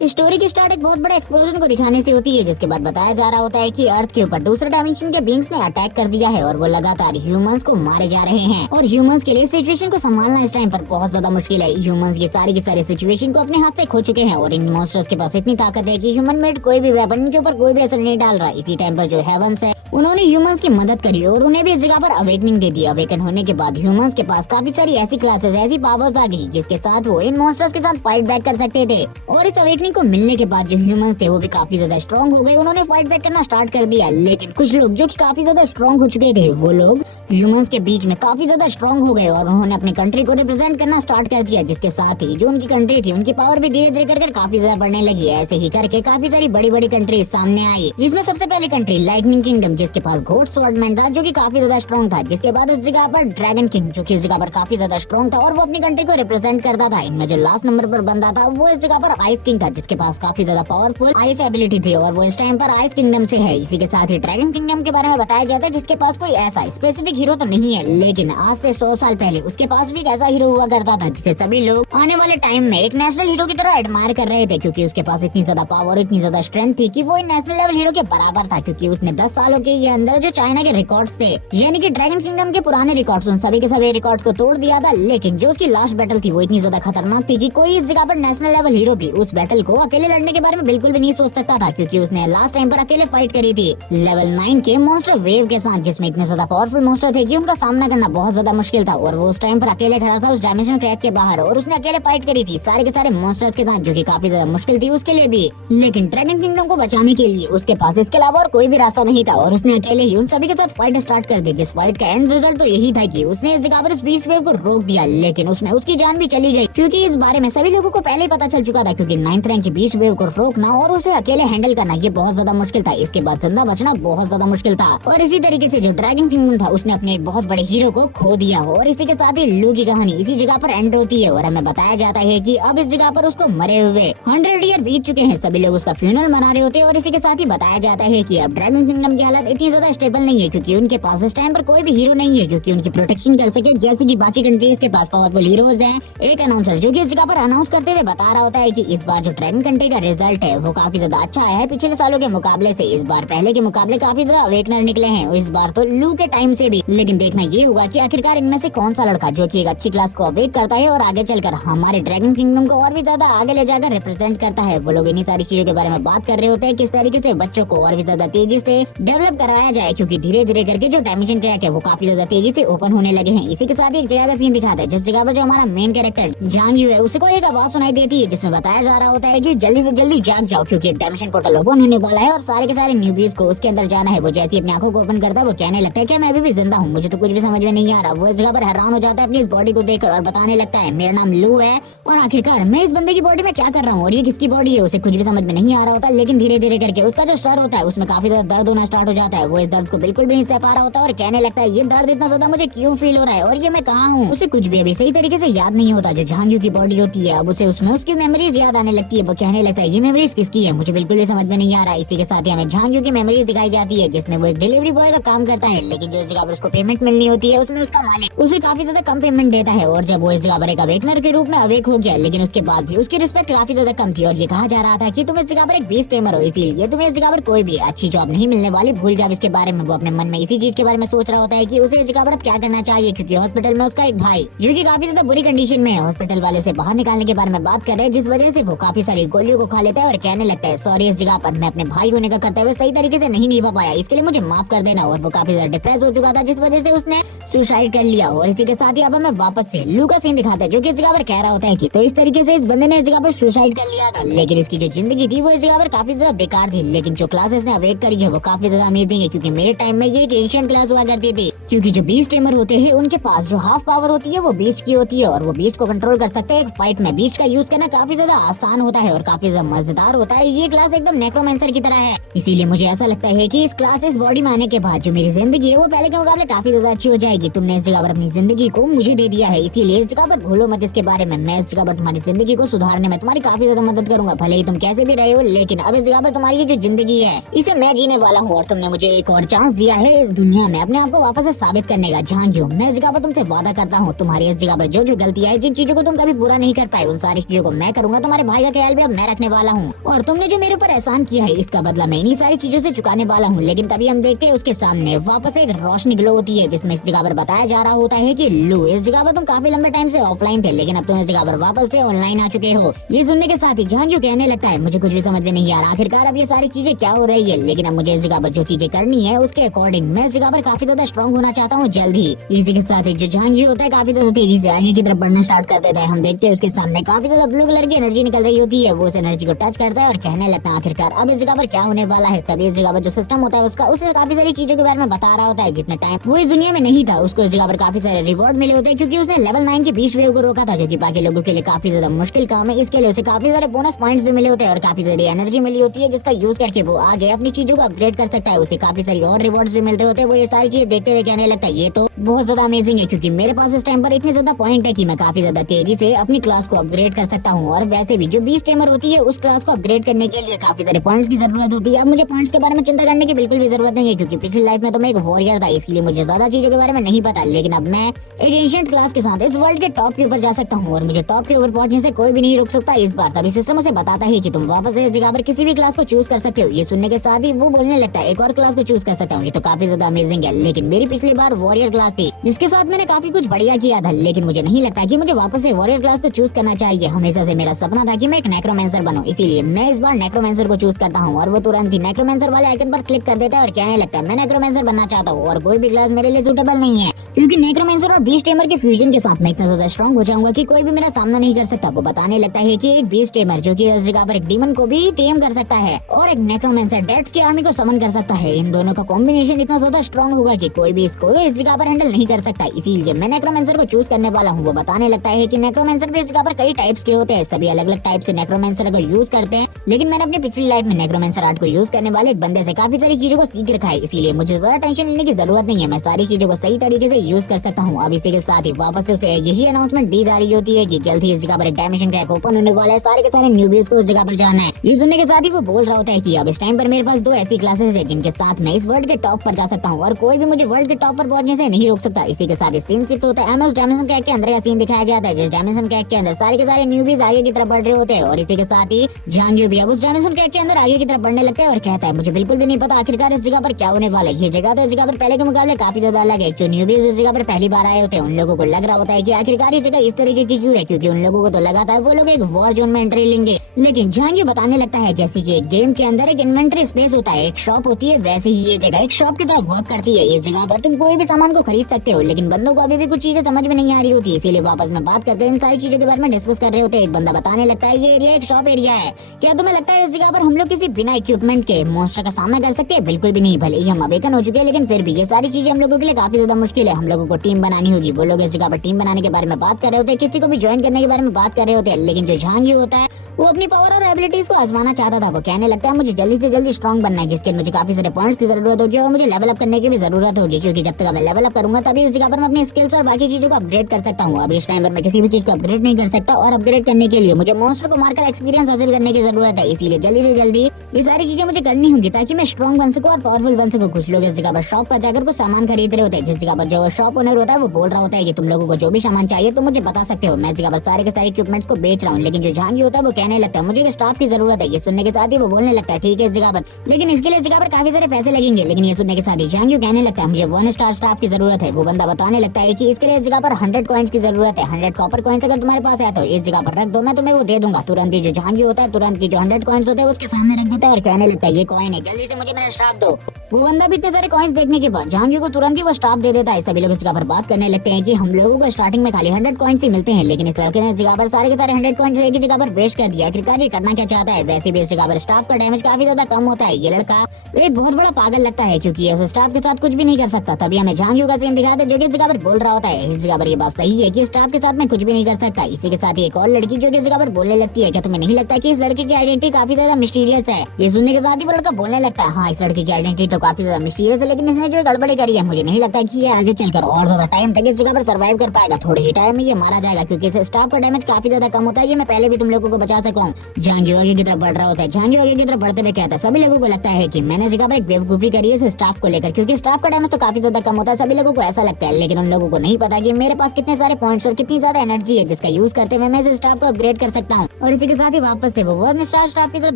Story की start एक बहुत बड़े एक्सप्लोजन को दिखाने से होती है, जिसके बाद बताया जा रहा होता है कि अर्थ के ऊपर दूसरे डायमेंशन के बींग्स ने अटैक कर दिया है और वो लगातार ह्यूमंस को मारे जा रहे हैं। और ह्यूमंस के लिए सिचुएशन को संभालना इस टाइम पर बहुत ज्यादा मुश्किल है। ह्यूमंस की सारी सिचुएशन को अपने हाथ से खो चुके हैं और इन मॉन्स्टर्स के पास इतनी ताकत है कि ह्यूमन मेड कोई भी वेपन इनके ऊपर कोई भी असर नहीं डाल रहा। इसी टाइम पर जो हेवंस है उन्होंने ह्यूमंस की मदद करी और उन्हें भी इस जगह पर अवेकनिंग दे दी। अवेकन होने के बाद ह्यूमंस के पास काफी सारी ऐसी क्लासेस, ऐसी पावर्स आ गई जिसके साथ वो इन मॉन्स्टर्स के साथ फाइट बैक कर सकते थे। और इस अवेकनिंग को मिलने के बाद जो ह्यूमंस थे वो भी काफी ज्यादा स्ट्रॉन्ग हो गए। उन्होंने फाइट बैक करना स्टार्ट कर दिया। लेकिन कुछ लोग जो कि काफी ज्यादा स्ट्रॉन्ग हो चुके थे वो लोग ह्यूमंस के बीच में काफी ज्यादा स्ट्रॉन्ग हो गए और उन्होंने अपनी कंट्री को रिप्रेजेंट करना स्टार्ट कर दिया, जिसके साथ ही जो उनकी कंट्री थी उनकी पावर भी धीरे धीरे कर काफी ज्यादा बढ़ने लगी। ऐसे ही करके काफी सारी बड़ी बड़ी कंट्रीज सामने आई, जिसमें सबसे पहली कंट्री लाइटनिंग किंगडम, जिसके पास घोड़ स्वॉर्डमैन था जो कि काफी ज्यादा स्ट्रॉन्ग था। जिसके बाद इस जगह पर ड्रैगन किंग, जो कि इस जगह पर काफी ज्यादा स्ट्रॉन्ग था और वो अपनी कंट्री को रिप्रेजेंट करता था। इनमें जो लास्ट नंबर पर बंदा था वो इस जगह पर आइस किंग था, जिसके पास काफी ज्यादा पावरफुल आइस एबिलिटी थी और वो इस टाइम पर आइस किंगडम से है। इसी के साथ ही ड्रैगन किंगडम के बारे में बताया जाता है, जिसके पास कोई ऐसा स्पेसिफिक हीरो तो नहीं है, लेकिन आज से 100 साल पहले उसके पास भी एक ऐसा हीरो हुआ करता था जिसे सभी लोग आने वाले टाइम में एक नेशनल हीरो की तरह एडमायर कर रहे थे, क्योंकि उसके पास इतनी ज्यादा पावर, इतनी ज्यादा स्ट्रेंथ थी कि वो नेशनल लेवल हीरो के बराबर था। क्योंकि उसने 10 सालों के ये अंदर जो चाइना के रिकॉर्ड्स थे, यानी कि ड्रैगन किंगडम के पुराने रिकॉर्ड्स, उन सभी के सभी रिकॉर्ड्स को तोड़ दिया था। लेकिन जो उसकी लास्ट बैटल थी वो इतनी ज्यादा खतरनाक थी कि कोई इस जगह पर नेशनल लेवल हीरो भी उस बैटल को अकेले लड़ने के बारे में बिल्कुल भी नहीं सोच सकता था, क्योंकि उसने लास्ट टाइम पर अकेले फाइट करी थी लेवल 9 के मॉन्स्टर वेव के साथ, जिसमें इतने ज्यादा पावरफुल मॉन्स्टर थे कि उनका सामना करना बहुत ज्यादा मुश्किल था। और वो उस टाइम पर अकेले खड़ा था उस डायमेंशन क्रैक के बाहर और उसने अकेले फाइट करी थी सारे के सारे मॉन्स्टर्स के साथ, जो कि काफी ज्यादा मुश्किल थी उसके लिए भी। लेकिन ड्रैगन किंगडम को बचाने के लिए उसके पास इसके अलावा और कोई भी रास्ता नहीं था और उसने अकेले ही उन सभी के साथ फाइट स्टार्ट कर दी, जिस फाइट का एंड रिजल्ट तो यही था कि उसने इस जगह पर इस बीस्ट वेव को रोक दिया। लेकिन उसमें उसकी जान भी चली गई, क्योंकि इस बारे में सभी लोगों को पहले ही पता चल चुका था, क्योंकि 9th रैंक की बीस्ट वेव को रोकना और उसे अकेले हैंडल करना ये बहुत ज्यादा मुश्किल था। इसके बाद जिंदा बचना बहुत ज्यादा मुश्किल था। और इसी तरीके से जो ड्रैगन किंगडम था उसने अपने एक बहुत बड़े हीरो को खो दिया। और इसी के साथ ही लू की कहानी इसी जगह पर एंड होती है और हमें बताया जाता है कि अब इस जगह पर उसको मरे हुए 100 ईयर बीत चुके हैं। सभी लोग उसका फ्यूनरल मना रहे होते हैं और इसी के साथ ही बताया जाता है कि अब ड्रैगन किंगडम की हालत इतनी ज्यादा स्टेबल नहीं है, क्योंकि उनके पास इस टाइम पर कोई भी हीरो नहीं है जो कि उनकी प्रोटेक्शन कर सके, जैसे कि बाकी कंट्रीज के पास पावरफुल हीरोज हैं। एक अनाउंसर जो कि इस जगह पर अनाउंस करते हुए बता रहा होता है कि इस बार जो ड्रैगन कंट्री का रिजल्ट है वो काफी ज्यादा अच्छा आया है पिछले सालों के मुकाबले से। इस बार पहले के मुकाबले काफी ज्यादा अवेकनर निकले हैं, इस बार तो लू के टाइम से भी। लेकिन देखना ये होगा कि आखिरकार इनमें से कौन सा लड़का जो कि एक अच्छी क्लास को अवेक करता है और आगे चलकर हमारे ड्रैगन किंगडम को और भी ज्यादा आगे ले जाकर रिप्रेजेंट करता है। वो लोग इन्हीं सारी चीजों के बारे में बात कर रहे होते हैं, किस तरीके से बच्चों को और भी ज्यादा तेजी से डेवलप कराया जाए, क्योंकि धीरे धीरे करके जो डायमेंशन ट्रैक है वो काफी ज्यादा तेजी से ओपन होने लगे हैं। इसी के साथ एक जगह का सीन दिखाता है जिस जगह पर जो हमारा मेन कैरेक्टर जांग यू है उसको एक आवाज सुनाई देती है, जिसमें बताया जा रहा होता है कि जल्दी से जल्दी जाग जाओ, क्योंकि एक डायमेंशन पोर्टल ओपन होने वाला है और सारे के सारे न्यूबीज को उसके अंदर जाना है। वो जैसे अपनी आंखों को ओपन करता है वो कहने लगता है कि मैं अभी भी जिंदा हूँ, मुझे तो कुछ भी समझ में नहीं आ रहा। वो इस जगह पर हैरान हो जाता है अपनी इस बॉडी को देखकर और बताने लगता है मेरा नाम लू है और आखिरकार मैं इस बंदे की बॉडी में क्या कर रहा हूँ और ये किसकी बॉडी है, उसे कुछ भी समझ में नहीं आ रहा होता। लेकिन धीरे धीरे करके उसका जो सर होता है उसमें काफी ज्यादा दर्द होना स्टार्ट हो जाता है। वो इस दर्द को बिल्कुल भी नहीं सह पा रहा होता और कहने लगता है ये दर्द इतना ज्यादा मुझे क्यों फील हो रहा है और ये मैं कहाँ हूँ। उसे कुछ भी अभी सही तरीके से याद नहीं होता। जो झांग यू की बॉडी होती है अब उसे उसमें उसकी मेमोरीज याद आने लगती है। वो कहने लगता है ये मेमोरीज किसकी है, मुझे बिल्कुल भी समझ में नहीं आ रहा। इसी के साथ ही हमें झांग यू की मेमोरीज दिखाई जाती है, जिसमें वो एक डिलीवरी बॉय का काम करता है, लेकिन जो इस जगह पर उसको पेमेंट मिलनी होती है उसमें उसका मालिक उसे काफी ज्यादा कम पेमेंट देता है। और जब वो इस जगह पर एक अवेकनर के रूप में अवेक हो गया, लेकिन उसके बाद भी उसकी रिस्पेक्ट काफी ज्यादा कम थी और ये कहा जा रहा था कि तुम इस जगह पर एक बीस्ट टेमर हो, इसलिए तुम्हें इस जगह पर कोई भी अच्छी जॉब नहीं मिलने वाली, भूल जाओ इसके बारे में। वो अपने मन में इसी चीज के बारे में सोच रहा होता है कि उसे इस जगह पर क्या करना चाहिए, क्योंकि हॉस्पिटल में उसका एक भाई जो कि काफी ज्यादा बुरी कंडीशन में है, हॉस्पिटल वाले से बाहर निकालने के बारे में बात कर रहे हैं, जिस वजह से वो काफी सारी गोलियों को खा लेता है और कहने लगता है सॉरी, इस जगह पर मैं अपने भाई होने का कर्तव्य सही तरीके से नहीं निभा पाया, इसके लिए मुझे माफ कर देना। और वो काफी ज्यादा डिप्रेस हो चुका था, जिस वजह से उसने सुसाइड कर लिया। और इसी के साथ ही अब हमें वापस से लू का सीन दिखाता है, जो कि इस जगह पर कह रहा होता है कि तो इस तरीके से इस बंदे ने इस जगह पर सुसाइड कर लिया था, लेकिन इसकी जो जिंदगी थी वो इस जगह पर काफी ज्यादा बेकार थी। लेकिन जो क्लासेस ने अवेक करी है वो काफी ज्यादा अमेजिंग है, क्योंकि मेरे टाइम में ये एक एशियन क्लास हुआ करती थी, क्योंकि जो बीस्ट टेमर होते हैं उनके पास जो हाफ पावर होती है वो बीस्ट की होती है और वो बीस्ट को कंट्रोल कर सकते हैं एक फाइट में। बीस्ट का यूज करना काफी ज्यादा आसान होता है और काफी ज्यादा मजेदार होता है। ये क्लास एकदम नेक्रोमेंसर की तरह है, इसीलिए मुझे ऐसा लगता है कि इस क्लास इस बॉडी में आने के बाद जो मेरी जिंदगी है वो पहले के मुकाबले काफी ज्यादा अच्छी हो जाएगी। तुमने इस जगह पर अपनी जिंदगी को मुझे दे दिया है, इसीलिए इस जगह पर भूलो मत इसके बारे में। मैं इस जगह पर तुम्हारी जिंदगी को सुधारने में तुम्हारी काफी ज्यादा मदद करूंगा, भले ही तुम कैसे भी रहे हो, लेकिन अब इस जगह पर तुम्हारी जो जिंदगी है इसे मैं जीने वाला हूँ और तुमने मुझे एक और चांस दिया है इस दुनिया में अपने आप को वापस से साबित करने का। झांगियो, मैं इस जगह पर तुमसे वादा करता हूँ, तुम्हारी इस जगह पर जो जो गलतियां है, जिन चीजों को तुम कभी पूरा नहीं कर पाए, उन सारी चीजों को मैं करूंगा। तुम्हारे भाई का ख्याल भी अब मैं रखने वाला हूँ, और तुमने जो मेरे ऊपर एहसान किया है इसका बदला मैं इन्हीं सारी चीजों से चुकाने वाला हूँ। लेकिन तभी हम देखते हैं उसके सामने वापस एक रोशनी ग्लो होती है, जिसमें इस जगह पर बताया जा रहा होता है कि लू, इस जगह पर तुम काफी लंबे टाइम से ऑफलाइन थे, लेकिन अब तुम इस जगह पर वापस से ऑनलाइन आ चुके हो। ये सुनने के साथ ही झांगियो कहने लगता है, मुझे कुछ भी समझ में नहीं आ रहा, आखिरकार अब ये सारी चीजें क्या हो रही है। लेकिन अब मुझे इस जगह पर जो चीजें करनी है उसके अकॉर्डिंग मैं इस जगह पर काफी ज्यादा स्ट्रॉन्ग होना चाहता हूँ जल्द ही। इसी के साथ ही जो झांगियो होता है काफी ज्यादा तेजी से आगे की तरफ बढ़ना स्टार्ट कर देता है। हम देखते हैं उसके सामने काफी ज्यादा ब्लू कलर की एनर्जी निकल रही होती है। वो उस एनर्जी को टच करता है और कहने लगता है आखिरकार अब इस जगह पर क्या होने वाला है। तभी इस जगह पर जो सिस्टम होता है उसका उसे काफी सारी चीजों के बारे में बता रहा होता है। जितना टाइम वो इस दुनिया में नहीं था उसको इस जगह पर काफी सारे रिवॉर्ड मिले होते हैं, क्योंकि उसने लेवल 9 की बीस्ट वेव को रोका था, जो कि बाकी लोगों के लिए काफी ज्यादा मुश्किल काम है। इसके लिए उसे काफी सारे बोनस पॉइंट्स भी मिले होते हैं और काफी सारी एनर्जी मिली होती है, जिसका यूज करके वो आगे अपनी चीजों को अपग्रेड कर सकता है। उसे काफी सारी और रिवॉर्ड्स भी मिल रहे होते हैं। वो ये सारी चीजें देखते हुए कहने लगता है ये तो बहुत ज्यादा अमेजिंग है, क्योंकि मेरे पास इस टाइम पर इतने ज्यादा पॉइंट है कि मैं काफी ज्यादा तेजी से अपनी क्लास को अपग्रेड कर सकता हूँ। और वैसे भी जो बीस्ट टेमर होती है उस क्लास को अपग्रेड करने के लिए काफी सारे पॉइंट्स की जरूरत होती है। अब मुझे पॉइंट्स के बारे में चिंता करने की बिल्कुल भी जरूरत नहीं है, क्योंकि पिछली लाइफ में तो मैं एक वॉरियर था, इसलिए मुझे ज्यादा चीजों के बारे में नहीं पता। लेकिन अब मैं एक एंशिएंट क्लास के साथ इस वर्ल्ड के टॉप के ऊपर जा सकता हूँ, और मुझे टॉप के ऊपर पहुंचने से कोई भी नहीं रोक सकता इस बार। तभी सिस्टम उसे बताता है कि तुम वापस इस जगह पर किसी भी क्लास को चूज कर सकते हो। ये सुनने के साथ ही वो बोलने लगता है एक और क्लास को चूज कर सकता हूँ, ये तो काफी ज्यादा अमेजिंग है। लेकिन मेरी पिछली बार वॉरियर क्लास थी, जिसके साथ मैंने काफी कुछ बढ़िया किया था, लेकिन मुझे नहीं लगता कि मुझे वापस से वॉरियर क्लास को चूज करना चाहिए। हमेशा से मेरा सपना था कि मैं एक नेक्रोमेंसर बनूं, इसीलिए मैं इस बार नेक्रोमेंसर को चूज करता हूँ। और वो तुरंत ही नेक्रोमेंसर वाले आइकन पर क्लिक कर देता है और कहने लगता है मैं नेक्रोमेंसर बनना चाहता हूँ, और कोई भी क्लास मेरे लिए सूटेबल नहीं है, क्योंकि नेक्रोमेंसर और बीस्ट टेमर के फ्यूजन के साथ मैं इतना ज्यादा स्ट्रॉन्ग हो जाऊंगा कि कोई भी मेरा सामना नहीं कर सकता। वो बताने लगता है कि एक बीस्ट टेमर जो कि इस जगह पर एक डीमन को भी टेम कर सकता है, और एक नेक्रोमेंसर डेड्स की आर्मी को समन कर सकता है। इन दोनों का कॉम्बिनेशन इतना ज्यादा स्ट्रॉन्ग होगा कि कोई भी इसको इस जगह पर हैंडल नहीं कर सकता, इसीलिए मैं नेक्रोमेंसर को चूज करने वाला हूँ। वो बताने लगता है कि नेक्रोमेंसर भी इस जगह पर कई टाइप्स के होते हैं, सभी अलग अलग टाइप से नेक्रोमेंसर को यूज करते हैं। लेकिन मैंने अपनी पिछली लाइफ में नेक्रोमेंसर आर्ट को यूज करने वाले एक बंदे से काफी सारी चीजों को सीख रखा है, इसलिए मुझे ज्यादा टेंशन लेने की जरूरत नहीं है। मैं सारी चीजों को सही तरीके से यूज कर सकता हूँ। अब इसी के साथ ही वापस से उसे यही अनाउंसमेंट दी जा रही होती है कि जल्द ही इस जगह पर एक डायमेंशन क्रैक ओपन होने वाला है, सारे के सारे न्यूबीज को उस जगह पर जाना है। ये सुनने के साथ ही वो बोल रहा होता है कि अब इस टाइम पर मेरे पास दो ऐसी क्लासेस है जिनके साथ मैं इस वर्ल्ड के टॉप पर जा सकता हूँ, और कोई भी मुझे वर्ल्ड के टॉप पर पहुंचने से नहीं रोक सकता। इसी के साथ सीन शिफ्ट होता है, उस डायमेंशन क्रैक के अंदर का सीन दिखाया जाता है, जिस डायमेंशन क्रैक के अंदर सारे के सारे न्यूबीज आगे की तरफ बढ़ रहे होते हैं। और इसी के साथ ही झांगियो भी अब उस डायमेंशन क्रैक के अंदर आगे की तरफ बढ़ने लगता है और कहता है मुझे बिल्कुल भी नहीं पता आखिरकार इस जगह पर क्या होने वाला है। ये जगह तो इस जगह पर पहले के मुकाबले काफी ज्यादा अलग है। जो न्यूबीज इस जगह पर पहली बार आए होते हैं उन लोगों को लग रहा होता है कि आखिरकार ये जगह इस तरीके की क्यों है, क्योंकि उन लोगों को तो लगा था वो लोग एक वॉर जोन में एंट्री लेंगे। लेकिन झांगियो बताने लगता है जैसे कि एक गेम के अंदर एक इन्वेंटरी स्पेस होता है, एक शॉप होती है, वैसे ही ये जगह एक शॉप की तरह वर्क करती है। इस जगह पर तुम कोई भी सामान को खरीद सकते हो, लेकिन बंदों को अभी भी कुछ चीजें समझ में नहीं आ रही होती, इसीलिए वापस में बात करते हैं इन सारी चीजों के बारे में डिस्कस कर रहे होते हैं। एक बंदा बताने लगता है ये एरिया एक शॉप एरिया है, क्या तुम्हें लगता है इस जगह पर हम लोग किसी बिना इक्विपमेंट के मॉन्स्टर का सामना कर सकते हैं? बिल्कुल भी नहीं, भले ही हम अवेकन हो चुके हैं, लेकिन फिर भी ये सारी चीजें हम लोगों के लिए काफी ज्यादा मुश्किल है। हम लोगों को टीम बनानी होगी। वो लोग इस जगह पर टीम बनाने के बारे में बात कर रहे होते हैं, किसी को भी ज्वाइन करने के बारे में बात कर रहे होते हैं, लेकिन जो झांगियो होता है वो अपनी पावर और एबिलिटीज को आजमाना चाहता था। वो कहने लगता है मुझे जल्दी से जल्दी स्ट्रॉन्ग बनना है, जिसके लिए मुझे काफी सारे पॉइंट्स की जरूरत होगी और मुझे लेवल अप करने की भी जरूरत होगी, क्योंकि जब तक मैं लेवल अप करूंगा तभी इस जगह पर मैं अपनी स्किल्स और बाकी चीजों को अपग्रेड कर सकता हूँ। अब इस टाइम पर मैं किसी भी चीज को अपग्रेड नहीं कर सकता, और अपग्रेड करने के लिए मुझे मॉन्स्टर को मारकर एक्सपीरियंस हासिल करने की जरूरत है। इसीलिए जल्दी से जल्दी ये सारी चीजें मुझे करनी होंगी ताकि मैं स्ट्रॉन्ग बन सकूं और पावरफुल बन सकूं। कुछ लोग इस जगह पर शॉप पर जाकर कुछ सामान खरीद रहे होते हैं, जिस जगह पर जो शॉप ओनर होता है वो बोल रहा होता है कि तुम लोगों को जो भी सामान चाहिए तो मुझे बता सकते हो, मैं इस जगह पर सारे के सारे इक्विपमेंट्स को बेच रहा हूँ। लेकिन जो झांगियो होता है वो कहने लगता है मुझे स्टाफ की जरूरत है। ये सुनने के साथ ही वो बोलने लगता है ठीक है इस जगह पर, लेकिन इसके लिए इस जगह पर काफी सारे पैसे लगेंगे। लेकिन ये सुनने के साथ ही झांगियो कहने लगता है मुझे 1 स्टार स्टाफ की जरूरत है। वो बंदा बताने लगता है कि इसके लिए इस जगह पर 100 कॉइंस की जरूरत है। 100 कॉपर कॉइंस अगर तुम्हारे पास है तो इस जगह पर रख दो, मैं तुम्हें वो दे दूंगा। तुरंत ही जो झांगियो होता है तुरंत ही जो 100 कॉइंस होते हैं उसके सामने रख देता है और कहने लगता है ये कॉइन है, जल्दी से मुझे मेरा स्टाफ दो। वो बंदा भी इतने सारे कॉइंस देखने के बाद झांगियो को तुरंत ही वो स्टाफ दे देता है। सभी लोग इस जगह पर बात करने लगते हैं कि हम लोगों को स्टार्टिंग में खाली 100 कॉइंस ही मिलते हैं, लेकिन इस लड़के ने इस जगह पर सारे के सारे 100 कॉइंस एक ही जगह पर वेस्ट कर दिया। आखिरकार ये करना क्या चाहता है? वैसे भी इस जगह पर स्टाफ का डैमेज काफी ज्यादा कम होता है। ये लड़का एक बहुत बड़ा पागल लगता है, क्योंकि ये स्टाफ के साथ कुछ भी नहीं कर सकता। तभी हमें झांगियो का सीन दिखाते जो कि इस जगह पर बोल रहा होता है इस जगह पर ये बात सही है कि स्टाफ के साथ में कुछ भी नहीं कर सकता। इसी के साथ ही एक और लड़की जो कि इस जगह पर बोलने लगती है क्या तुम्हें नहीं लगता कि इस लड़के की आइडेंटिटी काफी ज्यादा मिस्टीरियस है? ये सुनने के साथ ही वो लड़का बोलने लगता है हाँ इस लड़के की आइडेंटिटी तो काफी ज्यादा मिस्टीरियस है, लेकिन इसने जो गड़बड़ी करी है मुझे नहीं लगता कि ये आगे चलकर और ज्यादा टाइम तक इस जगह पर सर्वाइव कर पाएगा। थोड़े ही टाइम में ये मारा जाएगा क्योंकि इस स्टाफ का डैमेज काफी ज्यादा कम होता है। ये मैं पहले भी तुम लोगों को बचा सका हूँ। झांगियो आगे की तरफ बढ़ रहा होता है, झांगियो आगे की तरफ बढ़ते हुए कहता है सभी लोगों को लगता है कि मैंने जगह पर एक बेवकूफी करी है इस स्टाफ को लेकर, क्योंकि स्टाफ का डैमेज तो काफी ज्यादा कम होता है। सभी लोगों को ऐसा लगता है, लेकिन उन लोगों को नहीं पता कि मेरे पास कितने सारे पॉइंट्स और कितनी ज्यादा एनर्जी है जिसका यूज करते हुए मैं इस स्टाफ को अपग्रेड कर सकता हूँ। और इसी के साथ ही वापस से वो स्टाफ की तरफ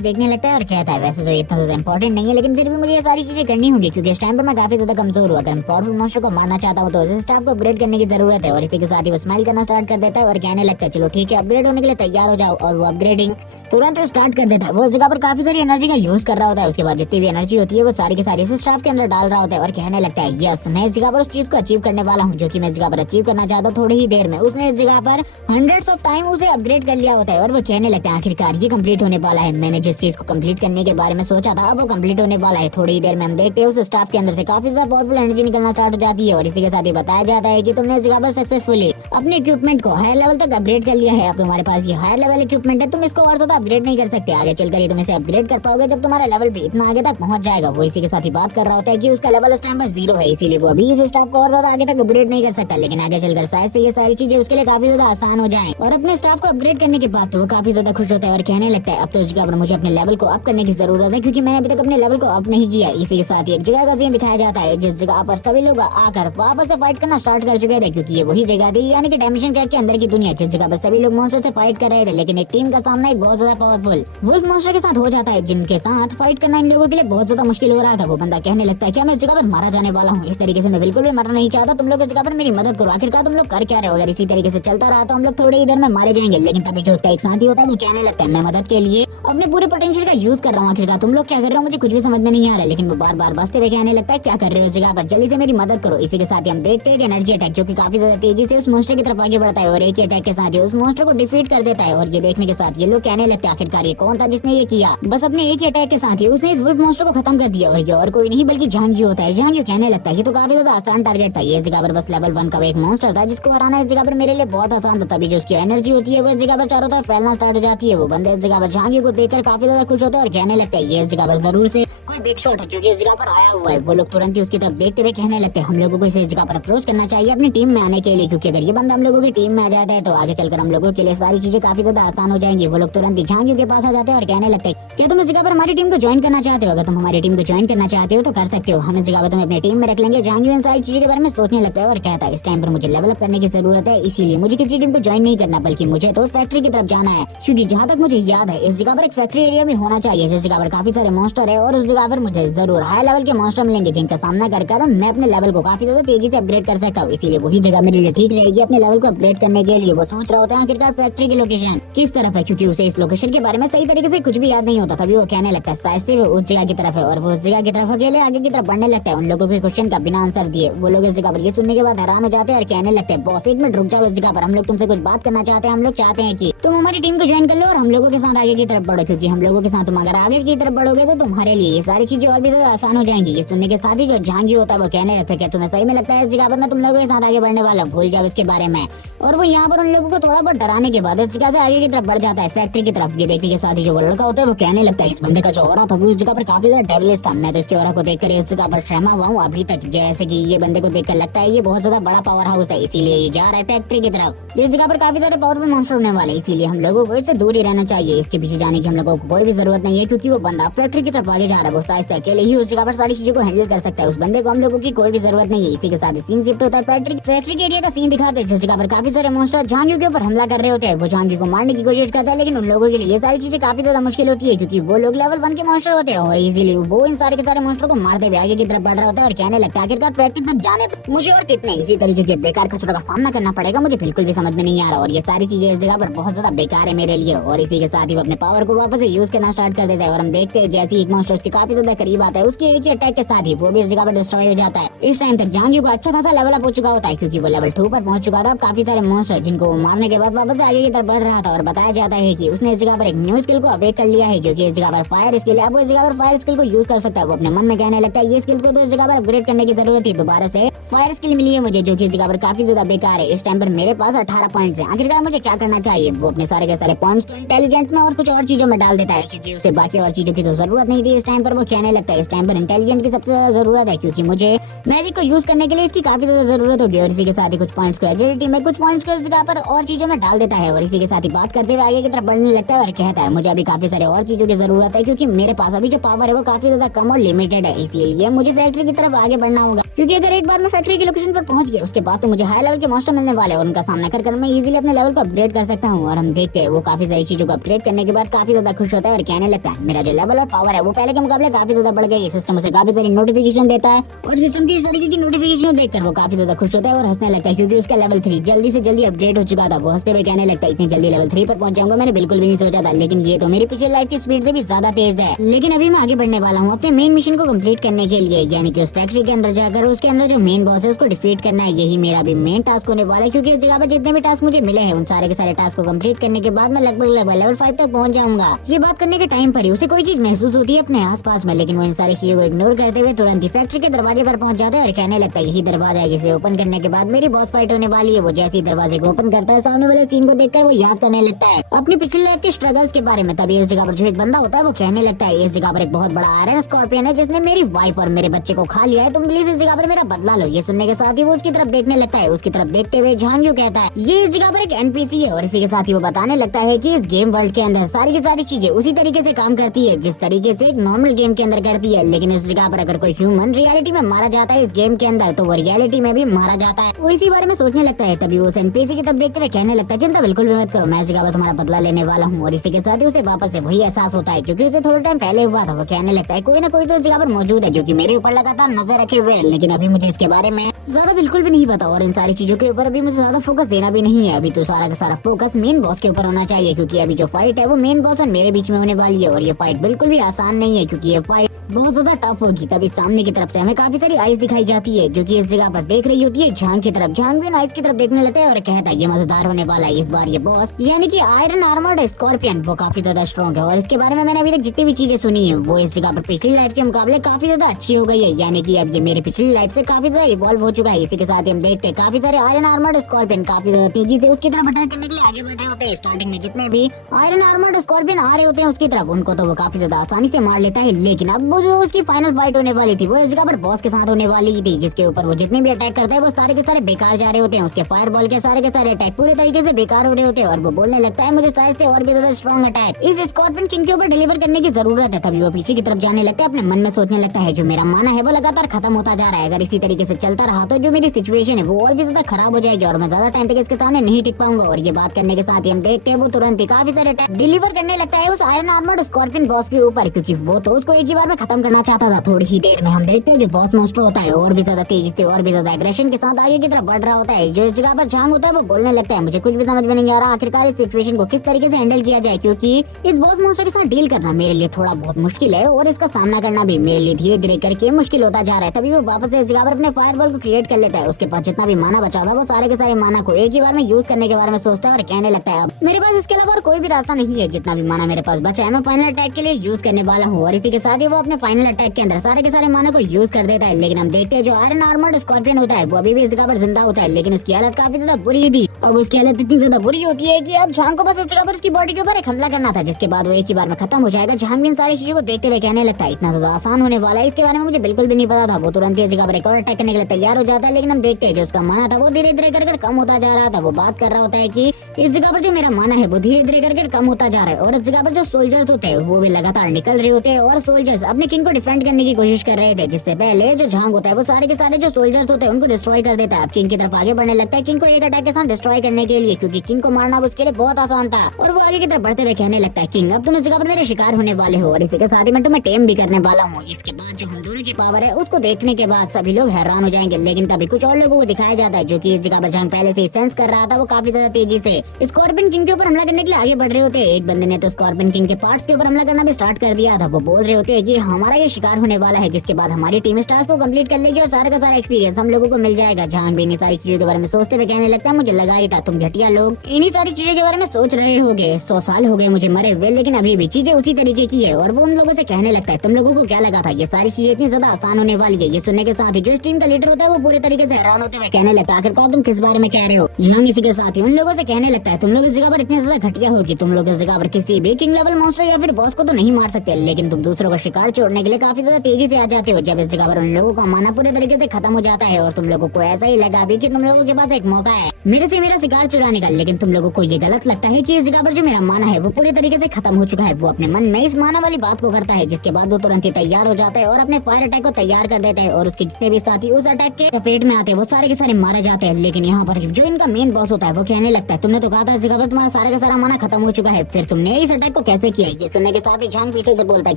देखने लगता है और कहता है वैसे तो इतना ज्यादा इंपॉर्टेंट नहीं है, लेकिन फिर भी मुझे ये सारी चीजें करनी होगी क्योंकि इस टाइम पर मैं काफी ज्यादा कमजोर हूँ। अगर मैं पावरफुल मॉन्स्टर को मारना चाहता हूँ तो इस स्टाफ को अपग्रेड करने की जरूरत है। और इसी के साथ ही वो स्माइल करना स्टार्ट कर देता है और कहने लगता है चलो ठीक है, अपग्रेड होने के लिए तैयार हो जाओ। और वो अपग्रेडिंग तुरंत स्टार्ट कर देता है। वो इस जगह पर काफी सारी एनर्जी का यूज कर रहा होता है। उसके बाद जितनी भी एनर्जी होती है वो सारी की सारी इस स्टाफ के अंदर डाल रहा होता है और कहने लगता है यस, मैं इस जगह पर उस चीज को अचीव करने वाला हूँ जो कि मैं इस जगह पर अचीव करना चाहता हूँ थोड़ी ही देर में। उसने इस जगह पर हंड्रेड्स ऑफ टाइम उसे अपग्रेड कर लिया होता है और वो कहने लगता है आखिरकार ये कंप्लीट होने वाला है। मैंने जिस चीज को कंप्लीट करने के बारे में सोचा था अब वो कंप्लीट होने वाला है। थोड़ी ही देर में हम देखते हैं उस स्टाफ के अंदर से काफी ज्यादा पावरफुल एनर्जी निकलना स्टार्ट हो जाती है। और इसी के साथ ही बताया जाता है कि तुमने इस जगह पर सक्सेसफुली अपने इक्विपमेंट को हायर लेवल तक अपग्रेड कर लिया है। अब तुम्हारे पास ये हायर लेवल इक्विपमेंट है, तुम इसको और ज्यादा अपग्रेड नहीं कर सकते। आगे चलकर ही तुम इसे अपग्रेड कर पाओगे जब तुम्हारा लेवल भी इतना आगे तक पहुंच जाएगा। वो इसी के साथ ही बात कर रहा होता है कि उसका लेवल इस टाइम पर 0 है, इसीलिए वो अभी इस स्टाफ को और ज्यादा आगे तक अपग्रेड नहीं कर सकता। लेकिन आगे चलकर शायद से ये सारी चीजें उसके लिए काफी ज्यादा आसान हो जाएं। और अपने स्टाफ को अपग्रेड करने के बाद तो वो काफी ज्यादा खुश होता है और कहने लगता है अब तो इस जगह पर मुझे अपने लेवल को अप करने की जरूरत है क्योंकि मैंने अभी तक अपने लेवल को अप नहीं किया। इसी के साथ ही एक जगह का सीन दिखाया जाता है जिस जगह पर सभी लोग आकर वापस से फाइट करना स्टार्ट कर चुके थे, क्योंकि ये वही जगह थी यानी कि डायमेंशन क्रैक के अंदर की दुनिया जिस जगह पर सभी लोग मॉन्स्टर से फाइट कर रहे थे। लेकिन एक टीम का सामना एक बहुत ज्यादा पावरफुल वुल्फ मॉन्स्टर के साथ हो जाता है जिनके साथ फाइट करना इन लोगों के लिए बहुत ज्यादा मुश्किल हो रहा था। वो बंदा कहने लगता है क्या मैं इस जगह पर मारा जाने वाला हूँ? इस तरीके से मैं बिल्कुल भी मरना नहीं चाहता, तुम लोग इस जगह पर मेरी मदद करो। आखिरकार तुम लोग कर क्या रहे हो? अगर इसी तरीके से चलता रहा तो हम लोग थोड़ी ही देर में मारे जाएंगे। लेकिन तभी जो उसका एक साथी होता है वो कहने लगता है मैं मदद के लिए अपने पूरे पोटेंशियल का यूज कर रहा हूँ। आखिरकार तुम लोग क्या कर रहे हो मुझे कुछ भी समझ में नहीं आ रहा है। लेकिन वो बार बार बसते हुए कहने लगता है क्या कर रहे हो इस जगह पर, जल्दी से मेरी मदद करो। इसी के साथ ही हम देखते हैं कि एनर्जी अटैक जो कि काफी ज्यादा तेजी से उस मॉन्स्टर की तरफ आगे बढ़ता है और एक ही अटैक के साथ ही उस मॉन्स्टर को डिफीट कर देता है। और ये देखने के साथ ये लोग कहने लगते हैं आखिरकार ये कौन था जिसने ये किया? बस अपने एक ही अटैक के साथ ही उसने इस वुल्फ मॉन्स्टर को खत्म कर दिया। और ये और कोई नहीं बल्कि झांगियो होता है। झांगियो कहने लगता है ये तो काफी ज्यादा आसान टारगेट था, ये इस जगह पर बस लेवल 1 का एक मॉन्स्टर था जिसको हराना इस जगह पर मेरे लिए बहुत आसान था। तभी जो उसकी एनर्जी होती है वो इस जगह पर चारों तरफ फैलना स्टार्ट हो जाती है। वो बंदे इस जगह पर झांगियो को देखकर काफी ज्यादा खुश होते हैं और कहने लगते हैं ये इस जगह पर जरूर से कोई बिग शॉट है क्योंकि इस जगह पर आया हुआ है। वो लोग तुरंत ही उसकी तरफ देखते हुए कहने लगते हैं हम लोगों को इसे इस जगह पर अप्रोच करना चाहिए अपनी टीम में आने के लिए, क्योंकि अगर ये बंदा हम लोगों की टीम में आ जाता है तो आगे चलकर हम लोगों के लिए सारी चीजें काफी ज्यादा आसान हो जाएंगी। वो लोग तुरंत ही झांगियो के पास आ जाते हैं और कहने लगते हैं क्या तुम इस जगह पर हमारी टीम को ज्वाइन करना चाहते हो? अगर तुम हमारी टीम को ज्वाइन करना चाहते हो तो कर सकते हो, हम इस जगह पर तुम्हें अपनी टीम में रख लेंगे। झांगियो इन सारी चीजों के बारे में सोचने लगता है और कहता है इस टाइम पर मुझे लेवल अप करने की जरूरत है, इसीलिए मुझे किसी टीम को ज्वाइन नहीं करना बल्कि मुझे तो फैक्ट्री की तरफ जाना है। क्योंकि जहाँ तक मुझे याद है इस जगह पर एक फैक्ट्री एरिया भी होना चाहिए जिस जगह पर काफी सारे मॉन्स्टर है और उस जगह पर मुझे जरूर हाई लेवल के मॉन्स्टर मिलेंगे जिनका सामना कर मैं अपने लेवल को काफी ज्यादा तेजी से अपग्रेड कर सकता हूँ। इसीलिए वही जगह मेरे लिए ठीक रहेगी अपने लेवल को अपग्रेड करने के लिए। वो सोच रहा होता है आखिरकार फैक्ट्री की लोकेशन किस तरफ है, क्योंकि उसे इस लोकेशन के बारे में सही तरीके से कुछ भी याद नहीं होता। तभी वो कहने लगता है शायद से वो उस जगह की तरफ है और वो उस जगह की तरफ अकेले आगे की तरफ बढ़ने लगता है उन लोगों के क्वेश्चन का बिना आंसर दिए। वो लोग इस जगह पर ये सुनने के बाद हैरान हो जाते हैं और कहने लगते हैं बॉस एक मिनट रुक जाओ, इस जगह पर हम लोग तुमसे कुछ बात करना चाहते हैं। हम लोग चाहते हैं कि तुम हमारी टीम को ज्वाइन कर लो और हम लोगों के साथ आगे की तरफ बढ़ो, क्योंकि हम लोगों के साथ तुम अगर आगे की तरफ बढ़ोगे तो तुम्हारे लिए ये सारी चीजें और भी ज्यादा आसान हो जाएंगी। ये सुनने के साथ ही जो झांगियो होता है वो कहने लगता है क्या तुम्हें सही में लगता है इस जगह पर मैं तुम लोगों के साथ आगे बढ़ने वाला हूं, भूल जाओ इसके बारे में। और वो यहाँ पर उन लोगों को थोड़ा बहुत डराने के बाद इस जगह से आगे की तरफ बढ़ जाता है फैक्ट्री की तरफ। ये देखने के साथ ही जो वो लड़का होता है वो कहने लगता है इस बंदे का जो ऑरा था वो इस जगह पर काफी ज्यादा डेविलिश था। मैं तो इसके ऑरा को देखकर इस जगह पर शर्मा हुआ हूँ अभी तक, जैसे कि ये बंदे को देखकर लगता है ये बहुत ज्यादा बड़ा पावर हाउस है, इसीलिए ये जा रहा है फैक्ट्री की तरफ। इस जगह पर काफी सारे पावरफुल मॉन्स्टर होने वाले, इसीलिए हम लोगों को इससे दूर ही रहना चाहिए। इसके पीछे जाने की हम लोगों को कोई भी जरूरत नहीं है क्योंकि वो बंदा फैक्ट्री की तरफ आगे जा रहा है। वो शायद अकेले ही उस जगह पर सारी चीजों को हैंडल कर सकता है, उस बंदे को हम लोगों की कोई भी जरूरत नहीं है। इसी के साथ सीन शिफ्ट होता है फैक्ट्री के एरिया का सीन दिखाते हैं जिस जगह पर काफी सारे मॉन्स्टर झांगियो के ऊपर हमला कर रहे होते हैं। वो झांगियो को मारने की कोशिश करता है लेकिन उन लोगों के लिए ये सारी चीजें काफी ज्यादा मुश्किल होती है क्योंकि वो लोग लेवल 1 के मॉन्स्टर होते हैं और इजीली वो इन सारे के सारे मॉन्स्टर को मारते हुए आगे की तरफ बढ़ रहा होता है और कहने लगता है आखिरकार फैक्ट्री तक जाने पर मुझे और कितने इसी तरीके के बेकार खतरों का सामना करना पड़ेगा, मुझे बिल्कुल भी समझ में नहीं आ रहा और ये सारी चीजें इस जगह पर बहुत ज्यादा बेकार है मेरे लिए। और इसी के साथ ही वो अपने पावर को वापस से यूज करना स्टार्ट कर देता है और हम देखते हैं जैसे एक मॉन्स्टर उसके काफी ज्यादा करीब आता है उसके एक ही अटैक के साथ ही वो भी इस जगह पर डिस्ट्रॉय हो जाता है। इस टाइम तक झांगियो को अच्छा खासा लेवल अप हो चुका होता है क्योंकि वो लेवल 2 पर पहुंच चुका था। काफी सारे मॉन्स्टर जिनको वो मारने के बाद वापस से आगे की तरफ बढ़ रहा था और बताया जाता है कि उसने इस जगह पर एक न्यू स्किल को अपडेट कर लिया है जो कि इस जगह पर फायर स्किल है। अब वो इस जगह पर फायर स्किल को यूज कर सकता है। वो अपने मन में कहने लगता है ये स्किल को तो इस जगह पर अपग्रेड करने की जरूरत थी, दोबारा से फायर स्किल मिली है मुझे जो कि इस जगह पर काफी ज्यादा बेकार है। इस टाइम पर मेरे पास 18 पॉइंट्स हैं, आखिरकार मुझे क्या करना चाहिए? वो अपने सारे के सारे पॉइंट्स को इंटेलिजेंस में और कुछ और चीजों में डाल देता है क्योंकि उसे बाकी और चीजों की तो जरूरत नहीं थी। इस टाइम पर वो कहने लगता है इस टाइम पर इंटेलिजेंट की सबसे ज्यादा जरूरत है, क्योंकि मुझे मैजिक को यूज करने के लिए इसकी काफी ज्यादा जरूरत होगी। और इसी के साथ ही कुछ पॉइंट्स को एजिलिटी में, कुछ पॉइंट्स को इस जगह पर और चीजों में डाल देता है। और इसी के साथ ही बात करते हुए आगे की तरफ बढ़ने लगता है और कहता है मुझे अभी काफी सारे और चीजों की जरूरत है, क्योंकि मेरे पास अभी जो पावर है वो काफी ज्यादा कम और लिमिटेड है। इसीलिए मुझे फैक्ट्री की तरफ आगे बढ़ना होगा, क्योंकि अगर एक बार मैं फैक्ट्री की लोकेशन पर पहुंच गया उसके बाद तो मुझे हाई लेवल के मॉन्स्टर मिलने वाले हैं और उनका सामना कर मैं इजीली अपने लेवल को अपग्रेड कर सकता हूं। और हम देखते हैं वो काफी सारी चीजों को अपग्रेड करने के बाद काफी ज्यादा खुश होता है और कहने लगता है मेरा जो लेवल और पावर है वो पहले के मुकाबले काफी ज्यादा बढ़ गई है। सिस्टम उसे काफी सारी नोटिफिकेशन देता है और सिस्टम की इस तरीके की नोटिफिकेशन देखकर वो काफी ज्यादा खुश होता है और हंसने लगता है, क्योंकि उसका लेवल 3 जल्दी से जल्दी अपग्रेड हो चुका था। वो हंसते हुए कहने लगता है इतनी जल्दी लेवल 3 पर पहुंच जाऊंगा मैंने बिल्कुल भी नहीं सोचा था, लेकिन ये तो मेरी पिछली लाइफ की स्पीड से भी ज्यादा तेज है। लेकिन अभी मैं आगे बढ़ने वाला हूँ अपने मेन मिशन को कम्प्लीट करने के लिए, यानी कि उस फैक्ट्री के अंदर जाकर उसके अंदर जो मेन बॉस है उसको डिफीट करना है। यही मेरा भी मेन टास्क होने वाला है, क्योंकि इस जगह पर जितने भी टास्क मुझे मिले हैं उन सारे के सारे टास्क को कंप्लीट करने के बाद मैं लगभग लेवल 5 तक पहुंच जाऊंगा। ये बात करने के टाइम पर ही उसे कोई चीज महसूस होती है अपने आसपास में, लेकिन वो इन सारी चीजों को इग्नोर करते हुए तुरंत ही फैक्ट्री के दरवाजे पर पहुंच जाता है और कहने लगता है यही दरवाजा है जिसे ओपन करने के बाद मेरी बॉस फाइट होने वाली है। वो जैसे ही दरवाजे को ओपन करता है सामने वाले सीन को देखकर वो याद करने लगता है अपनी पिछली लाइफ के स्ट्रगल्स के बारे में। तभी इस जगह पर जो एक बंदा होता है वो कहने लगता है इस जगह पर एक बहुत बड़ा आयरन स्कॉर्पियन है जिसने मेरी वाइफ और मेरे बच्चे को खा लिया है, तुम प्लीज इस जगह पर मेरा बदला लो। ये सुनने के साथ ही वो उसकी तरफ देखने लगता है। उसकी तरफ देखते हुए झांग्यू कहता है ये इस जगह पर एक एनपीसी है और इसी के साथ ही वो बताने लगता है कि इस गेम वर्ल्ड के अंदर सारी की सारी चीजें उसी तरीके से काम करती है जिस तरीके से एक नॉर्मल गेम के अंदर करती है, लेकिन इस जगह पर अगर कोई ह्यूमन रियलिटी में मारा जाता है इस गेम के अंदर तो वो रियलिटी में भी मारा जाता है। वो इसी बारे में सोचने लगता है। तभी वो एनपीसी की तरफ देखते हुए कहने लगता है चिंता बिल्कुल भी मत करो, मैं इस जगह पर तुम्हारा बदला लेने वाला हूँ। और इसी के साथ ही उसे वापस से वही एहसास होता है क्योंकि उसे थोड़ा टाइम पहले हुआ था। वो कहने लगता है कोई ना कोई तो इस जगह पर मौजूद है जो कि मेरे ऊपर लगातार नजर रखे हुए है, लेकिन अभी मुझे इसके बारे में ज्यादा बिल्कुल भी नहीं पता और इन सारी चीजों के ऊपर अभी मुझे ज्यादा फोकस देना भी नहीं है। अभी तो सारा का सारा फोकस मेन बॉस के ऊपर होना चाहिए, क्योंकि अभी जो फाइट है वो मेन बॉस और मेरे बीच में होने वाली है और ये फाइट बिल्कुल भी आसान नहीं है, क्योंकि ये फाइट बहुत ज्यादा टफ होगी। तभी सामने की तरफ से हमें काफी सारी आइस दिखाई जाती है जो कि इस जगह पर देख रही होती है झांग की तरफ। झांग भी आइस की तरफ देखने लगता है और कहता है ये मजेदार होने वाला है। इस बार ये बॉस यानी कि आयरन आर्मर्ड स्कॉर्पियन वो काफी ज्यादा स्ट्रॉन्ग है और इसके बारे में मैंने अभी तक जितनी भी चीजें सुनी है वो इस जगह पर पिछली लाइफ के मुकाबले काफी ज्यादा अच्छी हो गई है, यानी कि अब ये मेरी पिछली लाइफ से काफी ज्यादा इवॉल्व हो चुका है। इसी के साथ ही हम देखते हैं काफी सारे आयरन आर्मर्ड स्कॉर्पियन काफी ज्यादा तेजी से उसकी तरफ अटैक करने के लिए आगे बढ़ रहे होते हैं। स्टार्टिंग में जितने भी आयरन आर्मर्ड स्कॉर्पियन आ रहे होते हैं उसकी तरफ उनको तो वो काफी ज्यादा आसानी से मार लेता है, लेकिन अब वो जो उसकी फाइनल फाइट होने वाली थी वो इस जगह पर बॉस के साथ होने वाली थी, जिसके ऊपर वो जितने भी अटैक करता है वो सारे के सारे बेकार जा रहे होते हैं। उसके फायर बॉल के सारे अटैक पूरे तरीके से बेकार हो रहे होते हैं और वो बोलने लगता है मुझे शायद से और भी ज्यादा स्ट्रॉन्ग अटैक इस स्कॉर्पियन किंग के ऊपर डिलीवर करने की जरूरत है। तभी वो पीछे की तरफ जाने लगता है, अपने मन में सोचने लगता है जो मेरा माना है वो लगातार खत्म होता जा रहा है, अगर इसी तरीके से चलता रहा तो जो मेरी सिचुएशन है वो और भी ज्यादा खराब हो जाएगी और मैं ज्यादा टाइम तक इसके सामने नहीं टिक पाऊंगा। और ये बात करने के साथ ही हम देखते हैं वो तुरंत ही काफी सारे अटैक डिलीवर करने लगता है उस आयरन आर्मर्ड स्कॉर्पियन बॉस के ऊपर, क्योंकि वो तो उसको एक ही बार में खत्म करना चाहता था। थोड़ी ही देर में हम देखते हैं जो बॉस मॉन्स्टर होता है और भी ज्यादा तेजी से और भी ज्यादा एग्रेशन के साथ आगे की तरफ बढ़ रहा होता है। जो इस जगह पर झांग होता है वो बोलने लगता है मुझे कुछ भी समझ में नहीं आ रहा आखिरकार इस सिचुएशन को किस तरीके से हैंडल किया जाए, क्योंकि इस बॉस मॉन्स्टर के साथ डील करना मेरे लिए थोड़ा बहुत मुश्किल है और इसका सामना करना भी मेरे लिए धीरे धीरे करके मुश्किल होता जा रहा है। तभी वो वापस से इस जगह पर अपने फायरबॉल को क्रिएट कर लेता है। उसके पास जितना भी माना बचा था वो सारे के सारे माना को एक ही बार में यूज करने के बारे में सोचता है और कहने लगता है अब मेरे पास इसके अलावा और कोई भी रास्ता नहीं है, जितना भी माना मेरे पास बचा है मैं फाइनल अटैक के लिए यूज करने वाला हूँ। और इसी के साथ ही वो अपने फाइनल अटैक के अंदर सारे के सारे माना को यूज कर देता है। लेकिन हम देखते हैं जो आयरन आर्मर्ड स्कॉर्पियन होता है वो अभी भी इस जगह पर जिंदा होता है, लेकिन उसकी हालत काफी ज्यादा बुरी थी। अब उसकी हालत इतनी ज्यादा बुरी होती है कि अब झांग को बस इस जगह पर उसकी बॉडी के ऊपर एक हमला करना था, जिसके बाद वो एक ही बार में खत्म हो जाएगा। झांग भी इन सारी चीजों को देखते हुए कहने लगता है इतना ज्यादा आसान होने वाला है इसके बारे में मुझे बिल्कुल भी नहीं पता था। वो तुरंत इस जगह पर एक और अटैक करने के लिए तैयार हो जाता है, लेकिन हम देखते हैं जो उसका माना था वो धीरे धीरे कर कम होता जा रहा था। वो बात कर रहा होता है कि इस जगह पर जो मेरा माना है वो धीरे धीरे करके कम होता जा रहा है और इस जगह पर जो सोल्जर्स होते हैं वो भी लगातार निकल रहे होते हैं और सोल्जर्स अपने किंग को डिफेंड करने की कोशिश कर रहे थे, जिससे पहले जो झांग होता है वो सारे के सारे जो सोल्जर्स होते हैं उनको डिस्ट्रॉय कर देता है। अब किंग की तरफ आगे बढ़ने लगता है किंग को एक अटैक के साथ डिस्ट्रॉय करने के लिए, क्योंकि किंग को मारना उसके लिए बहुत आसान था। और वो आगे की तरफ बढ़ते हुए कहने लगता है किंग अब तुम इस जगह पर मेरे शिकार होने वाले हो और इसी के साथ ही मैं तुम्हें टेम भी करने वाला हूँ। इसके बाद जो हम दोनों की पावर है उसको देखने के बाद सभी लोग हैरान हो जाएंगे, लेकिन तभी कुछ और लोगों को दिखाया जाता है जो कि इस जगह पर झांग पहले से सेंस कर रहा था। वो काफी ज्यादा तेजी से स्कॉर्पियन किंग के ऊपर हमला करने के लिए आगे बढ़ रहे होते हैं। एक बंदे ने तो स्कॉर्पियन किंग के पार्ट्स के ऊपर हमला करना भी स्टार्ट कर दिया था। वो बोल रहे होते हैं कि हमारा ये शिकार होने वाला है, जिसके बाद हमारी टीम इस टास्क को कंप्लीट कर लेगी और सारा का सारा एक्सपीरियंस हम लोगों को मिल जाएगा। झांग भी इन्हीं सारी चीजों के बारे में सोचते हुए कहने लगता है मुझे लगा ही था तुम घटिया लोग इन्हीं सारी चीजों के बारे में सोच रहे होगे। 100 साल हो गए मुझे मरे हुए, लेकिन अभी भी चीजें उसी तरीके की है। और वो उन लोगों से कहने लगता है तुम लोगों को क्या लगा था ये सारी चीजें इतनी ज्यादा आसान होने वाली है। ये सुनने के साथ ही जो इस टीम का लीडर होता है वो पूरे तरीके से हैरान होते हुए कहने लगता है आखिरकार तुम किस बारे में कह रहे हो। झांग इसी के साथ ही उन लोगों से कहने लगता है तुम लोग इस जगह पर इतने ज्यादा घटिया हो कि तुम लोग इस जगह पर किसी भी किंग लेवल मॉन्स्टर या फिर बॉस को तो नहीं मार सकते, लेकिन तुम दूसरों का शिकार छोड़ने के लिए काफी ज्यादा तेजी से आ जाते हो। जब इस जगह पर उन लोगों का माना पूरे तरीके से खत्म हो जाता है और तुम लोगों को ऐसा ही लगा भी कि तुम लोगों के पास एक मौका है मेरे से मेरा शिकार चुराने का, लेकिन तुम लोगों को ये गलत लगता है कि इस जगह पर जो मेरा माना है वो पूरी तरीके से खत्म हो चुका है। वो अपने मन में इस माना वाली बात को करता है, जिसके बाद वो तुरंत ही तैयार हो जाता है और अपने फायर अटैक को तैयार कर देता है और उसके जितने भी साथी उस अटैक के चपेट में आते हैं वो सारे के सारे मारे जाते हैं। लेकिन यहाँ पर जो इनका मेन बॉस होता है वो कहने लगता है, तुमने तो कहा था इस जगह पर तुम्हारा सारा का सारा माना खत्म हो चुका है, फिर तुमने इस अटैक को कैसे किया? ये सुनने के साथ ही झांग पीछे से बोलता है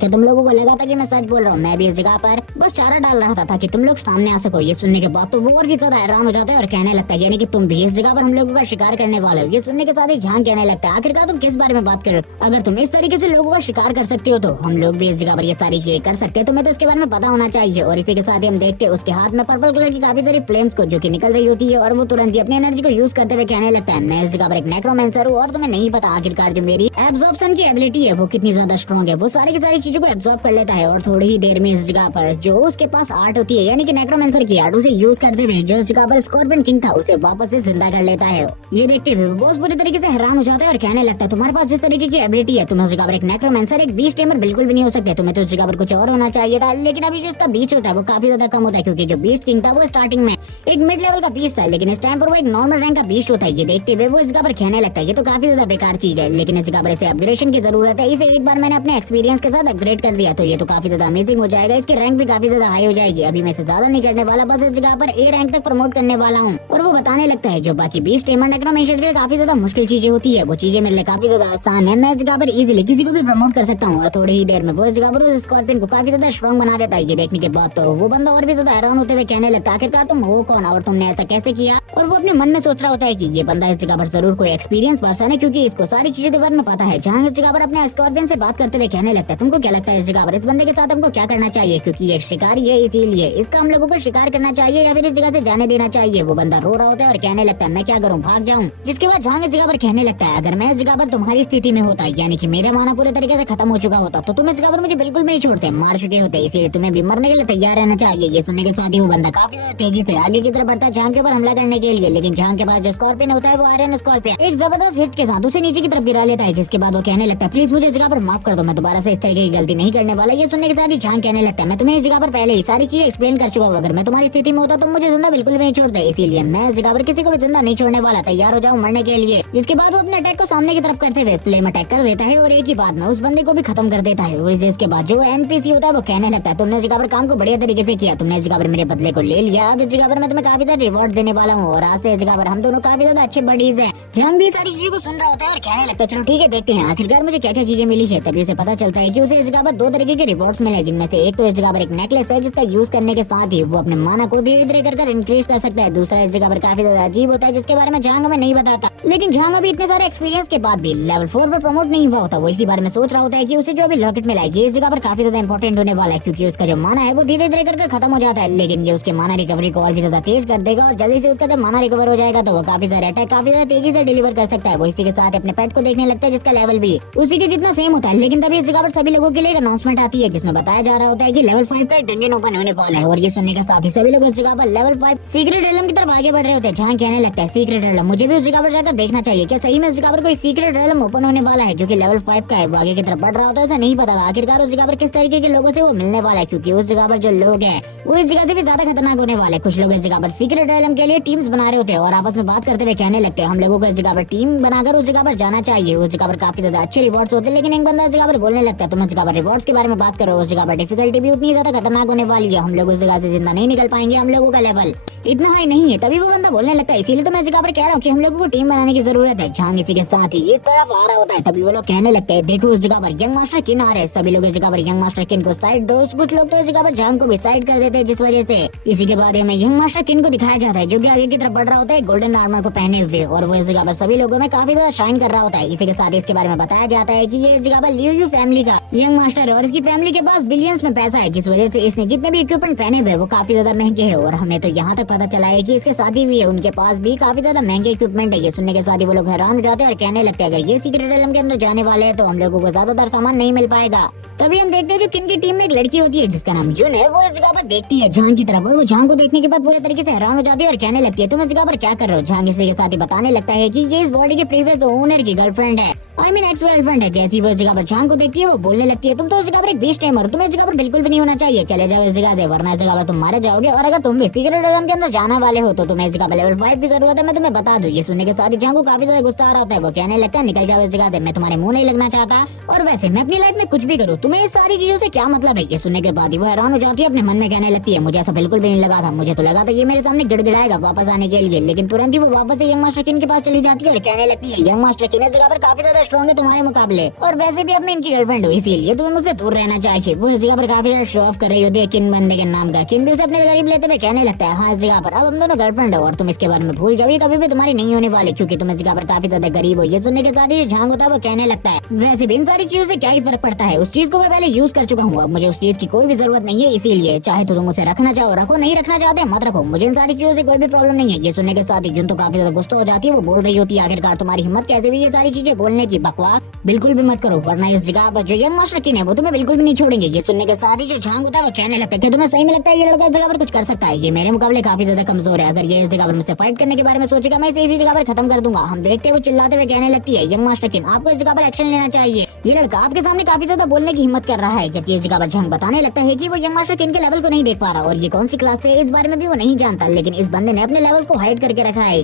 कि तुम लोगों को लगा था कि मैं सच बोल रहा हूँ, मैं भी इस जगह पर बस चारा डाल रहा था ताकि तुम लोग सामने आ सको। ये सुनने के बाद तो वो और भी ज्यादा हैरान हो जाता है और कहने लगता है यानी कि तुम भी इस जगह पर हम लोगों का शिकार करने वाले हो। ये सुनने के साथ ही झांग कहने लगता है, आखिरकार तुम किस बारे में बात कर रहे हो? अगर तुम इस तरीके से लोगों का शिकार कर सकते हो तो हम लोग भी इस जगह पर ये सारी चीजें कर सकते हैं, तुम्हें तो इसके बारे में पता होना चाहिए। और इसी के साथ ही हम देखते हैं उसके हाथ में पर्पल कलर की काफी सारी फ्लेम्स को जो कि निकल रही होती है और वो तुरंत ही अपनी एनर्जी को यूज करते हुए कहने लगता है, मैं इस जगह पर एक नेक्रोमेंसर हूँ और तुम्हें नहीं पता आखिरकार जो मेरी एब्जॉर्प्शन की एबिलिटी है वो कितनी ज्यादा स्ट्रॉन्ग है। वो सारी की सारी चीजों को एब्जॉर्ब कर लेता है और थोड़ी ही देर में इस जगह पर जो उसके पास आर्ट होती है यानी कि नेक्रोमेंसर की आर्ट, उसे यूज करते हुए जो इस जगह पर स्कॉर्पियन किंग था उसे वापस से जिंदा कर लेता है। ये देखते हुए बॉस पूरी तरीके से हैरान हो जाता है और कहने लगता है, तुम्हारे पास जिस तरीके की एबिलिटी है तुम उस जगह पर एक नेक्रोमेंसर एक बीस्ट टेमर बिल्कुल भी नहीं हो सकते, तुम्हें तो उस जगह पर कुछ और होना चाहिए था। लेकिन अभी जो इसका बीच होता है वो काफी ज्यादा कम होता है क्योंकि जो बीस्ट किंग था वो स्टार्टिंग में एक मिड लेवल का बीस्ट था, लेकिन इस टाइम पर वो एक नॉर्मल रैंक का बीस्ट होता है। ये देखते हुए वो इस जगह पर कहने लगता है, ये तो काफी ज्यादा बेकार चीज है, लेकिन इस जगह पर इसे अपग्रेडेशन की जरूरत है। इसे एक बार मैंने अपने एक्सपीरियंस के साथ अपग्रेड कर दिया तो ये तो काफी ज्यादा अमेजिंग हो जाएगा, इसकी रैंक भी काफी ज्यादा हाई हो जाएगी। अभी मैं इसे ज्यादा नहीं करने वाला, बस इस जगह पर ए रैंक तक प्रमोट करने वाला हूँ। और वो बताने लगता है जो बाकी बीस्ट टेमर नेक्रोमेंसर के लिए काफी ज्यादा मुश्किल चीजें होती है वो चीजें मेरे लिए काफी ज्यादा आसान है, मैं इस जगह पर इजीली किसी को भी प्रमोट कर सकता हूँ। और थोड़ी ही देर में वो इस जगह पर उस स्कॉर्पियन को काफी ज्यादा स्ट्रॉन्ग बना देता है। ये देखने के बाद तो वो बंदा और भी ज्यादा हैरान होते हुए कहने लगता है, आखिरकार तुम हो कौन और तुमने ऐसा कैसे किया? और वो अपने मन में सोच रहा होता है कि ये बंदा इस जगह पर जरूर कोई एक्सपीरियंस पर्सन है क्योंकि इसको सारी चीजों के बारे में पता है। जहाँ इस जगह पर अपने स्कॉर्पियन से बात करते हुए कहने लगता है, तुमको क्या लगता है इस जगह पर इस बंदे के साथ हमको क्या करना चाहिए? क्योंकि ये शिकारी है इसीलिए इसका हम लोगों को शिकार करना चाहिए या फिर इस जगह से जाने देना चाहिए? वो बंदा रो रहा होता है और कहने लगता है, मैं क्या करूँ, भाग जाऊँ? जिसके बाद जहाँ इस जगह पर कहने लगता है, अगर मैं इस जगह पर तुम्हारी स्थिति में होता यानी कि मेरा माना पूरे तरीके से खत्म हो चुका होता तो तुम इस जगह पर मुझे बिल्कुल नहीं छोड़ते, मार चुके होते, इसीलिए तुम्हें भी मरने के लिए तैयार रहना चाहिए। ये सुनने के साथ ही वो बंदा काफी ज्यादा तेजी से आगे की तरफ बढ़ता है झांग के ऊपर हमला करने के लिए, लेकिन झांग के पास जो स्कॉर्पियन होता है वो आयरन स्कॉर्पियन एक जबरदस्त हिट के साथ उसे नीचे की तरफ गिरा लेता है। जिसके बाद वो कहने लगता है, प्लीज मुझे इस जगह पर माफ कर दो, मैं दोबारा से इस तरह की गलती नहीं करने वाला। ये सुनने के साथ ही झांग कहने लगता है, मैं तुम्हें इस जगह पर पहले ही सारी चीजें एक्सप्लेन कर चुका हूँ, अगर मैं तुम्हारी स्थिति में होता तो मुझे जिंदा बिल्कुल भी नहीं छोड़ते, इसीलिए मैं इस जगह पर किसी को भी जिंदा नहीं छोड़ने वाला, तैयार हो जाऊँ मरने के लिए। जिसके बाद वो अपने अटैक को सामने की तरफ करते हुए फ्लेम अटैक कर देता है और एक ही बात में उस बंदे को भी खत्म कर देता है। और इसके बाद जो एनपीसी होता है वो कहने लगता है, तुमने इस जगह पर काम को बढ़िया तरीके से किया, तुमने इस जगह पर मेरे बदले को ले लिया, अब इस जगह पर मैं तुम्हें काफी ज्यादा रिवॉर्ड देने वाला हूँ और आज से इस जगह पर हम दोनों काफी ज्यादा अच्छे बडीज हैं। जंग भी सारी चीजों को सुन रहा होता है और कहने लगता है, चलो ठीक है देखते हैं आखिरकार मुझे क्या क्या चीजें मिली है। तभी उसे पता चलता है कि उसे इस जगह पर दो तरीके के रिवॉर्ड्स मिले, जिनमें से एक तो इस जगह पर एक नेकलेस है जिसका यूज करने के साथ ही वो अपने माना को धीरे धीरे कर इंक्रीज कर सकता है। दूसरा इस जगह पर काफी ज्यादा अजीब होता है जिसके बारे में झांग हमें नहीं बताता, लेकिन झांग अभी इतने सारे एक्सपीरियंस के बाद भी लेवल 4 पर प्रमोट नहीं हुआ होता। वो इसी बारे में सोच रहा होता है कि उसे जो अभी लॉकेट मिला है ये इस जगह पर काफी ज्यादा इंपॉर्टेंट होने वाला है क्योंकि उसका जो माना है वो धीरे धीरे कर खत्म हो जाता है, लेकिन ये उसके माना रिकवरी को और भी ज्यादा तेज कर देगा और जल्दी से उसका जब माना रिकवर हो जाएगा तो वो काफी सारे अटैक काफी ज्यादा तेजी से डिलीवर कर सकता है। वो इसी के साथ अपने पेट को देखने लगता है जिसका लेवल भी उसी के जितना सेम होता है, लेकिन तभी इस जगह पर सभी लोगों के लिए एक अनाउंसमेंट आती है जिसमें बताया जा रहा होता है कि लेवल 5 का एक डंजन ओपन होने वाला है। और ये सुनने के साथ ही सभी लोग उस जगह पर लेवल 5 सीक्रेट रेलम की तरफ आगे बढ़ रहे होते हैं। जहाँ कहने लगता है, सीक्रेट रेलम मुझे भी उस जगह पर जाकर देखना चाहिए, क्या सही में उस जगह पर कोई सीक्रेट रेलम ओपन होने वाला है जो कि लेवल 5 का है? वो आगे की तरफ बढ़ रहा होता है, उसे नहीं पता था आखिरकार उस जगह पर किस तरीके के लोगों से वो मिलने वाला है क्योंकि उस जगह पर जो लोग हैं वो इस जगह से भी ज्यादा खतरनाक होने वाले। कुछ लोग इस जगह पर सीक्रेट रेलम के लिए टीम्स बना रहे होते हैं और आपस में बात करते हुए कहने लगते हैं, हम लोगों को इस जगह पर टीम बनाकर उस जगह पर जाना चाहिए। उस जगह पर काफी ज्यादा अच्छे रिवॉर्ड्स होते हैं, लेकिन एक बंदा इस जगह पर बोलने लगता है, तुम इस जगह पर रिवॉर्ड्स के बारे में बात करो, उस जगह पर डिफिकल्टी भी उतनी ज्यादा खतरनाक होने वाली है, हम लोग उस जगह से जिंदा नहीं निकल पाएंगे, हम लोगों का लेवल इतना हाई नहीं है। तभी वो बंदा बोलने लगता है, इसीलिए तो मैं इस जगह पर कह रहा हूँ कि हम लोगों को टीम बनाने की जरूरत है। झांग इसी के साथ ही इस तरफ आ रहा होता है, तभी वो लोग कहने लगते हैं, देखो उस जगह पर यंग मास्टर किन आ रहे हैं। सभी लोग इस जगह पर यंग मास्टर किन को साइड दो, कुछ लोग तो इस जगह पर झांग को भी साइड कर देते हैं, जिस वजह से इसी के बाद हमें यंग मास्टर किन को दिखाया जाता है जो कि आगे की तरफ बढ़ रहा होता है गोल्डन आर्मर को पहने हुए, और वो इस जगह पर सभी लोगों में काफी ज्यादा शाइन कर रहा होता है। इसी के साथ इसके बारे में बताया जाता है कि ये इस जगह पर लियू यू फैमिली का यंग मास्टर है और इसकी फैमिली के पास बिलियंस में पैसा है, जिस वजह से इसने जितने भी इक्विपमेंट पहने हुए वो काफी ज्यादा महंगे हैं। और हमें तो यहाँ तक पता चला है कि इसके साथी भी है, उनके पास भी काफी ज्यादा महंगे इक्विपमेंट है। ये सुनने के साथ ही वो लोग हैरान हो जाते हैं और कहने लगते हैं, अगर ये सीक्रेट रेलम के अंदर जाने वाले हैं तो हम लोगों को ज्यादातर सामान नहीं मिल पाएगा। तभी हम देखते हैं जो किन की टीम में एक लड़की होती है जिसका नाम यून है, वो इस जगह पर देखती है झांग की तरफ और वो झांग को देखने के बाद पूरे तरीके से हैरान हो जाती है और कहने लगती है, तुम इस जगह पर क्या कर रहे हो। झांग इसी के साथ ही बताने लगता है कि ये इस बॉडी के प्रीवियस ओनर की गर्लफ्रेंड है आई मीन एक्स गर्लफ्रेंड है। जैसी वो इस जगह पर झांग को देखती है वो बोलने लगती है तुम तो इस जगह पर एक बीस्ट टाइम हो, तुम्हें इस जगह पर बिल्कुल भी नहीं होना चाहिए, चले जाओ इस जगह से वरना इस जगह पर तुम मारे जाओगे। और अगर तुम भी सीक्रेट एग्जाम के अंदर जाने वाले हो तो तुम्हें इस जगह पर लेवल 5 की जरूरत है, मैं तुम्हें बता दूं। ये सुनने के साथ ही झांग को काफी ज्यादा गुस्सा आ रहा होता है। वो कहने लगता है निकल जाओ इस जगह से, मैं तुम्हारे मुंह नहीं लगना चाहता और वैसे मैं अपनी लाइफ में कुछ भी करूँ तुम्हें इस सारी चीजों से क्या मतलब है। ये सुनने के बाद ही वो हैरान हो जाती है, अपने मन में कहने लगती है मुझे ऐसा बिल्कुल भी नहीं लगा था, मुझे तो लगा था ये मेरे सामने गिड़गिड़ाएगा वापस आने के लिए। लेकिन तुरंत ही वो वापस से यंग मास्टर किन के पास चली जाती है और कहने लगती है यंग मास्टर किन इस जगह पर काफी ज्यादा स्ट्रॉन्ग है तुम्हारे मुकाबले, और वैसे भी अब मैं इनकी गर्लफ्रेंड हूँ इसीलिए तुम्हें मुझसे दूर रहना चाहिए। वो इस जगह पर काफी ज्यादा शो ऑफ कर रही होती है किन बंदे के नाम का। किन भी उसे अपने करीब लेते हुए कहने लगता है हाँ इस जगह पर अब हम दोनों गर्लफ्रेंड हो और तुम इसके बारे में भूल जाओ, ये कभी भी तुम्हारी नहीं होने वाली क्योंकि तुम इस जगह पर काफी ज्यादा गरीब हो। ये सुनने के साथ ही झांग होता है वो कहने लगता है वैसे भी इन सारी चीजों से क्या ही फर्क पड़ता है, उस चीज को मैं पहले यूज कर चुका हूँ, अब मुझे उस चीज की कोई भी जरूरत नहीं है, इसीलिए चाहे तो तुम उसे रखना चाहो रखो, नहीं रखना चाहते मत रखो, मुझे इन सारी चीजों से कोई भी प्रॉब्लम नहीं है। ये सुनने के साथ ही जुन तो काफी ज्यादा गुस्सा हो जाती है। वो बोल रही होती है आखिरकार तुम्हारी हिम्मत कैसे भी ये सारी चीजें बोलने की, बकवास बिल्कुल भी मत करो वरना इस जगह पर जो यंग मास्टर किन है वो तुम्हें बिल्कुल भी नहीं छोड़ेंगे। ये सुनने के साथ ही जो झांग होता है वो कहने लगता है कि तुम्हें सही में लगता है ये लड़का इस जगह पर कुछ कर सकता है, ये मेरे मुकाबले काफी ज्यादा कमजोर है, अगर ये इस जगह पर मुझसे फाइट करने के बारे में सोचेगा मैं इसे इसी जगह पर खत्म कर दूंगा। हम देखते हुए चिल्लाते हुए कहने लगती है यंग मास्टर किन आपको इस जगह पर एक्शन लेना चाहिए, ये लड़का आपके सामने काफी ज्यादा बोलने की हिम्मत कर रहा है। जबकि इस जगह पर झांग बताने लगता है कि वो यंग मास्टर किन के लेवल को नहीं देख पा रहा और ये कौन सी क्लास से इस बारे में भी वो नहीं जानता, लेकिन इस बंदे ने अपने लेवल को हाइड करके रखा है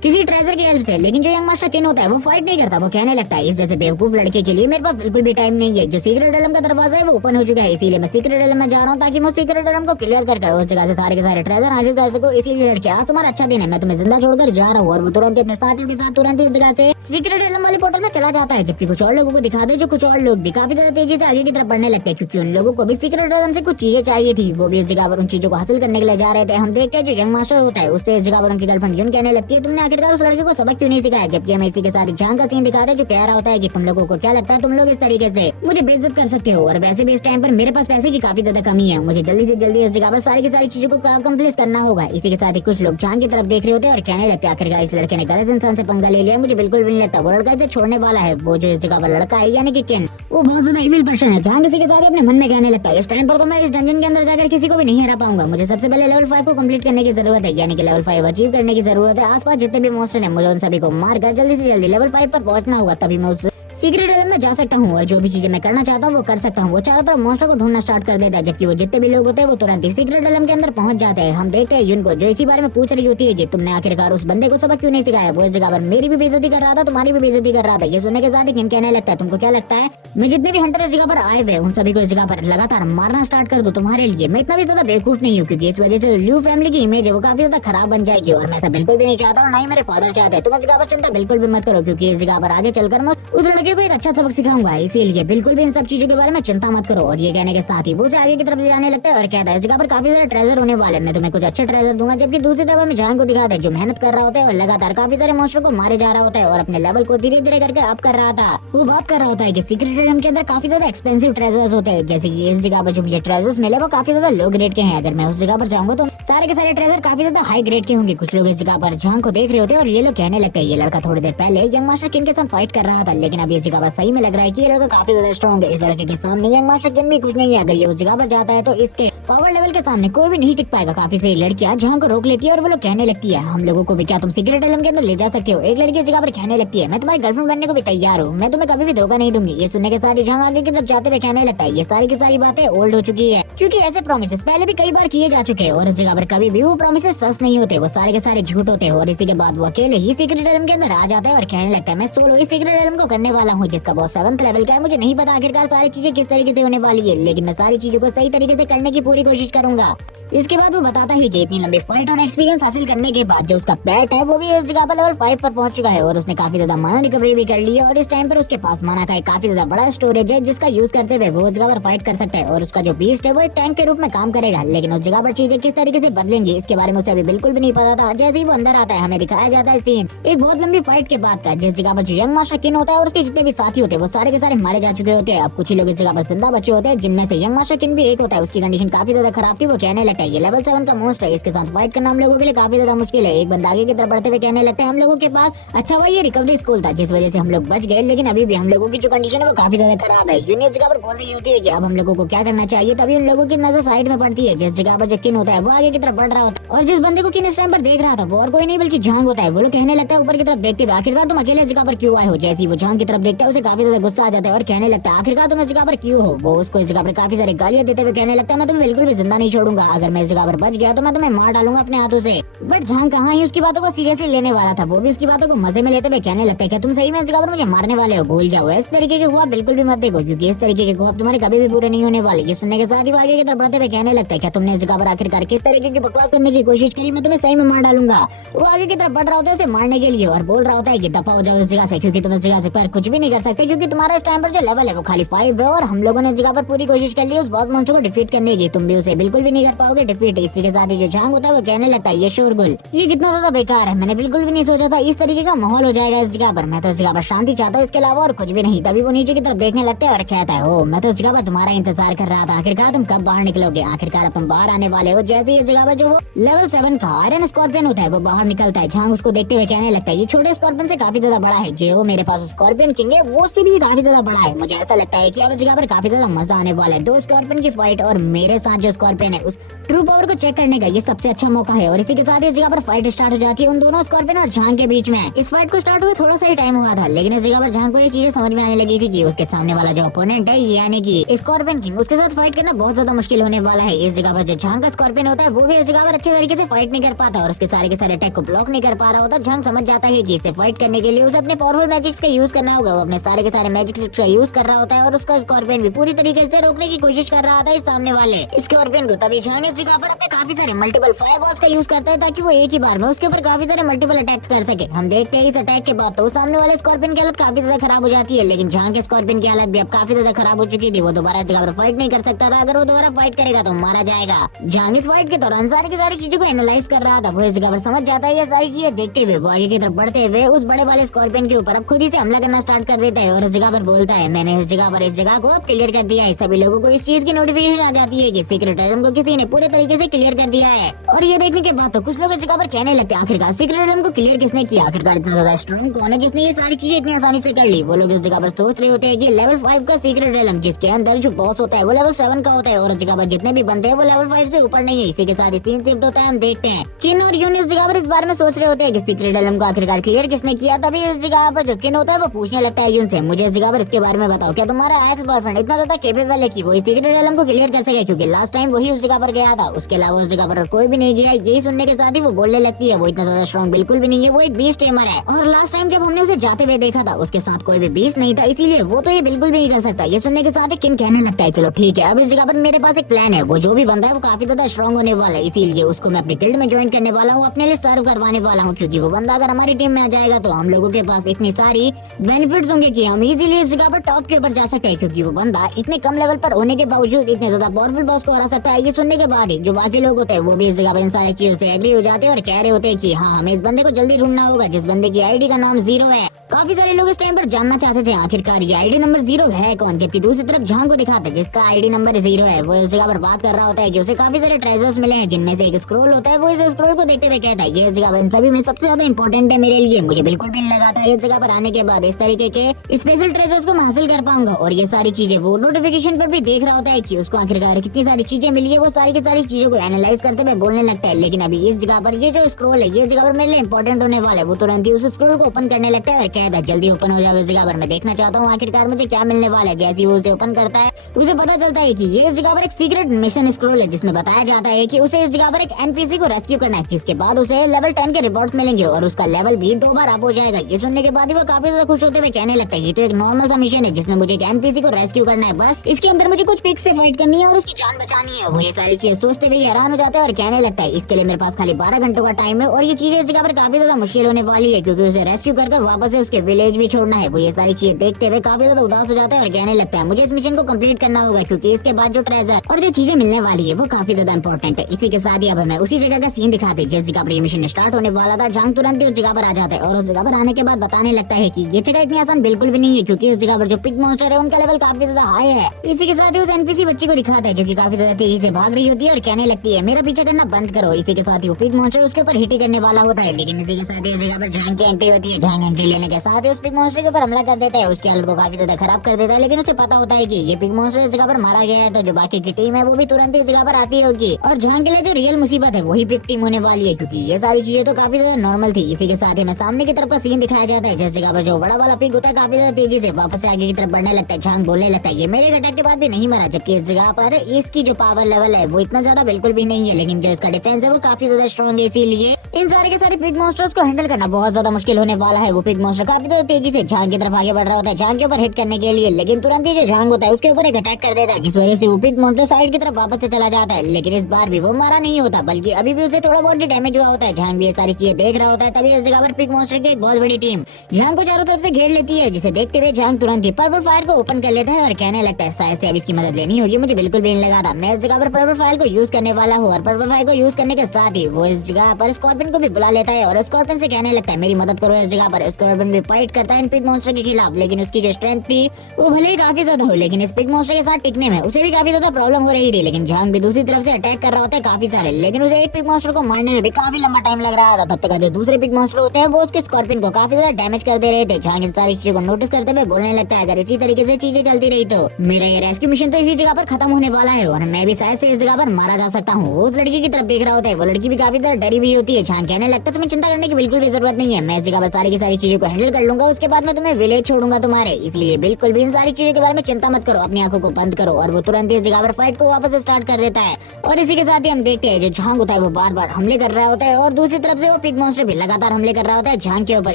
किसी ट्रेजर की हेल्प से। लेकिन जो यंग मास्टर किन होता है वो फाइट नहीं करता। वो कहने लगता है इस जैसे बेवकूफ लड़के के लिए मेरे पास बिल्कुल भी टाइम नहीं है, जो सीक्रेट एलम का दरवाजा है वो ओपन हो चुका है, इसीलिए मैं सीक्रेट एलम में जा रहा हूँ ताकि मैं सीक्रेट एलम को क्लियर कर उस जगह से सारे के सारे ट्रेजर हासिल कर सकूं। इसीलिए लड़के आज तुम्हारा अच्छा दिन है, मैं तुम्हें जिंदा छोड़कर जा रहा हूँ। और वो तुरंत अपने साथियों के साथ तुरंत इस जगह से सीक्रेट एलम वाले पोर्टल में चला जाता है। जबकि कुछ और लोगों को दिखा दे जो कुछ और लोग भी काफी ज्यादा तेजी से आगे की तरफ बढ़ने लगते हैं क्योंकि उन लोगों को भी सीक्रेट एलम से कुछ चीजें चाहिए थी, वो भी इस जगह पर उन चीजों को हासिल करने के लिए जा रहे थे। हम देखते हैं जो यंग मास्टर होता है उससे इस जगह पर उनकी गर्लफ्रेंड यून कहने लगती है तुमने आखिरकार उस लड़के को सबक क्यों नहीं सिखाया। जबकि हम इसी के साथ झांग का सीन दिखाते हैं जो कह रहा होता है कि तुम लोगों को क्या लगता है तुम लोग इस तरीके से मुझे बेइज्जत कर सकते हो, और वैसे भी इस टाइम पर मेरे पास पैसे की काफी ज्यादा कमी है, मुझे जल्दी से जल्दी इस जगह पर सारी की सारी चीजों को कंप्लीट करना होगा। इसी के साथ ही कुछ लोग झांग की तरफ देख रहे होते हैं और कहने लगते हैं आखिरकार इस लड़के ने गलत इंसान से पंगा ले लिया, मुझे बिल्कुल भी नहीं लगता वो लड़का इसे छोड़ने वाला है। वो जो इस जगह पर लड़का है यानी कि किन वो बहुत ज्यादा इविल पर्सन है। झांग इसी के साथ अपने मन में कहने लगता है इस टाइम पर तो मैं इस डंजन के अंदर जाकर किसी को भी नहीं हरा पाऊंगा, मुझे सबसे पहले लेवल 5 को कंप्लीट करने की जरूरत है, यानी कि लेवल 5 अचीव करने की जरूरत है। आसपास जितने भी मॉन्स्टर हैं मुझे उन सभी को मारकर जल्दी से जल्दी लेवल 5 पर पहुंचना होगा, तभी मैं उस सीक्रेट एलम में जा सकता हूँ और जो भी चीजें मैं करना चाहता हूँ वो कर सकता हूँ। वो चारों तरफ मॉन्स्टर को ढूंढना स्टार्ट कर देता है, जबकि वो जितने भी लोग होते हैं वो तुरंत ही सीक्रेट एलम के अंदर पहुंच जाते हैं। हम देखते हैं यून को जो इसी बारे में पूछ रही होती है कि तुमने आखिरकार उस बंदे को सबक क्यों नहीं सिखाया, वो इस जगह पर मेरी भी बेइज्जती कर रहा था तुम्हारी भी बेइज्जती कर रहा था। ये सुनने के साथ ही किन कहने लगता है तुमको क्या लगता है मैं जितने भी हंटर इस जगह पर आए हुए उन सभी को इस जगह पर लगातार मारना स्टार्ट कर दूं तुम्हारे लिए, मैं इतना भी ज्यादा बेवकूफ नहीं हूँ क्योंकि इस वजह से ल्यू फैमिली की इमेज है वो काफी ज्यादा खराब बन जाएगी और मैं ऐसा बिल्कुल भी नहीं चाहता और ना ही मेरे फादर चाहते हैं। तुम इस जगह पर चिंता बिल्कुल भी मत करो क्योंकि इस जगह पर आगे चलकर मैं उस लड़के को एक अच्छा सबक सिखाऊंगा, इसीलिए बिल्कुल भी इन सब चीजों के बारे में चिंता मत करो। और ये कहने के साथ ही वो आगे की तरफ ले जाने लगता है और कहता है इस जगह पर काफी सारे ट्रेजर होने वाले, मैं तुम्हें कुछ अच्छे ट्रेजर दूंगा। जबकि दूसरी तरफ में झांग को दिखाता है जो मेहनत कर रहा होता है और लगातार काफी सारे मॉन्स्टर को मारे जा रहा होता है और अपने लेवल को धीरे धीरे करके अप कर रहा था। वो बात कर रहा होता है कि सीक्रेट एलम के अंदर काफी ज्यादा एक्सपेंसिव ट्रेजर्स होते हैं, जैसे कि इस जगह पर जो मुझे ट्रेजर्स मिले वो काफी ज्यादा लो ग्रेड के हैं। अगर मैं उस जगह पर जाऊंगा तो सारे के सारे ट्रेजर काफी ज्यादा हाई ग्रेड के होंगे। कुछ लोग इस जगह पर झांग को देख रहे होते हैं और ये लोग कहने लगते हैं ये लड़का थोड़ी देर पहले यंग मास्टर किन के साथ फाइट कर रहा था, लेकिन अब इस जगह पर सही में लग रहा है कि ये लड़का काफी ज्यादा स्ट्रॉन्ग है। इस लड़के के सामने यंग मास्टर किन भी कुछ नहीं है, अगर ये उस जगह पर जाता है तो इसके पावर लेवल के सामने कोई भी नहीं टिक पाएगा। काफी सारी लड़कियां झांग को रोक लेती है और वो लोग कहने लगती है हम लोगों को भी क्या तुम सीक्रेट एलम के अंदर ले जा सकते हो। एक लड़की इस जगह पर कहने लगती है मैं तुम्हारी गर्लफ्रेंड बनने को भी तैयार हूँ, मैं तुम्हें कभी भी धोखा नहीं दूंगी। ये सुनने के साथ ही झांग आगे की तरफ जाते हुए कहने लगता है ये सारी की सारी बातें ओल्ड हो चुकी है क्योंकि ऐसे प्रोमिसेस पहले भी कई बार किए जा चुके हैं और इस जगह पर कभी भी वो प्रोमिसेस सच नहीं होते, वो सारे के सारे झूठ होते हैं। और इसी के बाद वो अकेले ही सीक्रेट एलम के अंदर आ जाता है और कहने लगता है मैं सोलो ही सीक्रेट एलम को करने वाला हूँ जिसका बॉस 7th लेवल का है। मुझे नहीं पता आखिरकार सारी चीजें किस तरीके से होने वाली है, लेकिन मैं सारी चीजों को सही तरीके से करने की पूरी कोशिश करूंगा। इसके बाद वो बताता है कि इतनी लंबी फाइट और एक्सपीरियंस हासिल करने के बाद जो उसका पेट है वो भी इस जगह पर लेवल 5 पर पहुंच चुका है और उसने काफी ज्यादा माना रिकवरी भी कर ली है और इस टाइम पर उसके पास माना का एक काफी ज्यादा बड़ा स्टोरेज है जिसका यूज करते हुए वो उस जगह पर फाइट कर सकता है और उसका जो बीस्ट है वो एक टैंक के रूप में काम करेगा। लेकिन उस जगह पर चीजें किस तरीके से बदलेंगी इसके बारे में उसे अभी बिल्कुल भी नहीं पता था। जैसे ही वो अंदर आता है हमें दिखाया जाता है सीन एक बहुत लंबी फाइट के बाद का, जिस जगह पर जो यंग मास्टर किन होता है और उसके जितने भी साथी होते हैं वो सारे के सारे मारे जा चुके होते हैं। अब कुछ ही लोग इस जगह पर जिंदा बचे होते हैं जिनमें से यंग मास्टर किन भी एक होता है। उसकी कंडीशन काफी ज्यादा खराब थी। वो कहने लगता लगता है ये लेवल 7 का मोस्ट है, इसके साथ फाइट करना हम लोगों के लिए काफी ज्यादा मुश्किल है। एक बंदा आगे की तरफ बढ़ते हुए कहने लगता है हम लोगों के पास अच्छा हुआ ये रिकवरी स्कूल था जिस वजह से हम लोग बच गए, लेकिन अभी भी हम लोगों की जो कंडीशन है वो काफी ज्यादा खराब है। यूनियन जगह पर बोल रही होती है कि अब हम लोगों को क्या करना चाहिए, तभी उन लोगों की नजर साइड में पड़ती है। जिस जगह पर जो किन होता है वो आगे की तरफ बढ़ रहा होता है और जिस बंदे को किन इस टाइम पर देख रहा था वो और कोई नहीं बल्कि झांग होता है। वो लोग कहने लगता है ऊपर की तरफ देखते हुए आखिरकार तुम अकेले जगह पर क्यों आए हो। जैसे ही वो झांग की तरफ देखता है उसे काफी ज्यादा गुस्सा आ जाता है और कहने लगता है आखिरकार तुम इस जगह पर क्यों हो। वो उसको इस जगह पर काफी सारी गालियां देते हुए कहने लगता है मैं तुम्हें बिल्कुल भी जिंदा नहीं छोड़ूंगा, अगर मैं इस जगह पर बच गया तो मैं तुम्हें मार डालूंगा अपने हाथों से। बट झांग कहाँ ही उसकी बातों को सीरियसली लेने वाला था, वो भी उसकी बातों को मजे में लेते हुए कहने लगता है क्या तुम सही में इस जगह पर मुझे मारने वाले हो, भूल जाओ इस तरीके के ख्वाब बिल्कुल भी मत देखो क्योंकि इस तरीके के ख्वाब तुम्हारे कभी भी पूरे नहीं होने वाले। ये सुनने के साथ ही वो आगे की तरफ बढ़ते हुए कहने लगता है क्या तुमने इस जगह पर आखिरकार किस तरीके की बकवास करने की कोशिश करी, मैं तुम्हें सही में मार डालूंगा। वो आगे की तरफ बढ़ रहा होता है उसे मारने के लिए और बोल रहा होता है कि दफा हो जाओ इस जगह से क्योंकि तुम इस जगह से पर कुछ भी नहीं कर सकते क्योंकि तुम्हारा इस टाइम पर जो लेवल है वो खाली 5 है और हम लोगों ने इस जगह पर पूरी कोशिश कर ली उस बॉस मॉन्स्टर को डिफीट करने की, तुम भी उसे बिल्कुल भी नहीं कर पाओगे डिफीट। इसी के साथ ही जो झांग होता है वो कहने लगता है ये शोरगुल ये कितना ज्यादा बेकार है, मैंने बिल्कुल भी नहीं सोचा था इस तरीके का माहौल हो जाएगा इस जगह पर, मैं तो इस जगह पर शांति चाहता हूँ इसके अलावा और कुछ भी नहीं। तभी वो नीचे की तरफ देखने लगते हैं और कहता है ओ मैं तो इस जगह पर तुम्हारा इंतजार कर रहा था, आखिरकार तुम कब बाहर निकलोगे, आखिरकार अब तुम बाहर आने वाले हो। जैसे इस जगह पर जो लेवल 7 का आयरन स्कॉर्पियन होता है वो बाहर निकलता है। झांग उसको देखते हुए कहने लगता है ये छोटे स्कॉर्पियन से काफी ज्यादा बड़ा है, जो मेरे पास स्कॉर्पियन किंग है वो उससे भी काफी ज्यादा बड़ा है। मुझे ऐसा लगता है कि अब इस जगह पर काफी ज्यादा मजा आने वाला है, 2 स्कॉर्पियन की फाइट और मेरे साथ जो स्कॉर्पियन है उस ट्रू पावर को चेक करने का ये सबसे अच्छा मौका है। और इसी के साथ इस जगह पर फाइट स्टार्ट हो जाती है उन दोनों स्कॉर्पियन और झांग के बीच में। इस फाइट को स्टार्ट हुए थोड़ा सा ही टाइम हुआ था लेकिन इस जगह पर झांग को ये चीजें समझ में आने लगी थी कि उसके सामने वाला जो ओपोनेंट है यानी कि स्कॉर्पियन किंग उसके साथ फाइट करना बहुत ज्यादा मुश्किल होने वाला है। इस जगह पर जो झांग का स्कॉर्पियन होता है वो भी इस जगह पर अच्छे तरीके से फाइट नहीं कर पाता और उसके सारे के सारे अटैक को ब्लॉक नहीं कर पा रहा होता। झांग समझ जाता है कि इसे फाइट करने के लिए उसे अपने पावरफुल मैजिक्स का यूज करना होगा। वो अपने सारे के सारे मैजिक ट्रिक्स का यूज कर रहा होता है और उसका स्कॉर्पियन भी पूरी तरीके से रोकने की कोशिश कर रहा था इस सामने वाले स्कॉर्पियन को। तभी झांग इस जगह पर अपने काफी सारे मल्टीपल फायरबॉल्स का यूज करता है ताकि वो एक ही बार में उसके ऊपर काफी सारे मल्टीपल अटैक्स कर सके। हम देखते हैं इस अटैक के बाद तो सामने वाले स्कॉर्पियन की हालत काफी ज्यादा खराब हो जाती है, लेकिन झांग के स्कॉर्पियन की हालत भी अब काफी ज्यादा खराब हो चुकी थी। वो दोबारा इस जगह पर फाइट नहीं कर सकता था, अगर वो दोबारा फाइट करेगा तो मारा जाएगा। झांग इस फाइट के दौरान सारी की सारी चीजों को एनालाइज कर रहा था। वो इस जगह पर समझ जाता है ये सारी चीजें देखते हुए वो आगे की तरफ बढ़ते हुए उस बड़े वाले स्कॉर्पियन के ऊपर अब खुद ही से हमला करना स्टार्ट कर देता है और इस जगह पर बोलता है मैंने इस जगह को अब क्लियर कर दिया है। सभी लोगों को इस चीज की नोटिफिकेशन आ जाती है कि सीक्रेट एटम को किसी ने पूरे तरीके से क्लियर कर दिया है। और ये देखने के बाद तो कुछ लोग इस जगह पर कहने लगते हैं आखिरकार सीक्रेट एटम को क्लियर किसने किया, आखिरकार इतना ज्यादा स्ट्रॉन्ग कौन है जिसने ये सारी चीजें इतनी आसानी से कर ली। वो लोग इस जगह पर सोच रहे होते हैं कि लेवल 5 का सीक्रेट एटम जिसके अंदर जो बॉस होता है वो लेवल 7 का होता है और इस जगह पर जितने भी बंदे हैं वो लेवल 5 से ऊपर नहीं है। इसी के साथ ही सीन शिफ्ट होता है। हम देखते हैं किन और यून इस जगह पर इस बारे में सोच रहे होते हैं कि सीक्रेट एटम को आखिरकार क्लियर किसने किया। तभी इस जगह पर जो किन होता है वो पूछने लगता है यून से मुझे इस जगह पर इसके बारे में बताओ, क्या तुम्हारा एक्स बॉयफ्रेंड इतना ज्यादा केपेबल है कि वो सीक्रेट एटम को क्लियर कर सके, क्योंकि लास्ट टाइम वही उस जगह पर गया था, उसके अलावा उस जगह पर कोई भी नहीं गया। यही सुनने के साथ ही वो बोलने लगती है वो इतना ज्यादा स्ट्रॉन्ग बिल्कुल भी नहीं है, वो एक बीस्ट टेमर है और लास्ट टाइम जब हमने उसे जाते हुए देखा था उसके साथ कोई भी बीस्ट नहीं था, इसीलिए वो तो ये बिल्कुल भी नहीं कर सकता। ये सुनने के साथ ही किन कहने लगता है चलो ठीक है अब इस जगह पर मेरे पास एक प्लान है, वो जो भी बंदा है वो काफी ज्यादा स्ट्रॉन्ग होने वाला है, इसीलिए उसको मैं अपनी गिल्ड में ज्वाइन करने वाला हूँ, अपने लिए सर्व करवाने वाला हूँ, क्योंकि वो बंदा अगर हमारी टीम में आ जाएगा तो हम लोगों के पास इतनी सारी बेनिफिट्स होंगे कि हम इजीली इस जगह पर टॉप के ऊपर जा सकते हैं, क्योंकि वो बंदा इतने कम लेवल पर होने के बावजूद इतने ज्यादा पावरफुल बॉस को हरा सकता है। ये सुनने के बाद ही जो बाकी लोग होते हैं वो भी इस जगह पर इन सारी चीजों से एग्री हो जाते हैं और कह रहे होते हैं कि हाँ हमें इस बंदे को जल्दी ढूंढना होगा जिस बंदे की आईडी का नाम 0 है। काफी सारे लोग इस टाइम पर जानना चाहते थे आखिरकार ये आईडी नंबर 0 है कौन, जबकि दूसरी तरफ झांग को दिखाते जिसका आईडी नंबर 0 है वो इस जगह पर बात कर रहा होता है कि उसे काफी सारे ट्रेजर्स मिले हैं जिनमें से एक स्क्रोल होता है। वो इस स्क्रोल को देखते हुए कहता है ये इस जगह पर इन सभी में सबसे ज्यादा इंपॉर्टेंट है मेरे लिए, मुझे बिल्कुल भी नहीं लगा था इस जगह पर आने के बाद इस तरीके के स्पेशल ट्रेजर्स को मैं हासिल कर पाऊंगा। और ये सारी चीजें वो नोटिफिकेशन पर भी देख रहा होता है कि उसको आखिरकार कितनी सारी चीजें मिली है, वो सारी की सारी चीजों को एनालाइज करते हुए बोलने लगता है। लेकिन अभी इस जगह पर ये जो स्क्रोल है ये जगह पर मेरे लिए इंपॉर्टेंट होने वाला है। वो तुरंत ही उस स्क्रोल को ओपन करने लगता है और कहता है जल्दी ओपन हो जाओ इस जगह पर, मैं देखना चाहता हूँ आखिरकार मुझे क्या मिलने वाला है। जैसे ही वो उसे ओपन करता है उसे पता चलता है कि ये इस जगह पर एक सीक्रेट मिशन स्क्रोल है जिसमें बताया जाता है कि उसे इस जगह पर एक एनपीसी को रेस्क्यू करना है, जिसके बाद उसे लेवल 10 के रिवॉर्ड्स मिलेंगे और उसका लेवल भी 2 बार अप हो जाएगा। ये सुनने के बाद ही वो काफी ज्यादा खुश होते हुए कहने लगता है ये तो एक नॉर्मल सा मिशन है जिसमें मुझे एक एनपीसी को रेस्क्यू करना है, बस इसके अंदर मुझे कुछ पिक्स से फाइट करनी है और उसकी जान बचानी है। वो ये सारी चीजें सोचते हुए हैरान हो जाते हैं और कहने लगता है इसके लिए मेरे पास खाली 12 घंटों का टाइम है और ये चीजें इस जगह पर काफी ज्यादा मुश्किल होने वाली है, क्योंकि उसे रेस्क्यू कर वापस से उसके उसके विलेज भी छोड़ना है। वो ये सारी चीजें देखते हुए काफी ज्यादा उदास हो जाता है और कहने लगता है मुझे इस मिशन को कंप्लीट करना होगा, क्योंकि इसके बाद जो ट्रेजर और जो चीजें मिलने वाली है वो काफी ज्यादा इंपॉर्टेंट है। इसी के साथ ही अब हमें उसी जगह का सीन दिखाते जिस जगह पर ये मिशन स्टार्ट होने वाला था। झांग तुरंत ही उस जगह पर आ जाता है और उस जगह पर आने के बाद बताने लगता है कि ये जगह इतनी आसान बिल्कुल भी नहीं है, क्योंकि इस जगह पर जो पिग मॉन्स्टर है उनका लेवल काफी ज्यादा हाई है। इसी के साथ ही उस एनपीसी बच्ची को दिखाता है जो कि काफी ज्यादा तेजी से भाग रही होती है और कहने लगती है मेरा पीछा करना बंद करो। इसी के साथ ही वो पिग मॉन्स्टर उसके ऊपर हिट करने वाला होता है, लेकिन इसी के साथ ही इस जगह पर झांग की एंट्री होती है। झांग एंट्री लेने के साथ ही उस पिग मॉन्स्टर के ऊपर हमला कर देता है, उसकी हालत को काफी ज्यादा खराब कर देता है। लेकिन उसे पता होता है कि ये पिग मॉन्स्टर इस जगह पर मारा गया है, तो जो बाकी की टीम है वो भी तुरंत इस जगह पर आती होगी और झांग के लिए जो रियल मुसीबत है वही पिग टीम होने वाली है, क्योंकि ये सारी चीजें तो काफी ज्यादा नॉर्मल थी। इसी के साथ ही हमें सामने की तरफ का सीन दिखाया जाता है जिस जगह पर जो बड़ा वाला पिग होता है काफी ज्यादा तेजी से वापस से आगे की तरफ बढ़ने लगता है। झांग बोलने लगता है ये मेरे अटैक के बाद भी नहीं मरा, जबकि इस जगह पर इसकी जो पावर लेवल है वो इतना ज्यादा बिल्कुल भी नहीं है, लेकिन जो इसका डिफेंस है वो काफी ज्यादा स्ट्रॉन्ग है। इसीलिए इन सारे के सारे पिग मॉन्स्टर्स को हैंडल करना बहुत ज्यादा मुश्किल होने वाला है। वो पिग मॉन्स्टर काफी ज्यादा तेजी से झांग की तरफ आगे बढ़ रहा होता है झांग के ऊपर हिट करने के लिए, लेकिन तुरंत ही जो झांग होता है उसके ऊपर एक अटैक कर देता है, जिस वजह से वो पिग मॉन्स्टर साइड की तरफ वापस से चला जाता है। लेकिन इस बार भी वो मारा नहीं होता, बल्कि अभी भी उसे थोड़ा बहुत डैमेज हुआ होता है। झांग भी ये सारी चीजें देख रहा होता है। तभी इस जगह पर पिग मॉन्स्टर की एक बहुत बड़ी टीम झांग को चारों तरफ से घेर लेती है, जिसे देखते हुए झांग तुरंत ही पर्पल फायर को ओपन कर लेता है और कहने लगता है शायद से अब इसकी मदद लेनी होगी, मुझे बिल्कुल भी नहीं लगा था। मैं इस जगह पर पर्पल फायर को यूज करने वाला हूँ और पर्पल फायर को यूज करने के साथ ही वो इस जगह पर स्कॉर्पियन को भी बुला लेता है और स्कॉर्पियन से कहने लगता है मेरी मदद करो। इस जगह पर स्कॉर्पियन भी फाइट करता है इन पिग मॉन्स्टर के खिलाफ, लेकिन उसकी जो स्ट्रेंथ थी वो भले ही काफी ज्यादा हो, लेकिन इस पिग मॉन्स्टर के साथ टिकने में उसे भी काफी ज्यादा प्रॉब्लम हो रही थी। लेकिन झांग भी दूसरी तरफ से अटैक कर रहा होता है काफी सारे, लेकिन उसे एक पिग मॉन्स्टर को मारने में भी काफी लंबा टाइम लग रहा था। तब तक जो दूसरे पिग मॉन्स्टर होते हैं वो उसके स्कॉर्पियन को काफी ज्यादा डैमेज कर दे रहे थे। झांग इन सारी चीजों को नोटिस करते हुए बोलने लगता है अगर इसी तरीके से चीजें चलती रही तो मेरा ये रेस्क्यू मिशन तो इसी जगह पर खत्म होने वाला है और मैं भी शायद से इस जगह पर मारा जा सकता हूँ। वो उस लड़की की तरफ देख रहा होता है, वो लड़की भी काफी ज्यादा डरी हुई होती है। झांग कहने लगता है तुम्हें चिंता करने की बिल्कुल भी जरूरत नहीं है, मैं इस जगह पर सारी की सारी चीजों को हैंडल कर लूंगा, उसके बाद मैं तुम्हें विलेज छोड़ूंगा तुम्हारे, इसलिए बिल्कुल भी इन सारी चीजों के बारे में चिंता मत करो, अपनी आंखों को बंद करो। और वो तुरंत इस जगह पर फाइट को वापस स्टार्ट कर देता है और इसी के साथ ही हम देखते हैं जो झांग होता है वो बार बार हमले कर रहा होता है और दूसरी तरफ से वो पिग मॉन्स्टर भी लगातार हमले कर रहा होता है झांग के ऊपर।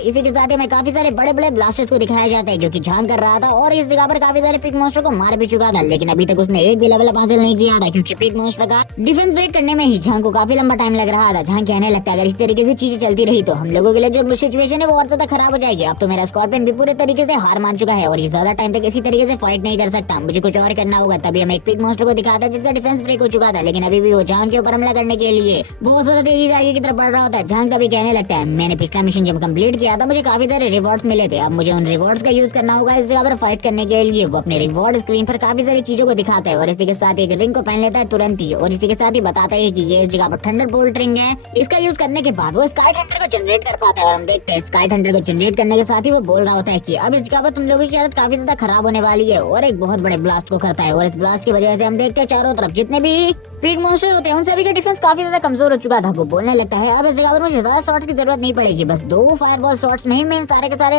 इसी के साथ ही हमें काफी सारे बड़े बड़े ब्लास्टर्स को दिखाया जाता है जो कि झांग कर रहा था और इस जगह पर काफी सारे पिग मॉन्स्टर को मार भी चुका था, लेकिन अभी तक उसने एक भी लेवल अप हासिल नहीं किया था, क्योंकि पिग मॉन्स्टर का डिफेंस ब्रेक करने में ही झांग को काफी लंबा टाइम लग रहा था। झांग कहने लगता है अगर इस तरीके से चीजें चलती रही तो हम लोगों के लिए जो सिचुएशन है वो और ज्यादा खराब हो जाएगी। अब तो मेरा स्कॉर्पियन भी पूरे तरीके से हार मान चुका है और ये ज्यादा टाइम तक इसी तरीके से फाइट नहीं कर सकता, मुझे कुछ और करना होगा। तभी हमें एक पिग मॉन्स्टर को दिखाता है जिसका डिफेंस ब्रेक हो चुका था, लेकिन अभी भी वो झांग के ऊपर हमला करने के लिए बहुत ज्यादा तेजी से आगे की तरफ बढ़ रहा होता है। झांग तभी कहने लगता है मैंने पिछला मिशन जब कंप्लीट किया था मुझे काफी सारे रिवॉर्ड्स मिले थे, अब मुझे उन रिवॉर्ड्स का यूज करना होगा इस जगह पर फाइट करने के लिए। वो अपने रिवॉर्ड स्क्रीन पर काफी सारी चीजों को दिखाता है और इसी के साथ एक रिंग को पहन लेता है तुरंत ही और इसी के साथ ही बताता है कि ये इस जगह पर थंडर बोल्ट रिंग है, इसका यूज करने के बाद वो स्काई थंडर को जनरेट कर पाता है। और हम देखते हैं स्काई थंडर को जनरेट करने के साथ ही वो बोल रहा होता है कि अब इस जगह पर तुम लोगों की हालत काफी ज्यादा खराब होने वाली है और एक बहुत बड़े ब्लास्ट को करता है और इस ब्लास्ट की वजह से हम देखते हैं चारों तरफ जितने भी पिग मॉन्स्टर होते हैं उन सभी का डिफेंस काफी ज्यादा कमजोर हो चुका था। वो बोलने लगता है अब इस जगह पर मुझे ज्यादा शॉट्स की जरूरत नहीं पड़ेगी, बस 2 फायरबॉल शॉट्स में ही मैं इन सारे के सारे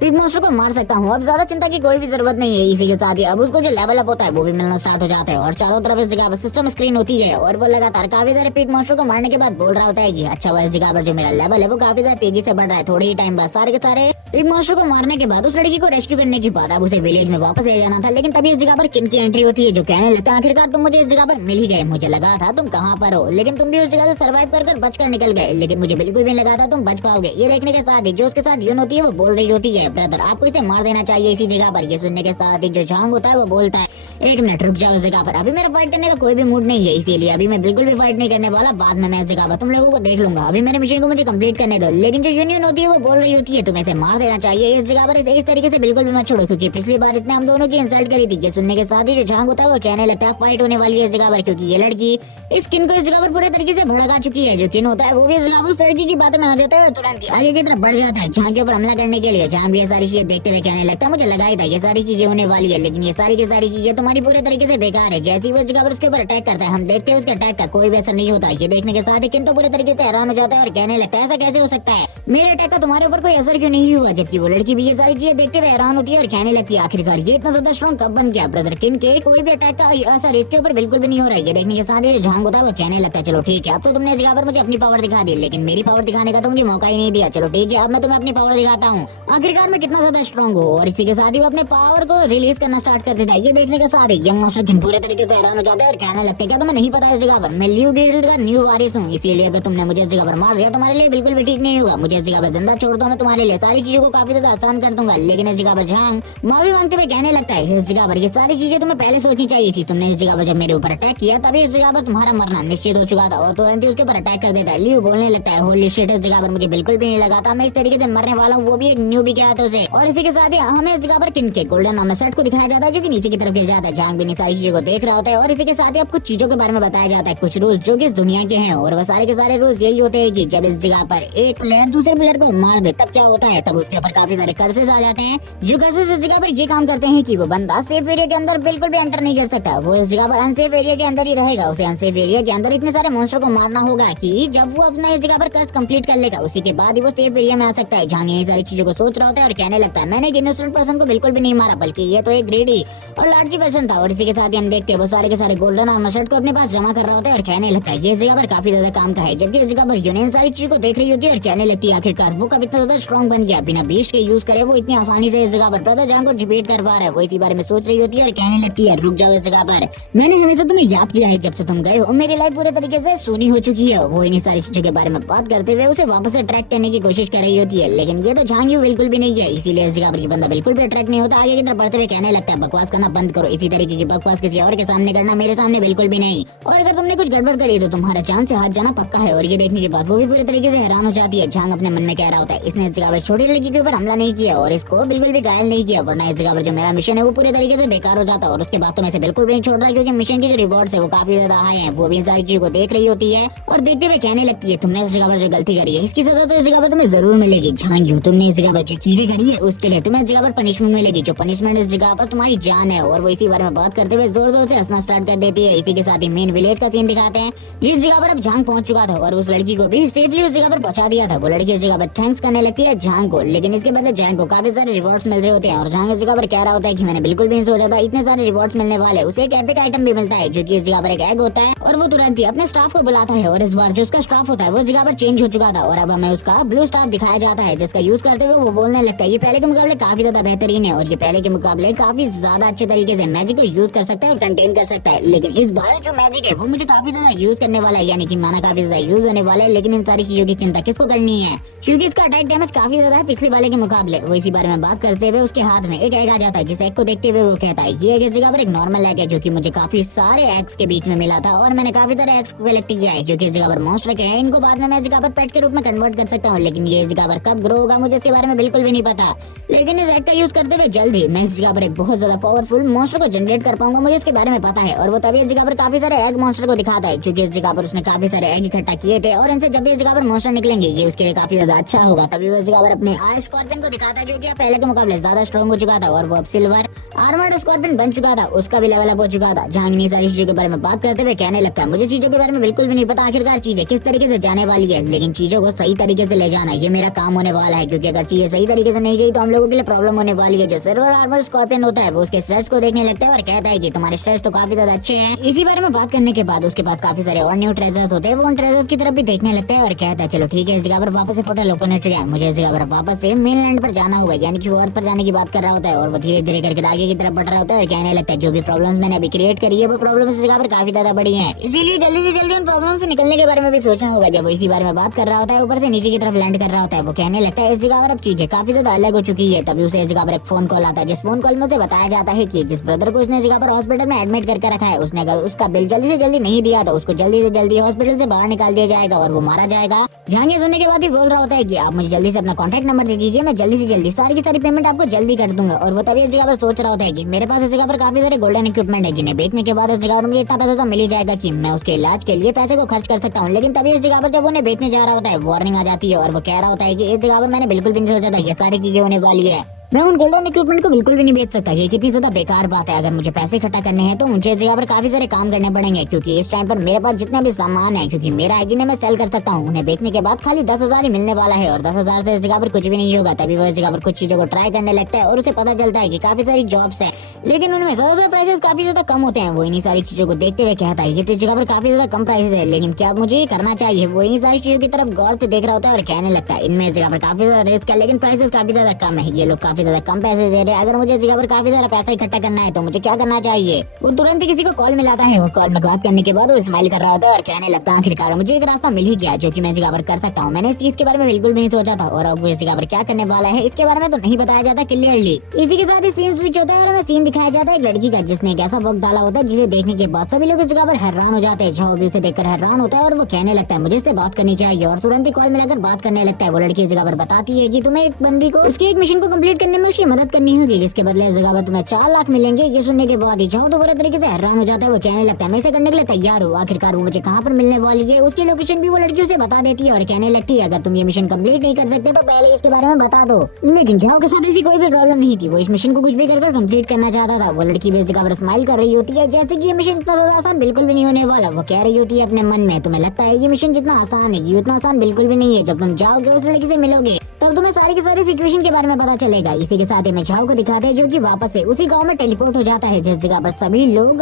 पिग मॉन्स्टर को मार सकता हूँ, अब ज्यादा चिंता की कोई भी जरूरत नहीं है। इसी के साथ ही अब उसको जो लेवल अप होता है वो भी मिलना स्टार्ट हो जाता है और चारों तरफ इस जगह पर सिस्टम स्क्रीन होती है और वो लगातार काफी सारे पिग मॉन्स्टर को मारने के बाद बोल रहा होता है कि अच्छा इस जगह पर जो मेरा लेवल है वो काफी ज्यादा तेजी से बढ़ रहा है, थोड़े ही टाइम बाद सारे के सारे पिग मॉन्स्टर को मारने के बाद उस लड़की को रेस्क्यू करने के बाद अब उसे विलेज में वापस ले जाना था। लेकिन तभी इस जगह पर किन की एंट्री होती है जो कहने लगता है आखिरकार तुम मुझे इस जगह पर मिल ही गए, मुझे लगा था तुम कहाँ पर हो, लेकिन तुम भी उस जगह से सर्वाइव कर बचकर निकल गए, लेकिन मुझे बिल्कुल भी लगा था तुम बच पाओगे। ये देखने के साथ ही जो उसके साथ यून होती है वो बोल रही होती है ब्रदर आपको इसे मार देना चाहिए इसी जगह पर। ये सुनने के साथ ही जो झांग होता है वो बोलता है एक मिनट रुक जाओ इस जगह पर, अभी मेरा फाइट करने का कोई भी मूड नहीं है, इसीलिए अभी मैं बिल्कुल भी फाइट नहीं करने वाला, बाद में मैं इस जगह पर तुम लोगों को देख लूंगा, अभी मेरे मिशन को मुझे कंप्लीट करने दो। लेकिन जो यूनियन होती है वो बोल रही होती है तुम्हें इसे मार देना चाहिए इस जगह पर, इस तरीके से बिल्कुल भी मत छोड़ो, क्योंकि पिछली बार इसने हम दोनों की इंसल्ट करी थी। ये सुनने के साथ ही जो झांग होता है वो कहने लगता है फाइट होने वाली है इस जगह पर, क्योंकि ये लड़की इस किन को इस जगह पर पूरे तरीके से भड़का चुकी है। जो किन होता है वो भी इस जगह पर उस लड़की की बातों में आ जाता है और तुरंत आगे की तरफ बढ़ जाता है झांग के ऊपर हमला करने के लिए। झांग भी ये सारी चीजें देखते हुए कहने लगता है मुझे लगा ही था ये सारी चीजें होने वाली है, लेकिन ये सारी की सारी चीजें तुम्हारी पूरे तरीके से बेकार है। जैसे ही वो जगह पर उसके ऊपर अटैक करता है हम देखते हैं उसके अटैक का कोई भी असर नहीं होता। ये देखने के साथ ही किन तो पूरे तरीके से हैरान हो जाता है और कहने लगता है ऐसा कैसे हो सकता है, मेरे अटैक का तुम्हारे ऊपर कोई असर क्यों नहीं हुआ। जबकि वो लड़की भी ये सारी चीजें देखते हुए हैरान होती है और कहने लगती है आखिरकार ये इतना ज्यादा स्ट्रॉन्ग कब बन गया ब्रदर, किन के कोई भी अटैक का असर इसके ऊपर बिल्कुल भी नहीं हो रहा है। ये देखने के साथ ही जो झांग होता है वो कहने लगता है चलो ठीक है अब तो तुमने इस जगह पर मुझे अपनी पावर दिखा दी, लेकिन मेरी पावर दिखाने का तो मुझे मौका ही नहीं दिया, चलो ठीक है अब मैं तुम्हें अपनी पावर दिखाता हूँ आखिरकार मैं कितना ज्यादा स्ट्रॉन्ग हूँ। और इसी के साथ ही वो अपने पावर को रिलीज करना स्टार्ट कर देता है। ये देखने के साथ बाद यंग मास्टर पूरे तरीके से हैरान हो जाते हैं और कहने लगते हैं क्या तुम्हें नहीं पता इस जगह पर मैं ल्यू ड्रिल का न्यू वारिस हूँ, इसीलिए अगर तुमने मुझे इस जगह पर मार दिया तुम्हारे लिए बिल्कुल भी ठीक नहीं होगा। मुझे इस जगह पर जिंदा छोड़ दो, मैं तुम्हारे लिए सारी चीजों को काफी ज्यादा आसान कर दूंगा। लेकिन इस जगह पर झांग माफी मांगते हुए कहने लगता है इस जगह पर ये सारी चीजें तुम्हें पहले सोचनी चाहिए थी। तुमने इस जगह पर जब मेरे ऊपर अटैक किया तभी इस जगह पर तुम्हारा मरना निश्चित हो चुका था और तुरंत ही उसके ऊपर अटैक कर देता है। ल्यू बोलने लगता है होली शिट, इस जगह पर मुझे बिल्कुल भी नहीं लगा था मैं इस तरीके से मरने वाला हूँ, वो भी एक न्यू भी क्या उसे। और इसी के साथ ही हमें इस जगह पर किन के गोल्डन नाम सेट को दिखाया जाता है जो कि नीचे की तरफ गिर जाता है। झांग भी सारी चीजों को देख रहा होता है और इसी के साथ ही आपको चीजों के बारे में बताया जाता है, कुछ रूल्स जो कि इस दुनिया के हैं और वो सारे के सारे रूल्स यही होते हैं कि जब इस जगह पर एक प्लेयर दूसरे प्लेयर को मार दे तब क्या होता है, तब उसके ऊपर काफी सारे कर्सेस आ जाते हैं। जो कर्सेस इस जगह पर ये काम करते हैं कि वो बंदा सेफ एरिया के अंदर बिल्कुल भी एंटर नहीं कर सकता, वो इस जगह पर अनसेफ एरिया के अंदर ही रहेगा। उसे अनसेफ एरिया के अंदर इतने सारे मॉन्स्टर को मारना होगा कि जब वो अपना इस जगह पर कर्स कंप्लीट कर लेगा उसी के बाद ही वो सेफ एरिया में आ सकता है। झांग ये सारी चीजों को सोच रहा होता है और कहने लगता है मैंने एक इनोसेंट पर्सन को बिल्कुल भी नहीं मारा, बल्कि ये तो एक ग्रेडी और लालची पर्सन था। और इसी के साथ ही हम देखते हैं वो सारे के सारे गोल्डन आर्मर सेट को अपने पास जमा कर रहा होता है और कहने लगता है ये इस जगह पर काफी ज्यादा काम का है। जबकि इस जगह पर यूनियन सारी चीजों को देख रही होती है और कहने लगती है आखिरकार वो कब इतना ज्यादा स्ट्रॉन्ग बन गया, बिना बीच के यूज करे वो इतनी आसानी से इस जगह पर ब्रदर जहां को डिबेट कर पा रहा है। वो इसी बारे में सोच रही होती है और कहने लगती है रुक जाओ, इस जगह पर मैंने हमेशा तुम्हें याद किया है, जब से तुम गए हो मेरी लाइफ पूरे तरीके से सुनी हो चुकी है। वो इन्हीं सारी चीजों के बारे में बात करते हुए उसे वापस अट्रैक्ट करने की कोशिश कर रही होती है, लेकिन ये तो झांगी बिल्कुल भी नहीं है, इसीलिए इस जगह पर ये बंदा बिल्कुल भी अट्रैक्ट नहीं होता। आगे की तरफ बढ़ते हुए कहने लगता है बकवास करना बंद करो, इसी तरीके की बकवास किसी और के सामने करना, मेरे सामने बिल्कुल भी नहीं। और अगर तुमने कुछ गड़बड़ करी तो तुम्हारा जान से हाथ जाना पक्का है। और ये देखने के बाद वो भी पूरे तरीके से हैरान हो जाती है। झांग अपने मन में कह रहा होता है इसने इस जगह पर छोटी लड़की के ऊपर हमला नहीं किया और इसको बिल्कुल भी घायल नहीं किया, वरना इस जगह पर जो मेरा मिशन है वो पूरे तरीके से बेकार हो जाता। और उसके बाद तो मैं इसे बिल्कुल भी नहीं छोड़ रहा क्योंकि मिशन की जो रिवॉर्ड्स है वो काफी ज्यादा हाई है। वो भी इन सारी चीजों को देख रही होती है और देखते हुए कहने लगती है तुमने इस जगह पर जो गलती करी है इसकी सजा तो इस जगह पर तुम्हें जरूर मिलेगी। झांग तुमने इस जगह पर जो चीजें करी है उसके लिए तुम्हें इस जगह पर पनिशमेंट मिलेगी, जो पनिशमेंट इस जगह पर तुम्हारी जान है। और वो इसी बारे में बात करते हुए जोर जोर से हंसना स्टार्ट कर देती है। इसी के साथ ही मेन विलेज का सीन दिखाते हैं जिस जगह पर अब झांग पहुंच चुका था और उस लड़की को भी सेफली उस जगह पर पहुंचा दिया था। वो लड़की इस जगह पर थैंक्स करने लगती है झांग को, लेकिन इसके बदले झांग को काफी सारे रिवॉर्ड्स मिल रहे होते हैं। और झांग इस जगह पर कह रहा होता है कि मैंने बिल्कुल भी नहीं सोचा था इतने सारे रिवॉर्ड्स मिलने वाले। उसे एक एपिक आइटम भी मिलता है जो कि इस जगह पर एक एग होता है और वो तुरंत ही अपने स्टाफ को बुलाता है। और इस बार जो उसका स्टाफ होता है वो इस जगह पर चेंज हो चुका था और अब हमें उसका ब्लू स्टाफ दिखाया जाता है, जिसका यूज करते हुए वो बोलने लगता है ये पहले के मुकाबले काफी ज्यादा बेहतरीन है और ये पहले के मुकाबले काफी ज्यादा अच्छे तरीके से मैजिक को यूज कर सकता है और कंटेन कर सकता है। लेकिन इस बार जो मैजिक है वो मुझे काफी ज्यादा यूज करने वाला है, यानी कि माना काफी ज्यादा यूज होने वाला है। लेकिन इन सारी चीजों की चिंता किसको करनी है क्योंकि इसका अटैक डैमेज काफी ज्यादा है पिछले वाले के मुकाबले। वो इसी बारे में बात करते हुए उसके हाथ में एक एग आ जाता है, जिस एग को देखते हुए वो कहता है ये एग इस जगह पर एक नॉर्मल एग है जो कि मुझे काफी सारे एग्स के बीच में मिला था और मैंने काफी सारे एग्स को कलेक्ट किया है जो कि इस जगह पर मॉन्स्टर के हैं। इनको बाद में मैं इस जगह पर पेट के रूप में कन्वर्ट कर सकता हूँ, लेकिन ये इस जगह पर कब ग्रो होगा मुझे इसके बारे में बिल्कुल भी नहीं पता। लेकिन इस एग का यूज करते हुए जल्द ही मैं इस जगह पर एक बहुत ज्यादा पावरफुल मॉन्स्टर को जनरेट कर पाऊंगा, मुझे इसके बारे में पता है। और वो तभी इस जगह पर काफी सारे एग मॉन्स्टर को दिखाता है क्योंकि इस जगह पर उसने काफी सारे एग इकट्ठा किए थे और इनसे जब भी इस जगह पर मॉन्स्टर निकलेंगे ये उसके लिए काफी ज्यादा अच्छा होगा। तभी वो इस जगह पर अपने आई स्कॉर्पियन को दिखाता है जो कि पहले के मुकाबले ज्यादा स्ट्रॉन्ग हो चुका था और वो अब सिल्वर आर्मर्ड स्कॉर्पियन बन चुका था, उसका भी लेवल अप हो चुका था। झांग ने सारी चीजों के बारे में बात करते हुए कहने लगता है मुझे चीजों के बारे में बिल्कुल भी नहीं पता आखिरकार चीजें किस तरीके से जाने वाली है, लेकिन चीजों को सही तरीके से ले जाना ये मेरा काम होने वाला है क्योंकि अगर चीजें सही तरीके से नहीं गई तो हम लोगों के लिए प्रॉब्लम होने वाली है। जो सिल्वर आर्मर्ड स्कॉर्पियन होता है वो उसके स्टैट्स को देखने लगता है और कहता है कि तुम्हारे स्टैट्स तो काफी ज्यादा अच्छे हैं। इसी बारे में बात करने के बाद उसके पास काफी सारे और न्यू ट्रेजर्स होते हैं, वो उन ट्रेजर्स की तरफ भी देखने लगता है और कहता है चलो ठीक है इस जगह पर वापस से पोर्टल ओपन हो चुका है, मुझे इस जगह पर वापस से मेनलैंड पर जाना होगा, यानी कि वो अर्थ पर जाने की बात कर रहा होता है। और वो धीरे धीरे करके आगे की तरफ बढ़ रहा होता है और कहने लगता है जो भी प्रॉब्लम्स मैंने अभी क्रिएट करी है वो प्रॉब्लम्स इस जगह पर काफी ज्यादा बड़ी हैं, इसीलिए जल्दी से जल्दी उन प्रॉब्लम से निकलने के बारे में भी सोचना होगा। जब वो इसी बारे में बात कर रहा होता है ऊपर से नीचे की तरफ लैंड कर रहा होता है वो कहने लगता है इस जगह पर अब चीजें काफी ज्यादा अलग हो चुकी है। तभी उसे इस जगह पर एक फोन कॉल आता है, जिस फोन कॉल में उसे बताया जाता है कि जिस ब्रदर को उसने इस जगह पर हॉस्पिटल में एडमिट करके रखा है उसने अगर उसका बिल जल्दी से जल्दी नहीं दिया तो उसको जल्दी से जल्दी हॉस्पिटल से बाहर निकाल दिया जाएगा और वो मारा जाएगा। झांग ये सुनने के बाद ही बोल रहा होता है कि आप मुझे जल्दी से अपना कॉन्टैक्ट नंबर दे दीजिए, मैं जल्दी से जल्दी सारी की सारी पेमेंट आपको जल्दी कर दूंगा। और वो तभी इस जगह पर सोच रहा होता है कि मेरे पास इस जगह पर काफी सारे गोल्डन इक्विपमेंट है जिन्हें बेचने के बाद इस जगह पर मुझे इतना पैसा तो मिल ही जाएगा कि मैं उसके इलाज के लिए पैसे को खर्च कर सकता हूँ। लेकिन तभी इस जगह पर जब उन्हें बेचने जा रहा होता है वार्निंग आ जाती है और वो कह रहा होता है कि इस जगह पर मैंने बिल्कुल भी नहीं सोचा था ये सारी चीजें होने वाली है, मैं उन गोल्डन इक्विपमेंट को बिल्कुल भी नहीं बेच सकता, ये कितनी ज्यादा बेकार बात है। अगर मुझे पैसे इकट्ठा करने हैं तो मुझे इस जगह पर काफी सारे काम करने पड़ेंगे क्योंकि इस टाइम पर मेरे पास जितने भी सामान है क्योंकि मेरा है जिन्हें मैं सेल कर सकता हूँ उन्हें बेचने के बाद खाली 10,000 ही मिलने वाला है और 10,000 से इस जगह पर कुछ भी नहीं होगा। तभी वो इस जगह पर कुछ चीजों को ट्राई करने लगता है और उसे पता चलता है कि काफी सारी जॉब्स है लेकिन उनमें ज्यादातर प्राइसेस काफी ज्यादा कम होते हैं। वो इन्हीं सारी चीजों को देखते हुए कहता है ये तो इस जगह पर काफी ज्यादा कम प्राइसेस है लेकिन क्या मुझे ये करना चाहिए। वो इन्हीं सारी चीजों की तरफ गौर से देख रहा होता है और कहने लगता है इनमें इस जगह पर काफी ज्यादा रिस्क है लेकिन प्राइसेस काफी ज्यादा कम है, ये लोग काफी काफी ज्यादा कम पैसे दे रहे हैं। अगर मुझे इस जगह पर काफी सारा पैसा इकट्ठा करना है तो मुझे क्या करना चाहिए। वो तुरंत ही किसी को कॉल मिलाता है। वो कॉल में बात करने के बाद वो स्माइल कर रहा होता है और कहने लगता है आखिरकार मुझे एक रास्ता मिल ही गया जो कि मैं जगह पर कर सकता हूँ। मैंने इस चीज के बारे में बिल्कुल भी नहीं सोचा था और अब वो इस जगह पर क्या करने वाला है इसके बारे में तो नहीं बताया जाता क्लियरली। इसी के साथ ही सीन स्विच होता है और हमें सीन दिखाया जाता है एक लड़की का जिसने एक ऐसा वक्त डाला होता है जिसे देखने के बाद सभी लोग इस जगह पर हैरान हो जाते हैं। जो भी उसे देखकर हैरान होता है और वो कहने लगता है मुझे इससे बात करनी चाहिए और तुरंत ही कॉल मिलाकर बात करने लगता है। वो लड़की इस जगह पर बताती है कि तुम्हें एक बंदी को उसके एक मिशन को कंप्लीट करने में उसकी मदद करनी होगी जिसके बदले इस जगह पर तुम्हें 4 लाख मिलेंगे। ये सुनने के बाद ही जो तो बुरे तरीके से हैरान हो जाता है। वो कहने लगता है मैं इसे करने के लिए तैयार हूँ। आखिरकार वो मुझे कहाँ पर मिलने वाली है उसकी लोकेशन भी वो लड़की उसे बता देती है और कहने लगती है अगर तुम ये मिशन कंप्लीट नहीं कर सकते तो पहले इसके बारे में बता दो। लेकिन जाओ के साथ ऐसी कोई भी प्रॉब्लम नहीं थी। वो इस मिशन को कुछ भी कर कंप्लीट करना चाहता था। वो लड़की भी इस जगह पर स्माइल कर रही होती है जैसे कि ये मिशन इतना ज्यादा आसान बिल्कुल भी नहीं होने वाला। वो कह रही होती है अपने मन में तुम्हें लगता है ये मिशन जितना आसान है ये उतना आसान बिल्कुल भी नहीं है। जब तुम जाओगे उस लड़की से मिलोगे तब तुम्हें सारी की सारी सिचुएशन के बारे में पता चलेगा। इसी के साथ ही मैं झाओ को दिखाते हैं जो कि वापस से उसी गांव में टेलीपोर्ट हो जाता है जिस जगह पर सभी लोग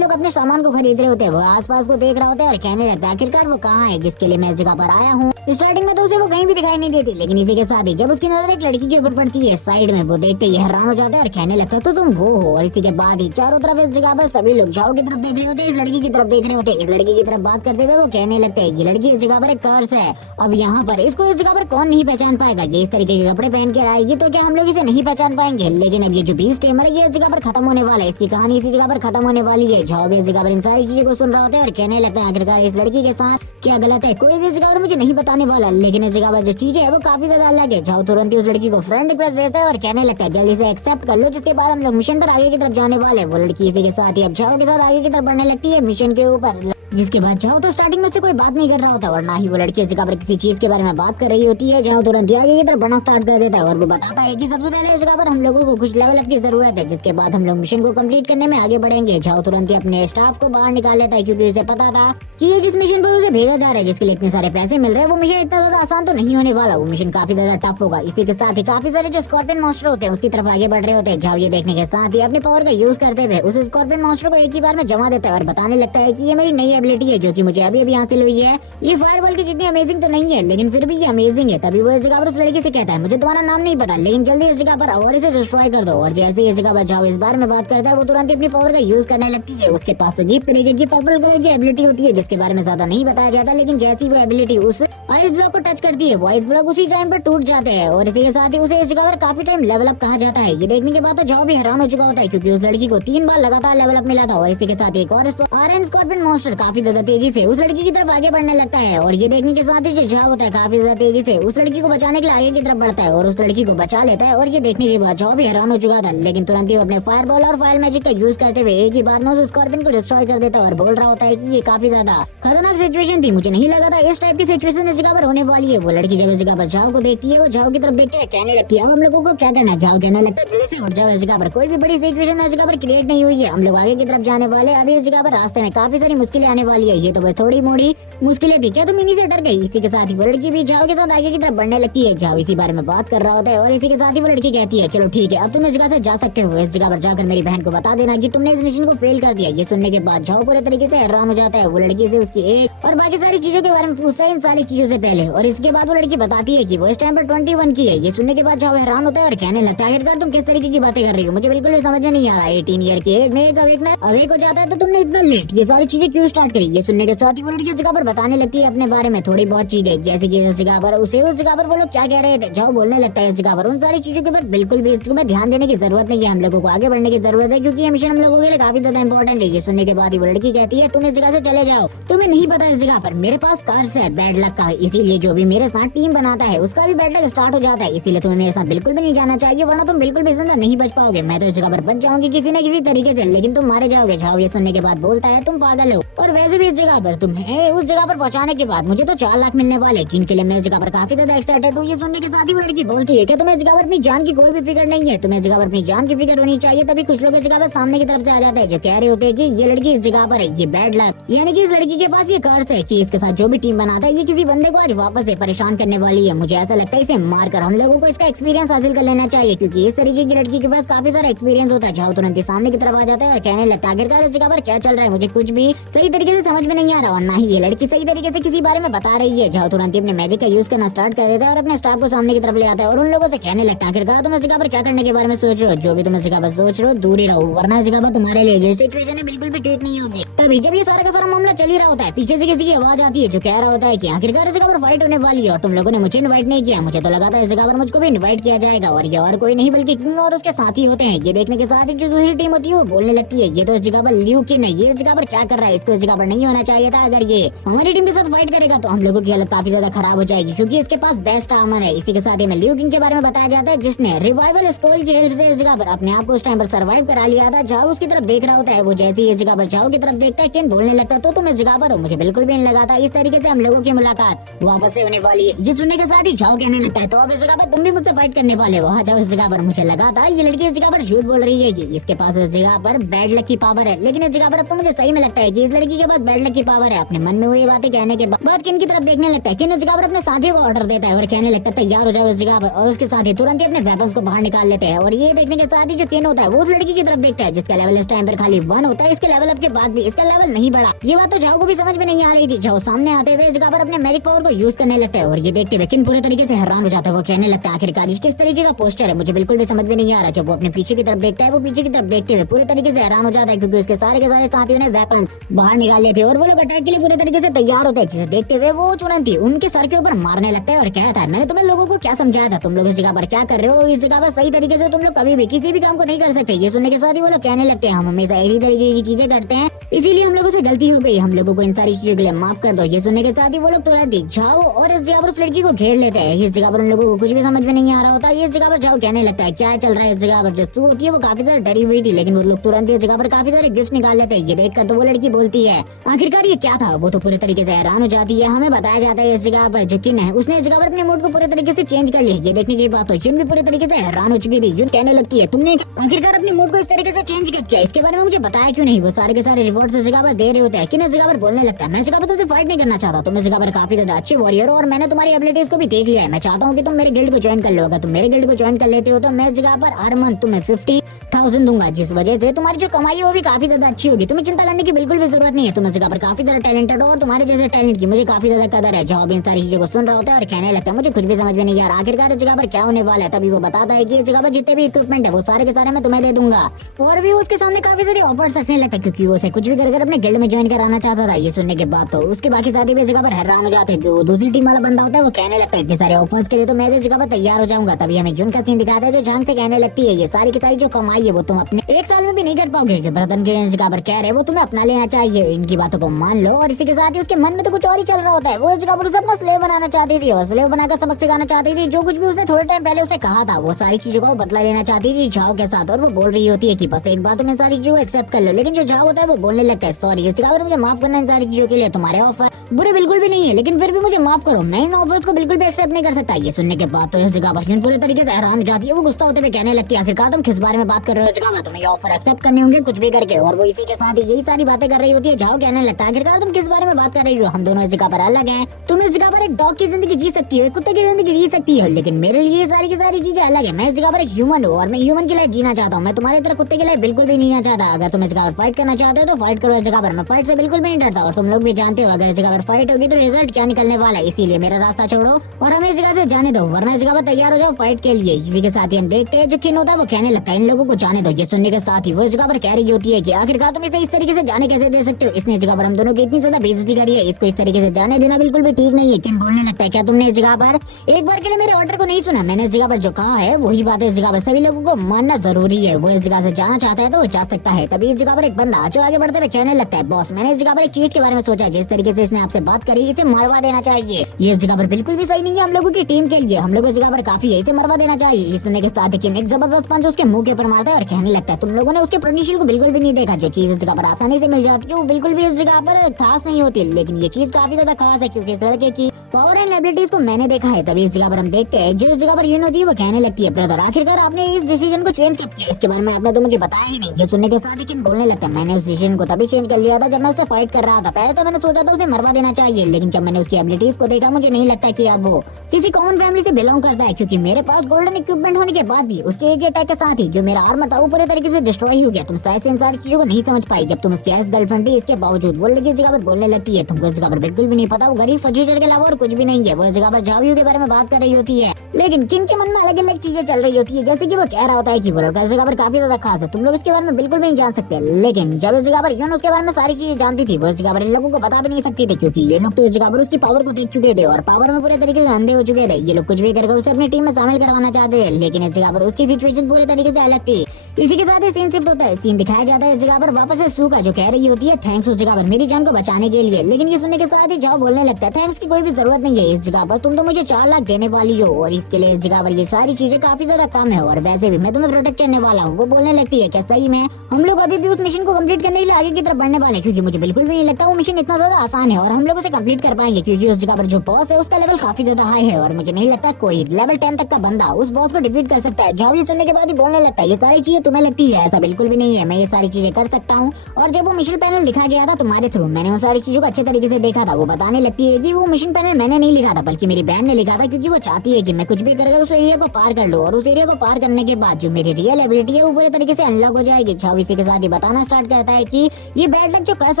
अपने सामान को खरीद रहे होते हैं। वो आसपास को देख रहा होता है और कहने लगता है आखिरकार वो कहाँ है जिसके लिए मैं इस जगह पर आया हूँ। स्टार्टिंग में तो उसे वो कहीं भी दिखाई नहीं देती लेकिन इसी के साथ ही जब उसकी नजर एक लड़की के ऊपर पड़ती है साइड में वो देखते ही हैरान हो जाता है और कहने लगता है तो तुम वो हो। और इसी के बाद ही चारों तरफ इस जगह पर सभी लोग झाओ की तरफ देख रहे होते हैं, इस लड़की की तरफ देख रहे होते हैं। इस लड़की की तरफ बात करते हुए वो कहने लगते हैं ये लड़की इस जगह पर एक कर्स है। अब यहाँ पर इसको इस जगह पर कौन नहीं पहचान पाएगा। ये इस तरीके के कपड़े पहन के आएगी तो क्या हम लोग इसे नहीं पहचान पाएंगे। लेकिन अब ये जो बीस्ट टेमर है ये इस जगह पर खत्म होने वाला है। इसकी कहानी इसी जगह पर खत्म होने वाली है। झाओ भी इस जगह पर इन सारी चीजों को सुन रहा होता है और कहने लगता है आखिरकार इस लड़की के साथ क्या गलत है कोई भी इस जगह पर मुझे नहीं बताने वाला। लेकिन इस जगह पर जो चीजें है वो काफी ज्यादा अलग है। झाओ तुरंत ही उस लड़की को फ्रेंड रिक्वेस्ट भेजता है और कहने लगता है जल्दी से एक्सेप्ट कर लो जिसके बाद हम लोग मिशन पर आगे की तरफ जाने वाले। वो लड़की इसी के साथ ही अब झाओ के साथ आगे की तरफ बढ़ने लगती है मिशन के ऊपर। जिसके बाद जाओ तो स्टार्टिंग में उससे कोई बात नहीं कर रहा होता और ना ही वो लड़की इस जगह पर किसी चीज के बारे में बात कर रही होती है। जाओ तुरंत आगे की तरफ बढ़ना स्टार्ट कर देता है और वो बताता है कि सबसे पहले इस जगह पर हम लोगों को कुछ लेवल अप की जरूरत है जिसके बाद हम लोग मिशन को कंप्लीट करने में आगे बढ़ेंगे। जाओ तुरंत ही अपने स्टाफ को बाहर निकाल लेता है क्योंकि उसे पता था कि ये जिस मिशन पर उसे भेजा जा रहा है जिसके लिए इतने सारे पैसे मिल रहे हैं वो मिशन इतना ज्यादा आसान तो नहीं होने वाला। वो मिशन काफी ज्यादा टफ होगा। इसी के साथ ही काफी सारे जो स्कॉर्पियन मॉन्स्टर होते हैं उसकी तरफ आगे बढ़ रहे होते हैं। जाओ ये देखने के साथ ही अपने पावर का यूज करते हुए उस स्कॉर्पियन मॉन्स्टर को एक ही बार में जमा देता है और बताने लगता है कि ये मेरी नई एबिलिटी है जो कि मुझे अभी हासिल हुई है। ये फायरबॉल की जितनी अमेजिंग तो नहीं है लेकिन फिर भी ये अमेजिंग है। तभी वो इस जगह पर उस लड़की से कहता है मुझे तुम्हारा नाम नहीं पता लेकिन जल्दी इस जगह पर आओ और इसे डिस्ट्रॉय कर दो। और जैसे इस जगह पर जाओ इस बारे में बात करता है वो तुरंत अपनी पावर का यूज करने लगती है। उसके पास अजीब तरीके की पर्पल कलर की एबिलिटी होती है जिसके बारे में ज्यादा नहीं बताया जाता लेकिन जैसी वो एबिलिटी उस आइस ब्लॉक को टच करती है वो आइस ब्लॉक उसी टाइम पर टूट जाते हैं और इसी के साथ ही उसे इस जगह पर काफी टाइम लेवल अप कहा जाता है। ये देखने के बाद तो जाओ भी हैरान हो चुका होता है क्योंकि उस लड़की को 3 बार लगातार लेवल अप मिला था। और इसी के साथ एक और आयरन स्कॉर्पियन मॉन्स्टर काफी ज्यादा तेजी से उस लड़की की तरफ आगे बढ़ने लगता है और ये देखने के साथ ही जो जाओ होता है काफी ज्यादा तेजी से उस लड़की को बचाने के लिए आगे की तरफ बढ़ता है और उस लड़की को बचा लेता है। और ये देखने के बाद जाओ भी हैरान हो चुका था लेकिन तुरंत ही वो अपने फायरबॉल और फायर मैजिक का यूज करते हुए एक ही बार में उस स्कॉर्पियन को डिस्ट्रॉय कर देता है और बोल रहा होता है कि ये काफी ज्यादा खतरनाक सिचुएशन थी। मुझे नहीं लगा था इस टाइप की सिचुएशन इस जगह पर होने वाली है। वो लड़की जब इस जगह पर जाओ को देखती है वो जाओ की तरफ देखते है कहने लगती है अब हम लोगों को क्या करना है। जाओ कहने लगता है जल्दी से उठ जाओ इस जगह पर कोई भी बड़ी सिचुएशन इस जगह पर क्रिएट नहीं हुई है। हम लोग आगे की तरफ जाने वाले अभी इस जगह पर रास्ते में काफी सारी मुश्किलें आने वाली है। ये तो बस थोड़ी मोड़ी मुश्किलें थी क्या तुम इन्हीं से डर गई। इसी के साथ ही वो लड़की भी जाओ के साथ आगे की तरफ बढ़ने लगती है। जाओ इसी बारे में बात कर रहा होता है और इसी के साथ ही वो लड़की कहती है चलो ठीक है अब तुम इस जगह से जा सकते हो। इस जगह पर जाकर मेरी बहन को बता देना कि तुमने इस मिशन को फेल कर दिया। ये सुनने के बाद जाओ पूरे तरीके से हैरान हो जाता है। वो लड़की से उसकी एज और बाकी सारी चीजों के बारे में पूछता है इन सारी चीजों से पहले और इसके बाद वो लड़की बताती है कि वो इस टाइम पर 21 की है। ये सुनने के बाद जाओ हैरान होता है और कहने लगता है आखिरकार तुम किस तरीके की बातें कर रही हो मुझे बिल्कुल भी समझ में नहीं आ रहा। 18 ईयर की एज में एक अवेक हो जाता है तो तुमने इतना लेट ये सारी चीजें क्यों स्टार्ट करी। ये सुनने के साथ ही वो लड़की जगह पर बताने लगती है अपने बारे में थोड़ी बहुत चीजें जैसे कि इस जगह पर उसे उस जगह पर वो लोग क्या कह रहे थे। जाओ बोलने लगता है इस जगह पर उन सारी चीजों के ऊपर बिल्कुल भी इसमें ध्यान देने की जरूरत नहीं है। हम लोगों को आगे बढ़ने की जरूरत है क्योंकि ये मिशन हम लोगों के लिए काफी ज्यादा इंपॉर्टेंट है। ये सुनने के बाद ही वो लड़की कहती है तुम इस जगह से चले जाओ तुम्हें नहीं पता इस जगह पर मेरे पास कर्स है बैड लक का इसीलिए जो भी मेरे साथ टीम बनाता है उसका भी बैड लक स्टार्ट हो जाता है। इसीलिए तुम्हें मेरे साथ बिल्कुल भी नहीं जाना चाहिए वरना तुम बिल्कुल भी जिंदा नहीं बच पाओगे। मैं तो इस जगह पर बच जाऊंगी किसी न किसी तरीके से लेकिन तुम मारे जाओगे। जाओ ये सुनने के बाद बोलता है तुम पागल हो और वैसे भी इस जगह पर तुम्हें उस जगह पर पहुंचाने के बाद मुझे तो 4 लाख मिलने वाले जिनके लिए मैं इस जगह पर काफी ज्यादा एक्साइटेड हूँ। ये सुनने के साथ ही वो लड़की बोलती है कि तुम्हें इस जगह पर अपनी जान की कोई भी फिक्र नहीं है तुम्हें इस जगह पर अपनी जान की फिक्र होनी चाहिए। तभी कुछ लोग इस जगह पर सामने की तरफ से आ जाते हैं जो कह रहे होते हैं कि ये लड़की इस जगह पर है ये बैड लक यानी कि इस लड़की के पास ये कर्स है कि इसके साथ जो भी टीम बनाता है ये किसी बंदे को आज वापस से परेशान करने वाली है। मुझे ऐसा लगता है इसे मारकर हम लोगों को इसका एक्सपीरियंस हासिल कर लेना चाहिए क्योंकि इस तरीके की लड़की के पास काफी सारा एक्सपीरियंस होता है। जाओ तुरंत ही सामने की तरफ आ जाता है और कहने लगता है आखिरकार इस जगह पर क्या चल रहा है मुझे कुछ भी सही तरीके तरीके से समझ में नहीं आ रहा और ना ही ये लड़की सही तरीके से किसी बारे में बता रही है। जाओ तुरंत ही अपने मैजिक का यूज करना स्टार्ट कर देता है और अपने स्टाफ को सामने की तरफ ले आता है और उन लोगों से कहने लगता है आखिरकार तुम इस जगह पर क्या करने के बारे में सोच रहे हो, जो भी तुम इस जगह पर सोच रहे हो दूर ही रहो, वरना इस जगह पर तुम्हारे लिए जो सिचुएशन है बिल्कुल भी ठीक नहीं होगी। तभी जब ये सारा का सारा मामला चल ही रहा होता है, पीछे से किसी की आवाज आती है जो कह रहा होता है कि आखिरकार इस जगह पर फाइट होने वाली है और तुम लोगों ने मुझे इनवाइट नहीं किया। मुझे तो लगा था इस जगह पर मुझको भी इनवाइट किया जाएगा और ये और कोई नहीं बल्कि किंग और उसके साथी होते हैं। ये देखने के साथ ही जो दूसरी टीम होती है वो बोलने लगती है ये तो इस जगह पर ल्यू किंग है, ये इस जगह पर क्या कर रहा है, इसको इस जगह पर नहीं होना चाहिए था। अगर ये हमारी टीम के साथ फाइट करेगा तो हम लोगों की हालत काफी ज्यादा खराब हो जाएगी क्योंकि इसके पास बेस्ट आर्मर है। इसी के साथ ही में ल्यू किंग के बारे में बताया जाता है जिसने रिवाइवल स्टोल की हेल्प से इस जगह पर अपने आप को उस टाइम पर सर्वाइव करा लिया था। जाओ उसकी तरफ देख रहा होता है, वो जैसे ही इस जगह पर जाओ की तरफ देखता है किन बोलने लगता है तो तुम इस जगह पर हो, मुझे बिल्कुल भी नहीं लगा था इस तरीके से हम लोगों की मुलाकात वापस से होने वाली है। ये सुनने के साथ ही जाओ कहने लगता है तो अब इस जगह पर तुम भी मुझसे फाइट करने वाले हो। हाँ जाओ इस जगह पर मुझे लगा था ये लड़की इस जगह पर झूठ बोल रही है कि इसके पास इस जगह पर बैड लक की पावर है, लेकिन इस जगह पर अब तो मुझे सही में लगता है कि इस लड़की के पास बैड लक की पावर है। अपने मन में वो ये बातें कहने के बाद किन की तरफ देखने लगता है, किन इस जगह पर अपने साथी को ऑर्डर देता है और कहने लगता है तैयार हो जाओ इस जगह पर, और उसके साथ ही तुरंत ही अपने वेपन्स को बाहर निकाल लेते हैं। और ये देखने के साथ ही जो किन होता है वो उस लड़की की तरफ देखता है जिसका लेवल इस टाइम पर खाली 1 होता है। इसके लेवल अप के बाद भी इसका लेवल नहीं बढ़ा। ये बात तो जाओ को भी समझ में नहीं आ रही थी। जाओ सामने आते हुए इस जगह पर अपने मैजिक पावर को यूज करने लगता है और ये देखते हुए किन पूरे तरीके से हैरान हो जाता है। वो कहने लगता है आखिरकार किस तरीके का पोस्टर है, मुझे बिल्कुल भी समझ में नहीं आ रहा। जब वो अपने पीछे की तरफ देखता है वो पीछे की तरफ देखते हुए पूरे तरीके से हैरान हो जाता है क्योंकि उसके सारे के सारे साथियों ने वेपन बाहर निकाल लिए थे और वो लोग अटैक के लिए पूरे तरीके से तैयार होते हैं। जिसे देखते हुए वो तुरंत ही उनके सर के ऊपर मारने लगता है और कहता है मैंने तुम्हें लोगों को क्या समझाया था, तुम लोग इस जगह पर क्या कर रहे हो, इस जगह पर सही तरीके से तुम लोग कभी भी किसी भी काम को नहीं कर सकते। ये सुनने के साथ ही वो लोग कहने लगते हैं हम हमेशा इसी तरीके की चीजें करते हैं, इसीलिए हम लोगों से गलती हो गई, हम लोगों को इन सारी चीजों के लिए माफ कर दो। ये सुनने के साथ ही वो लोग तुरंत ही जाओ और इस जगह पर उस लड़की को घेर लेते हैं। इस जगह पर उन लोगों को कुछ भी समझ में नहीं आ रहा होता। ये इस जगह पर जाओ कहने लगता है क्या चल रहा है इस जगह पर। जो सू होती है वो काफी ज्यादा डरी हुई थी लेकिन वो लोग तुरंत इस जगह पर काफी सारे गिफ्ट निकाल लेते हैं। ये देखकर तो वो लड़की बोलती है आखिरकार ये क्या था, वो तो पूरे तरीके से हैरान हो जाती है। हमें बताया जाता है इस जगह पर जो किन है उसने इस जगह पर अपने मूड को पूरे तरीके से चेंज कर लिया। ये देखने की बात तो यून भी पूरे तरीके से हैरान हो चुकी थी। यून कहने लगती है तुमने आखिरकार अपने मूड को इस तरीके से चेंज कर किया, इसके बारे में मुझे बताया क्यों नहीं। वो सारे के सारे रिवॉर्ड्स इस जगह पर दे रहे होते हैं। किन इस जगह पर बोलने लगता है मैं इस जगह पर तुमसे फाइट नहीं करना चाहता, तुम इस जगह पर काफी ज्यादा अच्छे वॉरियर हो और मैंने तुम्हारी एबिलिटीज को भी देख लिया है। मैं चाहता हूँ कि तुम मेरे गिल्ड को ज्वाइन कर लो। अगर तुम मेरे गिल्ड को ज्वाइन कर लेते हो तो मैं इस जगह पर हर मंथ तुम्हें 50,000 दूंगा, जिस वजह से तुम्हारी जो कमाई है वो भी काफी ज्यादा अच्छी होगी। तुम्हें चिंता करने की बिल्कुल भी जरूरत नहीं है। तुम इस जगह पर काफी ज्यादा टैलेंटेड हो और तुम्हारे जैसे टैलेंट की मुझे काफी ज्यादा कदर है। जॉब इन सारी चीजों को सुन रहा होता है और कहने लगता है मुझे कुछ भी समझ में नहीं आ रहा आखिरकार इस जगह पर क्या होने वाला है। तभी वो बताता है कि इस जगह पर जितने भी इक्विपमेंट है वो सारे के सारे मैं तुम्हें दे दूंगा और भी उसके सामने काफी सारे ऑफर्स रखने लगता है क्योंकि वो उसे कुछ भी कर अपने गिल्ड में ज्वाइन कराना चाहता था। ये सुनने के बाद तो उसके बाकी साथी भी इस जगह पर हैरान हो जाते हैं। जो दूसरी टीम वाला बंदा होता है वो कहने लगता है इतने सारे ऑफर्स के लिए तो मैं भी इस जगह पर तैयार हो जाऊंगा। तभी हमें जून का सीन दिखाता है जो झांग से कहने लगती है ये सारी की सारी जो कमाई है वो तुम अपने 1 साल में भी नहीं कर पाओगे। जो ब्रदन के इस जगह पर कह रहे वो तुम्हें अपना लेना चाहिए, इनकी बातों को मान लो। और इसी के साथ ही उसके मन में तो कुछ और ही चल रहा होता है। वो इस जगह पर उसे अपना स्लेव बनाना चाहती थी और स्लेव बनाकर सबक सिखाना चाहती थी। जो कुछ भी उसने थोड़े टाइम पहले उसे कहा था वो सारी चीजों को बदला लेना चाहती थी झाओ के साथ। और वो बोल रही होती है कि बस एक बार तुम्हें सारी चीजों को एक्सेप्ट कर लो, लेकिन जो झाओ होता है वो बोलने लगता है सॉरी इस जगह पर मुझे माफ करना इन सारी चीजों के लिए, तुम्हारे ऑफर बुरे बिल्कुल भी नहीं है लेकिन फिर भी मुझे माफ करो, मैं इन ऑफर्स को बिल्कुल भी एक्सेप्ट नहीं कर सकता। ये सुनने के बाद तो इस जगह पर पूरे तरीके से हैरान हो जाती है। वो गुस्सा होते हुए कहने लगती है आखिरकार तुम किस बारे में बात कर रहे हो, इस जगह पर तुम्हें ये ऑफर एक्सेप्ट करने होंगे कुछ भी करके। और वो इसी के साथ यही सारी बातें कर रही होती है। झाओ कहने लगता है आखिरकार तुम किस बारे में बात कर रही हो, हम दोनों इस जगह पर अलग हैं। तुम इस जगह पर एक डॉग की जिंदगी जी सकती हो, एक कुत्ते की जिंदगी जी सकती हो, लेकिन मेरे लिए सारी की सारी चीजें अलग है। मैं इस जगह पर एक ह्यूमन हूँ और मैं ह्यूमन की लाइफ जीना चाहता हूँ। मैं तुम्हारी तरह कुत्ते की लाइफ बिल्कुल भी नहीं जीना चाहता। अगर तुम इस जगह पर फाइट करना चाहते हो तो फाइट करो इस जगह पर, मैं फाइट से बिल्कुल भी नहीं डरता। और तुम लोग भी जानते हो अगर इस जगह पर फाइट होगी तो रिजल्ट क्या निकलने वाला है, इसीलिए मेरा रास्ता छोड़ो और हमें इस जगह से जाने दो, वरना इस जगह पर तैयार हो जाओ फाइट के लिए। इसी के साथ ही हम देखते हैं जो किन होता है वो कहने लगता है इन लोगों को जाने दो। ये सुनने के साथ ही वो इस जगह पर कह रही होती है कि आखिरकार तुम इसे इस तरीके से जाने कैसे दे सकते हो, इसने इस जगह पर हम दोनों की इतनी ज्यादा बेइज्जती करी है, इसको इस तरीके से जाने देना बिल्कुल भी ठीक नहीं है। किन बोलने लगता है क्या तुमने इस जगह पर एक बार के लिए मेरे ऑर्डर को नहीं सुना, मैंने इस जगह पर जो कहा है वही बात है इस जगह पर सभी लोगों को मानना जरूरी है। वो इस जगह से जाना चाहता है तो वो जा सकता है। तभी इस जगह पर एक बंदा जो आगे बढ़ते हुए कहने लगता है बॉस मैंने इस जगह पर एक चीज के बारे में सोचा, जिस तरीके से इसने आपसे बात करी इसे मरवा देना चाहिए। ये इस जगह पर बिल्कुल भी सही नहीं है हम लोगों की टीम के लिए, हम लोग इस जगह पर काफी है, इसे मरवा देना चाहिए। ये सुनने के साथ ही एक जबरदस्त पंच उसके मुंह के ऊपर मारता है और कहने लगता है तुम लोगों ने उसके पोटेंशियल को बिल्कुल भी नहीं देखा। जो चीज इस जगह पर आसानी से मिल जाती है वो बिल्कुल भी इस जगह पर खास नहीं होती, लेकिन ये चीज काफी ज्यादा खास है क्योंकि इस लड़के की पावर एंड एबिलिटीज को मैंने देखा है। तभी इस जगह पर हम देखते हैं जो इस जगह पर यून होती है वो कहने लगती है, ब्रदर आखिरकार आपने इस डिसीजन को चेंज कब किया? इसके बारे में आपने तो मुझे बताया ही नहीं। ये सुनने के साथ ही किन बोलने लगता है, मैंने उस डिसीजन को तभी चेंज कर लिया था जब मैं उससे फाइट कर रहा था। पहले तो मैंने सोचा था उसे मरवा देना चाहिए, लेकिन जब मैंने उसकी एबिलिटीज को देखा मुझे नहीं लगता कि अब वो किसी कॉमन फैमिली से बिलोंग करता है, क्योंकि मेरे पास गोल्डन इक्विपमेंट होने के बाद भी उसके एक अटैक के साथ ही जो मेरा आर्मर था वो पूरे तरीके से डिस्ट्रॉय हो गया। तुम शायद से इन सारी चीजों को नहीं समझ पाई जब तुम उसकी गर्लफ्रेंड थी। इसके बावजूद वो लड़की इस जगह पर बोलने लगती है, तुमको इस जगह पर बिल्कुल भी नहीं पता वो गरीब फजीचर के अलावा और कुछ भी नहीं है। वो इस जगह पर झावियों के बारे में बात कर रही होती है, लेकिन किन के मन में अलग अलग चीजें चल रही होती है। जैसे कि वो कह रहा होता है कि वो लड़का इस जगह पर काफी ज्यादा खास है, तुम लोग इसके बारे में बिल्कुल भी नहीं जान सकते। लेकिन जब इस जगह पर यून उसके बारे में सारी चीजें जानती थी, वो इस जगह पर इन लोगों को बता भी नहीं सकती थी, क्योंकि ये लोग तो इस जगह पर उसकी पावर को देख चुके थे और पावर में पूरे तरीके से अंधे हो चुके थे। ये लोग कुछ भी करके उसे अपनी टीम में शामिल करवाना चाहते थे, लेकिन इस जगह पर उसकी सिचुएशन पूरे तरीके से अलग थी। इसी के साथ ही सीन शिफ्ट होता है। सीन दिखाया जाता है इस जगह पर वापस से सू का, जो कह रही होती है थैंक्स उस जगह पर मेरी जान को बचाने के लिए। लेकिन ये सुनने के साथ ही जाओ बोलने लगता है, थैंक्स की कोई भी जरूरत नहीं है इस जगह पर, तुम तो मुझे 4 लाख देने वाली हो और इसके लिए इस जगह पर ये सारी चीजें काफी ज्यादा कम है, और वैसे भी मैं तुम्हें प्रोटेक्ट करने वाला हूँ। वो बोलने लगती है क्या सही में हम लोग अभी भी उस मिशन को कंप्लीट करने के लिए आगे की तरफ बढ़ने वाले हैं, क्योंकि मुझे बिल्कुल भी नहीं लगता वो मिशन इतना ज्यादा आसान है और हम लोग उसे कंप्लीट कर पाएंगे, क्योंकि उस जगह पर जो बॉस है उसका लेवल काफी ज्यादा हाई है और मुझे नहीं लगता कोई लेवल 10 तक का बंदा उस बॉस को डिफीट कर सकता है। जाओ ये सुनने के बाद ही बोलने लगता है, ये सारी चीजें तुम्हें लगती है, ऐसा बिल्कुल भी नहीं है, मैं ये सारी चीजें कर सकता हूँ। और जब वो मिशन पैनल लिखा गया था तुम्हारे थ्रू, मैंने वो सारी चीजों को अच्छे तरीके से देखा था। वो बताने लगती है कि वो मिशन पैनल मैंने नहीं लिखा था बल्कि मेरी बहन ने लिखा था, क्योंकि वो चाहती है कि मैं कुछ भी करके उस एरिया को पार कर लूं और उस एरिया को पार करने के बाद जो मेरी रियल एबिलिटी है वो पूरे तरीके से अनलॉक हो जाएगी। छाव इसी के साथ ही बताना स्टार्ट करता है कि ये बैड लक जो कर्स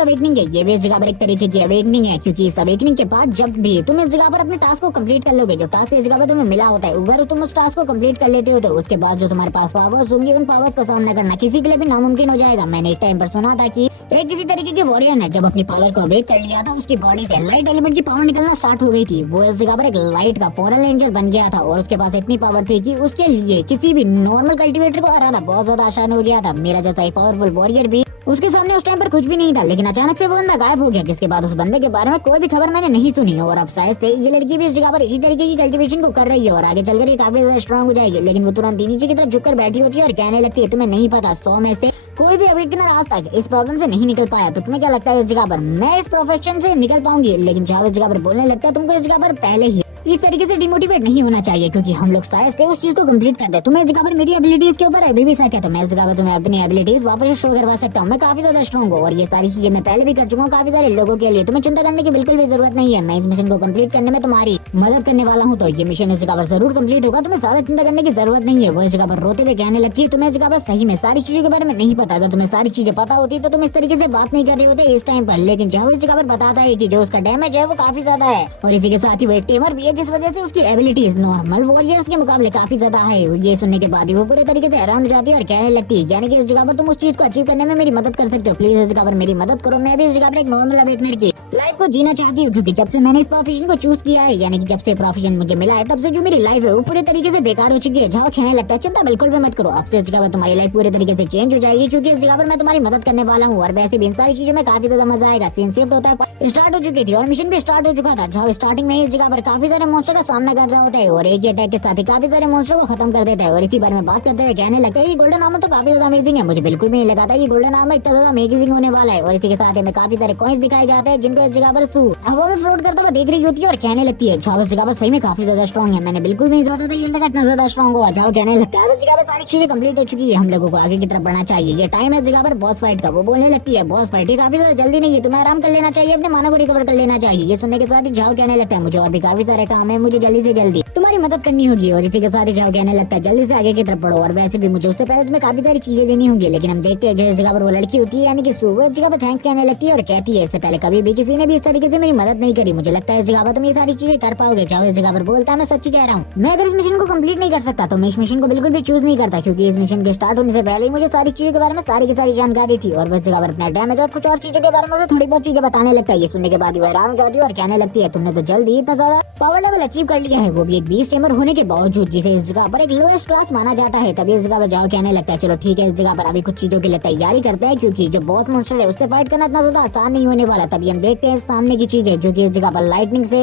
अवेकनिंग है ये भी इस जगह पर एक तरीके की अवेकनिंग है, क्योंकि इस अवेकनिंग के बाद जब भी तुम इस जगह पर अपने टास्क को कंप्लीट कर लोगे, जो टास्क इस जगह पर तुम्हें मिला होता है, अगर तुम उस टास्क को कंप्लीट कर लेते हो तो उसके बाद जो तुम्हारे पास पावर्स होंगे उन पावर्स का सामना करना किसी के लिए भी नामुमकिन हो जाएगा। मैंने एक टाइम पर सुना था कि एक किसी तरीके के वॉरियर ने जब अपनी पावर को अवेक कर लिया था उसकी बॉडी से लाइट एलिमेंट की पावर निकलना स्टार्ट हो गई थी। वो इस जगह पर एक लाइट का फॉरन रेंजर बन गया था और उसके पास इतनी पावर थी कि उसके लिए किसी भी नॉर्मल कल्टीवेटर को हराना बहुत ज्यादा आसान हो गया था। मेरा जैसा एक पावरफुल वॉरियर भी उसके सामने उस टाइम पर कुछ भी नहीं था, लेकिन अचानक से वो बंदा गायब हो गया, जिसके बाद उस बंदे के बारे में कोई भी खबर मैंने नहीं सुनी। और अब शायद से ये लड़की भी इस जगह पर इसी तरीके की कल्टीवेशन को कर रही है और आगे चलकर ये काफी ज्यादा स्ट्रॉन्ग हो जाएगी। लेकिन वो तुरंत नीचे की तरफ झुककर बैठी होती है और कहने लगती है, तुम्हें नहीं पता 100 में से कोई भी अवेकनर आज तक इस प्रॉब्लम से नहीं निकल पाया, तो तुम्हें क्या लगता है इस जगह पर मैं इस प्रोफेशन से निकल पाऊंगी? लेकिन जहाँ इस जगह पर बोलने लगता है, तुमको इस जगह पर पहले ही इस तरीके से डिमोटिवेट नहीं होना चाहिए, क्योंकि हम लोग शायद से उस चीज को कंप्लीट कर दे। तुम्हें इस जगह पर मेरी एबिलिटीज के ऊपर अभी भी शक है, तो मैं इस जगह पर तुम्हें अपनी एबिलिटीज वापस शो करवा सकता हूँ। मैं काफी ज्यादा स्ट्रॉन्ग हूँ और ये सारी चीजें मैं पहले भी कर चुका हूँ काफी सारे लोगों के लिए। तुम्हें चिंता करने की बिल्कुल भी जरूरत नहीं है, मैं इस मिशन को कंप्लीट करने में तुम्हारी मदद करने वाला हूँ, तो ये मिशन इस जगह पर जरूर कंप्लीट होगा, तुम्हें ज्यादा चिंता करने की जरूरत नहीं है। वो इस जगह पर रोते हुए कहने लगती है, तुम्हें इस जगह पर सही में सारी चीजों के बारे में नहीं पता। अगर तुम्हें सारी चीजें पता होती तो तुम इस तरीके से बात नहीं कर रहे होते इस टाइम पर। लेकिन जहाँ इस जगह पर बताता है कि जो उसका डैमेज है वो काफी ज्यादा है और इसी के साथ ही वो एक टेमर भी है, जिस वजह से उसकी एबिलिटीज नॉर्मल वॉरियर्स के मुकाबले काफी ज्यादा है। ये सुनने के बाद ही वो पूरे तरीके से हैरान हो जाती है और कहने लगती है, यानी कि इस जगह पर तुम उस चीज को अचीव करने में मेरी मदद कर सकते हो, प्लीज इस जगह पर मेरी मदद करो। मैं भी इस जगह पर एक नॉर्मल अवेकनर की लाइफ को जीना चाहती हूँ, क्योंकि जब से मैंने इस प्रोफेशन को चूज किया है, यानी कि जब से प्रोफेशन मुझे मिला है, तब से जो मेरी लाइफ है वो पूरे तरीके से बेकार हो चुकी है। जहाँ कहने लगता है, चिंता बिल्कुल भी मत करो, अब से इस जगह पर तुम्हारी लाइफ पूरे तरीके से चेंज हो जाएगी, क्योंकि इस जगह पर मैं तुम्हारी मदद करने वाला हूँ और वैसे भी इन सारी चीजों में काफी ज्यादा मजा आएगा। सीन शिफ्ट होता है, स्टार्ट हो चुकी थी और मिशन भी स्टार्ट हो चुका था। जहाँ स्टार्टिंग में इस जगह पर काफी सारे मॉन्स्टर का सामना कर रहा होता है और एक अटैक के साथ ही काफी सारे मॉन्स्टर को खत्म कर देता है। और इसी बारे में बात करते हुए कहने लगता है, ये गोल्डन आर्मर तो काफी ज्यादा अमेजिंग है, मुझे बिल्कुल भी नहीं लगा था ये गोल्डन आर्मर इतना ज्यादा अमेजिंग होने वाला है। और इसी के साथ हमें काफी सारे कॉइंस दिखाए जाते हैं, जिनको इस जगह पर सू हवा में फ्लोट करता हुआ देख रही होती है और कहने लगती है, झाओ इस जगह पर सही में काफी ज्यादा स्ट्रॉन्ग है, मैंने बिल्कुल भी नहीं सोचा था ये लड़का इतना ज्यादा स्ट्रॉन्ग हुआ। झाओ कहने लगता है, इस जगह पर सारी चीजें कंप्लीट हो चुकी है, हम लोगों को आगे की तरफ बढ़ना चाहिए, ये टाइम है इस जगह पर बॉस फाइट का। वो बोलने लगती है, बॉस फाइट काफी ज्यादा जल्दी नहीं है, तुम्हें आराम कर लेना चाहिए, अपने मानव को रिकवर कर लेना चाहिए। ये सुनने के साथ ही झाओ कहने लगता है, मुझे और भी काफी सारे काम है, मुझे जल्दी से जल्दी तुम्हारी मदद करनी होगी। और इसी के साथ ही झाओ कहने लगता है, जल्दी से आगे की तरफ बढ़ो, और वैसे भी मुझे उससे पहले तुम्हें काफी सारी चीजें देनी होंगी। लेकिन हम देखते हैं जो इस जगह पर वो लड़की होती है, यानी कि सू, वो इस जगह पर थैंक्स कहने लगती है और कहती है, इससे पहले कभी भी किसी ने भी इस तरीके से मेरी मदद नहीं करी, मुझे लगता है इस जगह पर तुम ये सारी चीजें कर पाओगे। झाओ इस जगह पर बोलता है, मैं सच्ची कह रहा हूँ, मैं अगर इस मिशन को कंप्लीट नहीं कर सकता तो मैं इस मिशन को बिल्कुल भी चूज नहीं करता, क्योंकि इस मिशन के स्टार्ट होने से पहले ही मुझे सारी चीजों के बारे में सारी की सारी जानकारी थी। और इस जगह पर अपना डैमेज और कुछ और चीजों के बारे में थोड़ी बहुत चीजें बताने लगता है। ये सुनने के बाद वो हैरान हो जाती है और कहने लगती है, तुमने तो जल्दी इतना ज्यादा पावर लेवल अचीव कर लिया है, वो भी एक बीस्ट टेमर होने के बावजूद, जिसे इस जगह पर एक लोएस्ट क्लास माना जाता है। तभी इस जगह पर जाओ कहने लगता है, चलो ठीक है, इस जगह पर अभी कुछ चीजों के लिए तैयारी करते हैं, क्योंकि जो बॉस मॉन्स्टर है उससे फाइट करना इतना ज्यादा आसान नहीं होने वाला। तभी हम देखते हैं सामने की चीजें, जो कि इस जगह पर लाइटनिंग से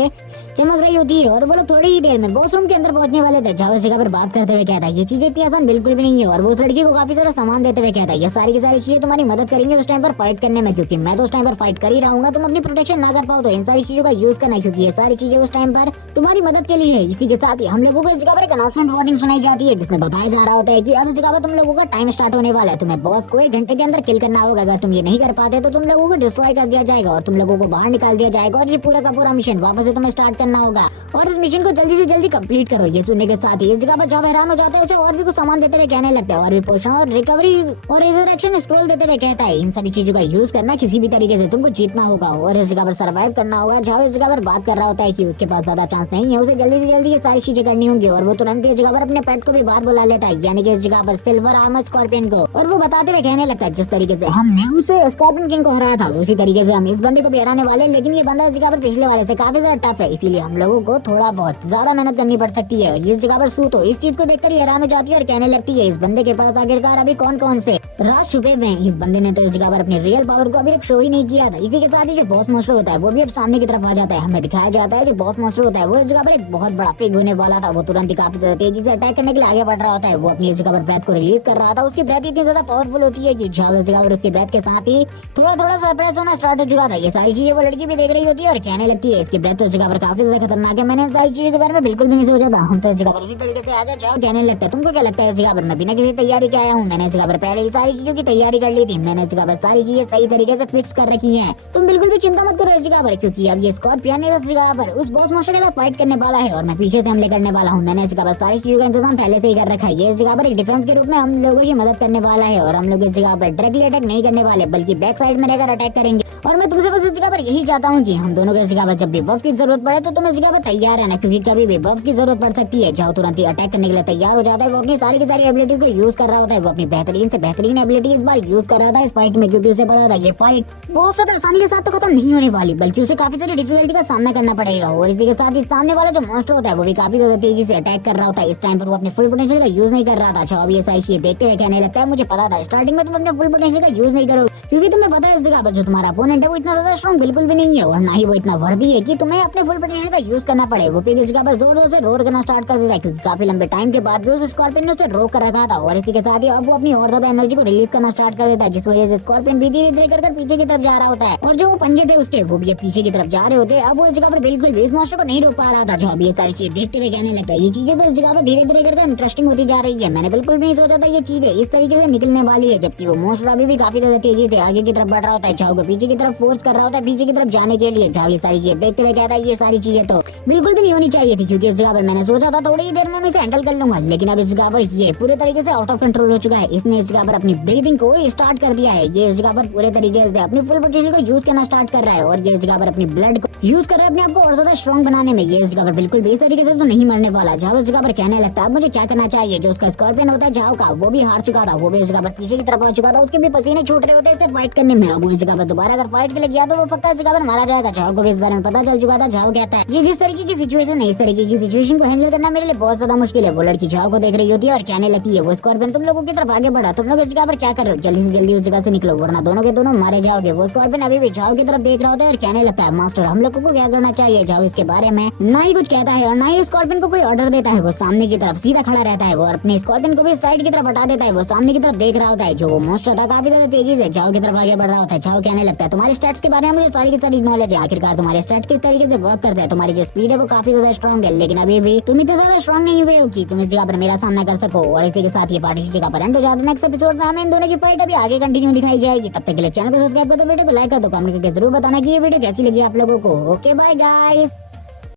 चमक रही होती है और वो लोग थोड़ी ही देर में वॉशरूम के अंदर पहुंचने वाले थे। जहाँ उस जगह पर बात करते हुए कहता है ये चीजें इतनी आसान बिल्कुल भी नहीं है और वो उस लड़की को काफी सारा सामान देते हुए कहता है ये सारी की सारी चीजें तुम्हारी मदद करेंगे उस टाइम पर फाइट करने में, क्योंकि मैं तो उस टाइम पर फाइट कर ही रहूंगा। तुम अपनी प्रोटेक्शन ना कर पाओ तो इन सारी चीजों का यूज करना, क्योंकि ये सारी चीजें उस टाइम पर तुम्हारी मदद के लिए है। इसी के साथ ही हम लोगों को इस जगह पर एक अनाउंसमेंट वार्निंग सुनाई जाती है जिसमें बताया जा रहा होता है कि अब इस जगह पर तुम लोगों का टाइम स्टार्ट होने वाला है। तुम्हें बॉस को 1 घंटे के अंदर किल करना होगा। अगर तुम ये नहीं कर पाते तो तुम लोगों को डिस्ट्रॉय कर दिया जाएगा और तुम लोगों को बाहर निकाल दिया जाएगा और ये पूरा का पूरा मिशन वापस से तुम्हें स्टार्ट करना होगा और इस मिशन को जल्दी से जल्दी कंप्लीट करो। ये सुनने के साथ ही इस जगह पर जब हैरान हो जाता है उसे और भी कुछ सामान देते हुए कहने लगता है और भी पोषण और रिकवरी और रिजरेक्शन स्क्रॉल देते हुए कहता है इन सभी चीजों का यूज करना किसी भी तरीके से तुमको जीतना होगा और इस जगह पर सर्वाइव करना होगा। जहाँ इस जगह पर बात कर रहा होता है कि उसके पास ज्यादा चांस नहीं है, उसे जल्दी से जल्दी ये सारी चीजें करनी होंगी और वो तुरंत इस जगह पर अपने पेट को भी बाहर बुला लेता है, यानी कि इस जगह पर सिल्वर आर्मर स्कॉर्पियन को, और वो बताते हुए कहने लगता है जिस तरीके से हमने उसे स्कॉर्पियन किंग को हराया था उसी तरीके से हम इस बंदे को भी हराने वाले, लेकिन ये बंदा इस जगह पर पिछले वाले से काफी ज्यादा टफ है, इसीलिए हम लोगों को थोड़ा बहुत ज्यादा मेहनत करनी पड़ सकती है। इस जगह पर सू तो इस चीज को देखकर ही हैरान हो जाती है और कहने लगती है इस बंदे के पास आखिरकार अभी कौन कौन से राज छुपे हुए हैं। इस बंदे ने तो इस जगह पर अपने रियल पावर को अभी तक शो ही नहीं किया था। इसी के साथ ही जो बॉस मॉन्स्टर होता है वो भी अब सामने की तरफ आ जाता है। हमें दिखाया जाता है जो बॉस मॉन्स्टर होता है वो इस जगह पर एक बहुत बड़ा पिग होने वाला था। वो तुरंत ही काफी ज्यादा तेजी से अटैक करने के लिए आगे बढ़ रहा होता है। वो अपनी इस जगह पर ब्रेथ को रिलीज कर रहा था। उसकी ब्रेथ इतनी ज्यादा पावरफुल होती है कि जब इस जगह पर उसकी ब्रेथ के साथ ही थोड़ा थोड़ा सरप्राइज होना स्टार्ट हो चुका था। ये सारी चीजें वो लड़की भी देख रही होती है और कहने लगती है इसकी ब्रेथ तो इस जगह पर काफी ज्यादा खतरनाक है, मैंने सारी चीजों के बारे में बिल्कुल भी नहीं सोचा था। हम तो इस जगह पर इसी तरीके से आगे जाओ कहने लगता है तुमको क्या लगता है इस जगह पर मैं बिना किसी तैयारी के आया हूँ। मैंने इस जगह पर पहले ही सारी चीजों की तैयारी कर ली थी। मैंने इस जगह पर सारी चीजें सही तरीके से फिक्स कर रखी हैं। तुम बिल्कुल भी चिंता मत करो इस जगह पर, क्योंकि अब ये स्कॉर्पियन इस जगह पर उस बॉस मॉन्स्टर के साथ फाइट करने वाला है और मैं पीछे से हमले करने वाला हूँ। मैंने इस जगह पर सारी चीजों का इंतजाम पहले से ही कर रखा है। ये इस जगह पर एक डिफेंस के रूप में हम लोगों की मदद करने वाला है और हम लोग इस जगह पर डायरेक्टली अटैक नहीं करने वाले बल्कि बैक साइड में रहकर अटैक करेंगे। और मैं तुमसे बस इस जगह पर यही चाहता हूँ कि हम दोनों को इस जगह पर जब भी बफ की जरूरत पड़े तो तुम इस जगह पर तैयार है ना, क्योंकि कभी भी बफ की जरूरत पड़ सकती है। जाओ तुरंत ही अटैक करने के लिए तैयार हो जाता है। वो अपनी सारी की सारी एबिलिटीज को यूज कर रहा होता है। वो अपनी बेहतरीन से बेहतरीन एबिलिटी इस बार यूज कर रहा था इस फाइट में, क्योंकि उसे पता था ये फाइट बहुत ज्यादा आसानी के साथ तो खत्म नहीं होने वाली बल्कि उसे काफी सारी डिफिकल्टी का सामना करना पड़ेगा। और इसी के साथ ही सामने वाला जो मॉन्स्टर होता है वो भी काफी ज्यादा तेजी से अटैक कर रहा होता है। इस टाइम पर वो अपने फुल पोटेंशियल का यूज नहीं कर रहा था। अच्छा अब ये सारी चीजें देखते हुए कहने लगता है मुझे पता था स्टार्टिंग में तुम अपने फुल पोटेंशियल का यूज नहीं करो, क्योंकि तुम्हें पता है इस जगह पर जो तुम्हारा अपोनेंट है वो इतना ज्यादा स्ट्रॉन्ग बिल्कुल भी नहीं है और ना ही वो इतना वर्दी है कि तुम्हें अपने फुल पोटेंशियल का यूज करना पड़े। वो पिग इस जगह पर जोर जोर से रोर करना स्टार्ट कर देता है, क्योंकि काफी लंबे टाइम के बाद भी उस स्कॉर्पियन ने उसे रोक कर रखा था। और इसी के साथ ही अब वो अपनी और ज्यादा एनर्जी को रिलीज करना स्टार्ट कर देता है, जिस वजह से स्कॉर्पियन भी धीरे धीरे कर पीछे की तरफ जा रहा होता है और जो पंजे थे उसके वो भी पीछे की तरफ जा रहे होते हैं। अब वो इस जगह पर बिल्कुल भी इस मॉन्स्टर को नहीं रोक पा रहा था। जो अब ये सारी चीजें देखते हुए कहने लगता है ये चीजें तो इस जगह पर धीरे धीरे करके इंटरेस्टिंग होती जा रही है। मैंने बिल्कुल भी नहीं सोचा था ये चीजें इस तरीके से निकलने वाली है, जबकि वो मॉन्स्टर अभी भी काफी ज्यादा तेजी से आगे की तरफ बढ़ रहा होता है। झाओ को पीछे की तरफ फोर्स कर रहा होता है पीछे की तरफ जाने के लिए। झाओ ये सारी चीजें देखते हुए कहता है ये सारी चीजें तो बिल्कुल भी नहीं होनी चाहिए थी, क्योंकि इस जगह पर मैंने सोचा था थोड़ी ही देर में मैं इसे हैंडल कर लूंगा, लेकिन अब इस जगह पर ये पूरे तरीके से आउट ऑफ कंट्रोल हो चुका है। इसने इस जगह पर अपनी ब्रीदिंग को स्टार्ट कर दिया है। ये इस जगह पर पूरे तरीके से अपनी फुल पोटेंशियल को यूज करना स्टार्ट कर रहा है और ये इस जगह पर अपनी ब्लड को यूज कर रहा है अपने आप को और ज्यादा स्ट्रॉन्ग बनाने में। ये इस जगह पर बिल्कुल भी इस तरीके से तो नहीं मरने वाला। झाओ इस जगह पर कहने लगता है अब मुझे क्या करना चाहिए। जो उसका स्कॉर्पियन होता है झाओ का वो भी हार चुका था, वो भी इस जगह पर पीछे की तरफ आ चुका था, उसके भी पसीने छूट रहे होते इसे फाइट करने में। अब वो इस जगह पर दोबारा अगर फाइट के लिए गया तो वो पक्का इस जगह पर मारा जाएगा। झाओ को भी इस बारे में पता चल चुका था। झाओ कहता है ये जिस तरीके की सिचुएशन है इस तरीके की सिचुएशन को हैंडल करना मेरे लिए बहुत ज्यादा मुश्किल है। वो लड़की झाओ को देख रही होती है और कहने लगती है वो स्कॉर्पियन तुम लोगों की तरफ आगे बढ़ा, तुम लोग इस जगह पर क्या कर रहे हो, जल्दी से जल्दी उस जगह से निकलो वरना दोनों के दोनों मारे जाओगे। वो स्कॉर्पियन अभी भी झाओ की तरफ देख रहा होता है और कहने लगता है मास्टर हम लोगों को क्या करना चाहिए। झाओ इसके बारे में ना ही कुछ कहता है और ना ही स्कॉर्पियन को कोई ऑर्डर देता है। वो सामने की तरफ सीधा खड़ा रहता है वो अपने स्कॉर्पियन को भी साइड की तरफ हटा देता है। वो सामने की तरफ देख रहा होता है। जो वो मॉन्स्टर था काफी ज्यादा तेजी से झाओ की तरफ आगे बढ़ रहा होता है। झाओ कहने लगता है तुम्हारे स्टैट्स के बारे में मुझे सारी की सारी नॉलेज है, आखिरकार तुम्हारे स्टैट किस तरीके से वर्क करते हैं, तुम्हारी जो स्पीड है वो काफी ज्यादा स्ट्रॉन्ग है, लेकिन अभी भी तुम इतना ज्यादा स्ट्रॉन्ग नहीं हुए हो कि तुम इस जगह पर मेरा सामना कर सको। और इसी के साथ ये पार्टी इस जगह पर एंड हो जाता है। नेक्स्ट एपिसोड में हमें इन दोनों की फाइट अभी आगे कंटिन्यू दिखाई जाएगी। तब तक के लिए चैनल को सब्सक्राइब कर दो, वीडियो को लाइक कर दो, कमेंट करके जरूर बताना कि ये वीडियो कैसी लगी आप लोगों को। Okay bye guys.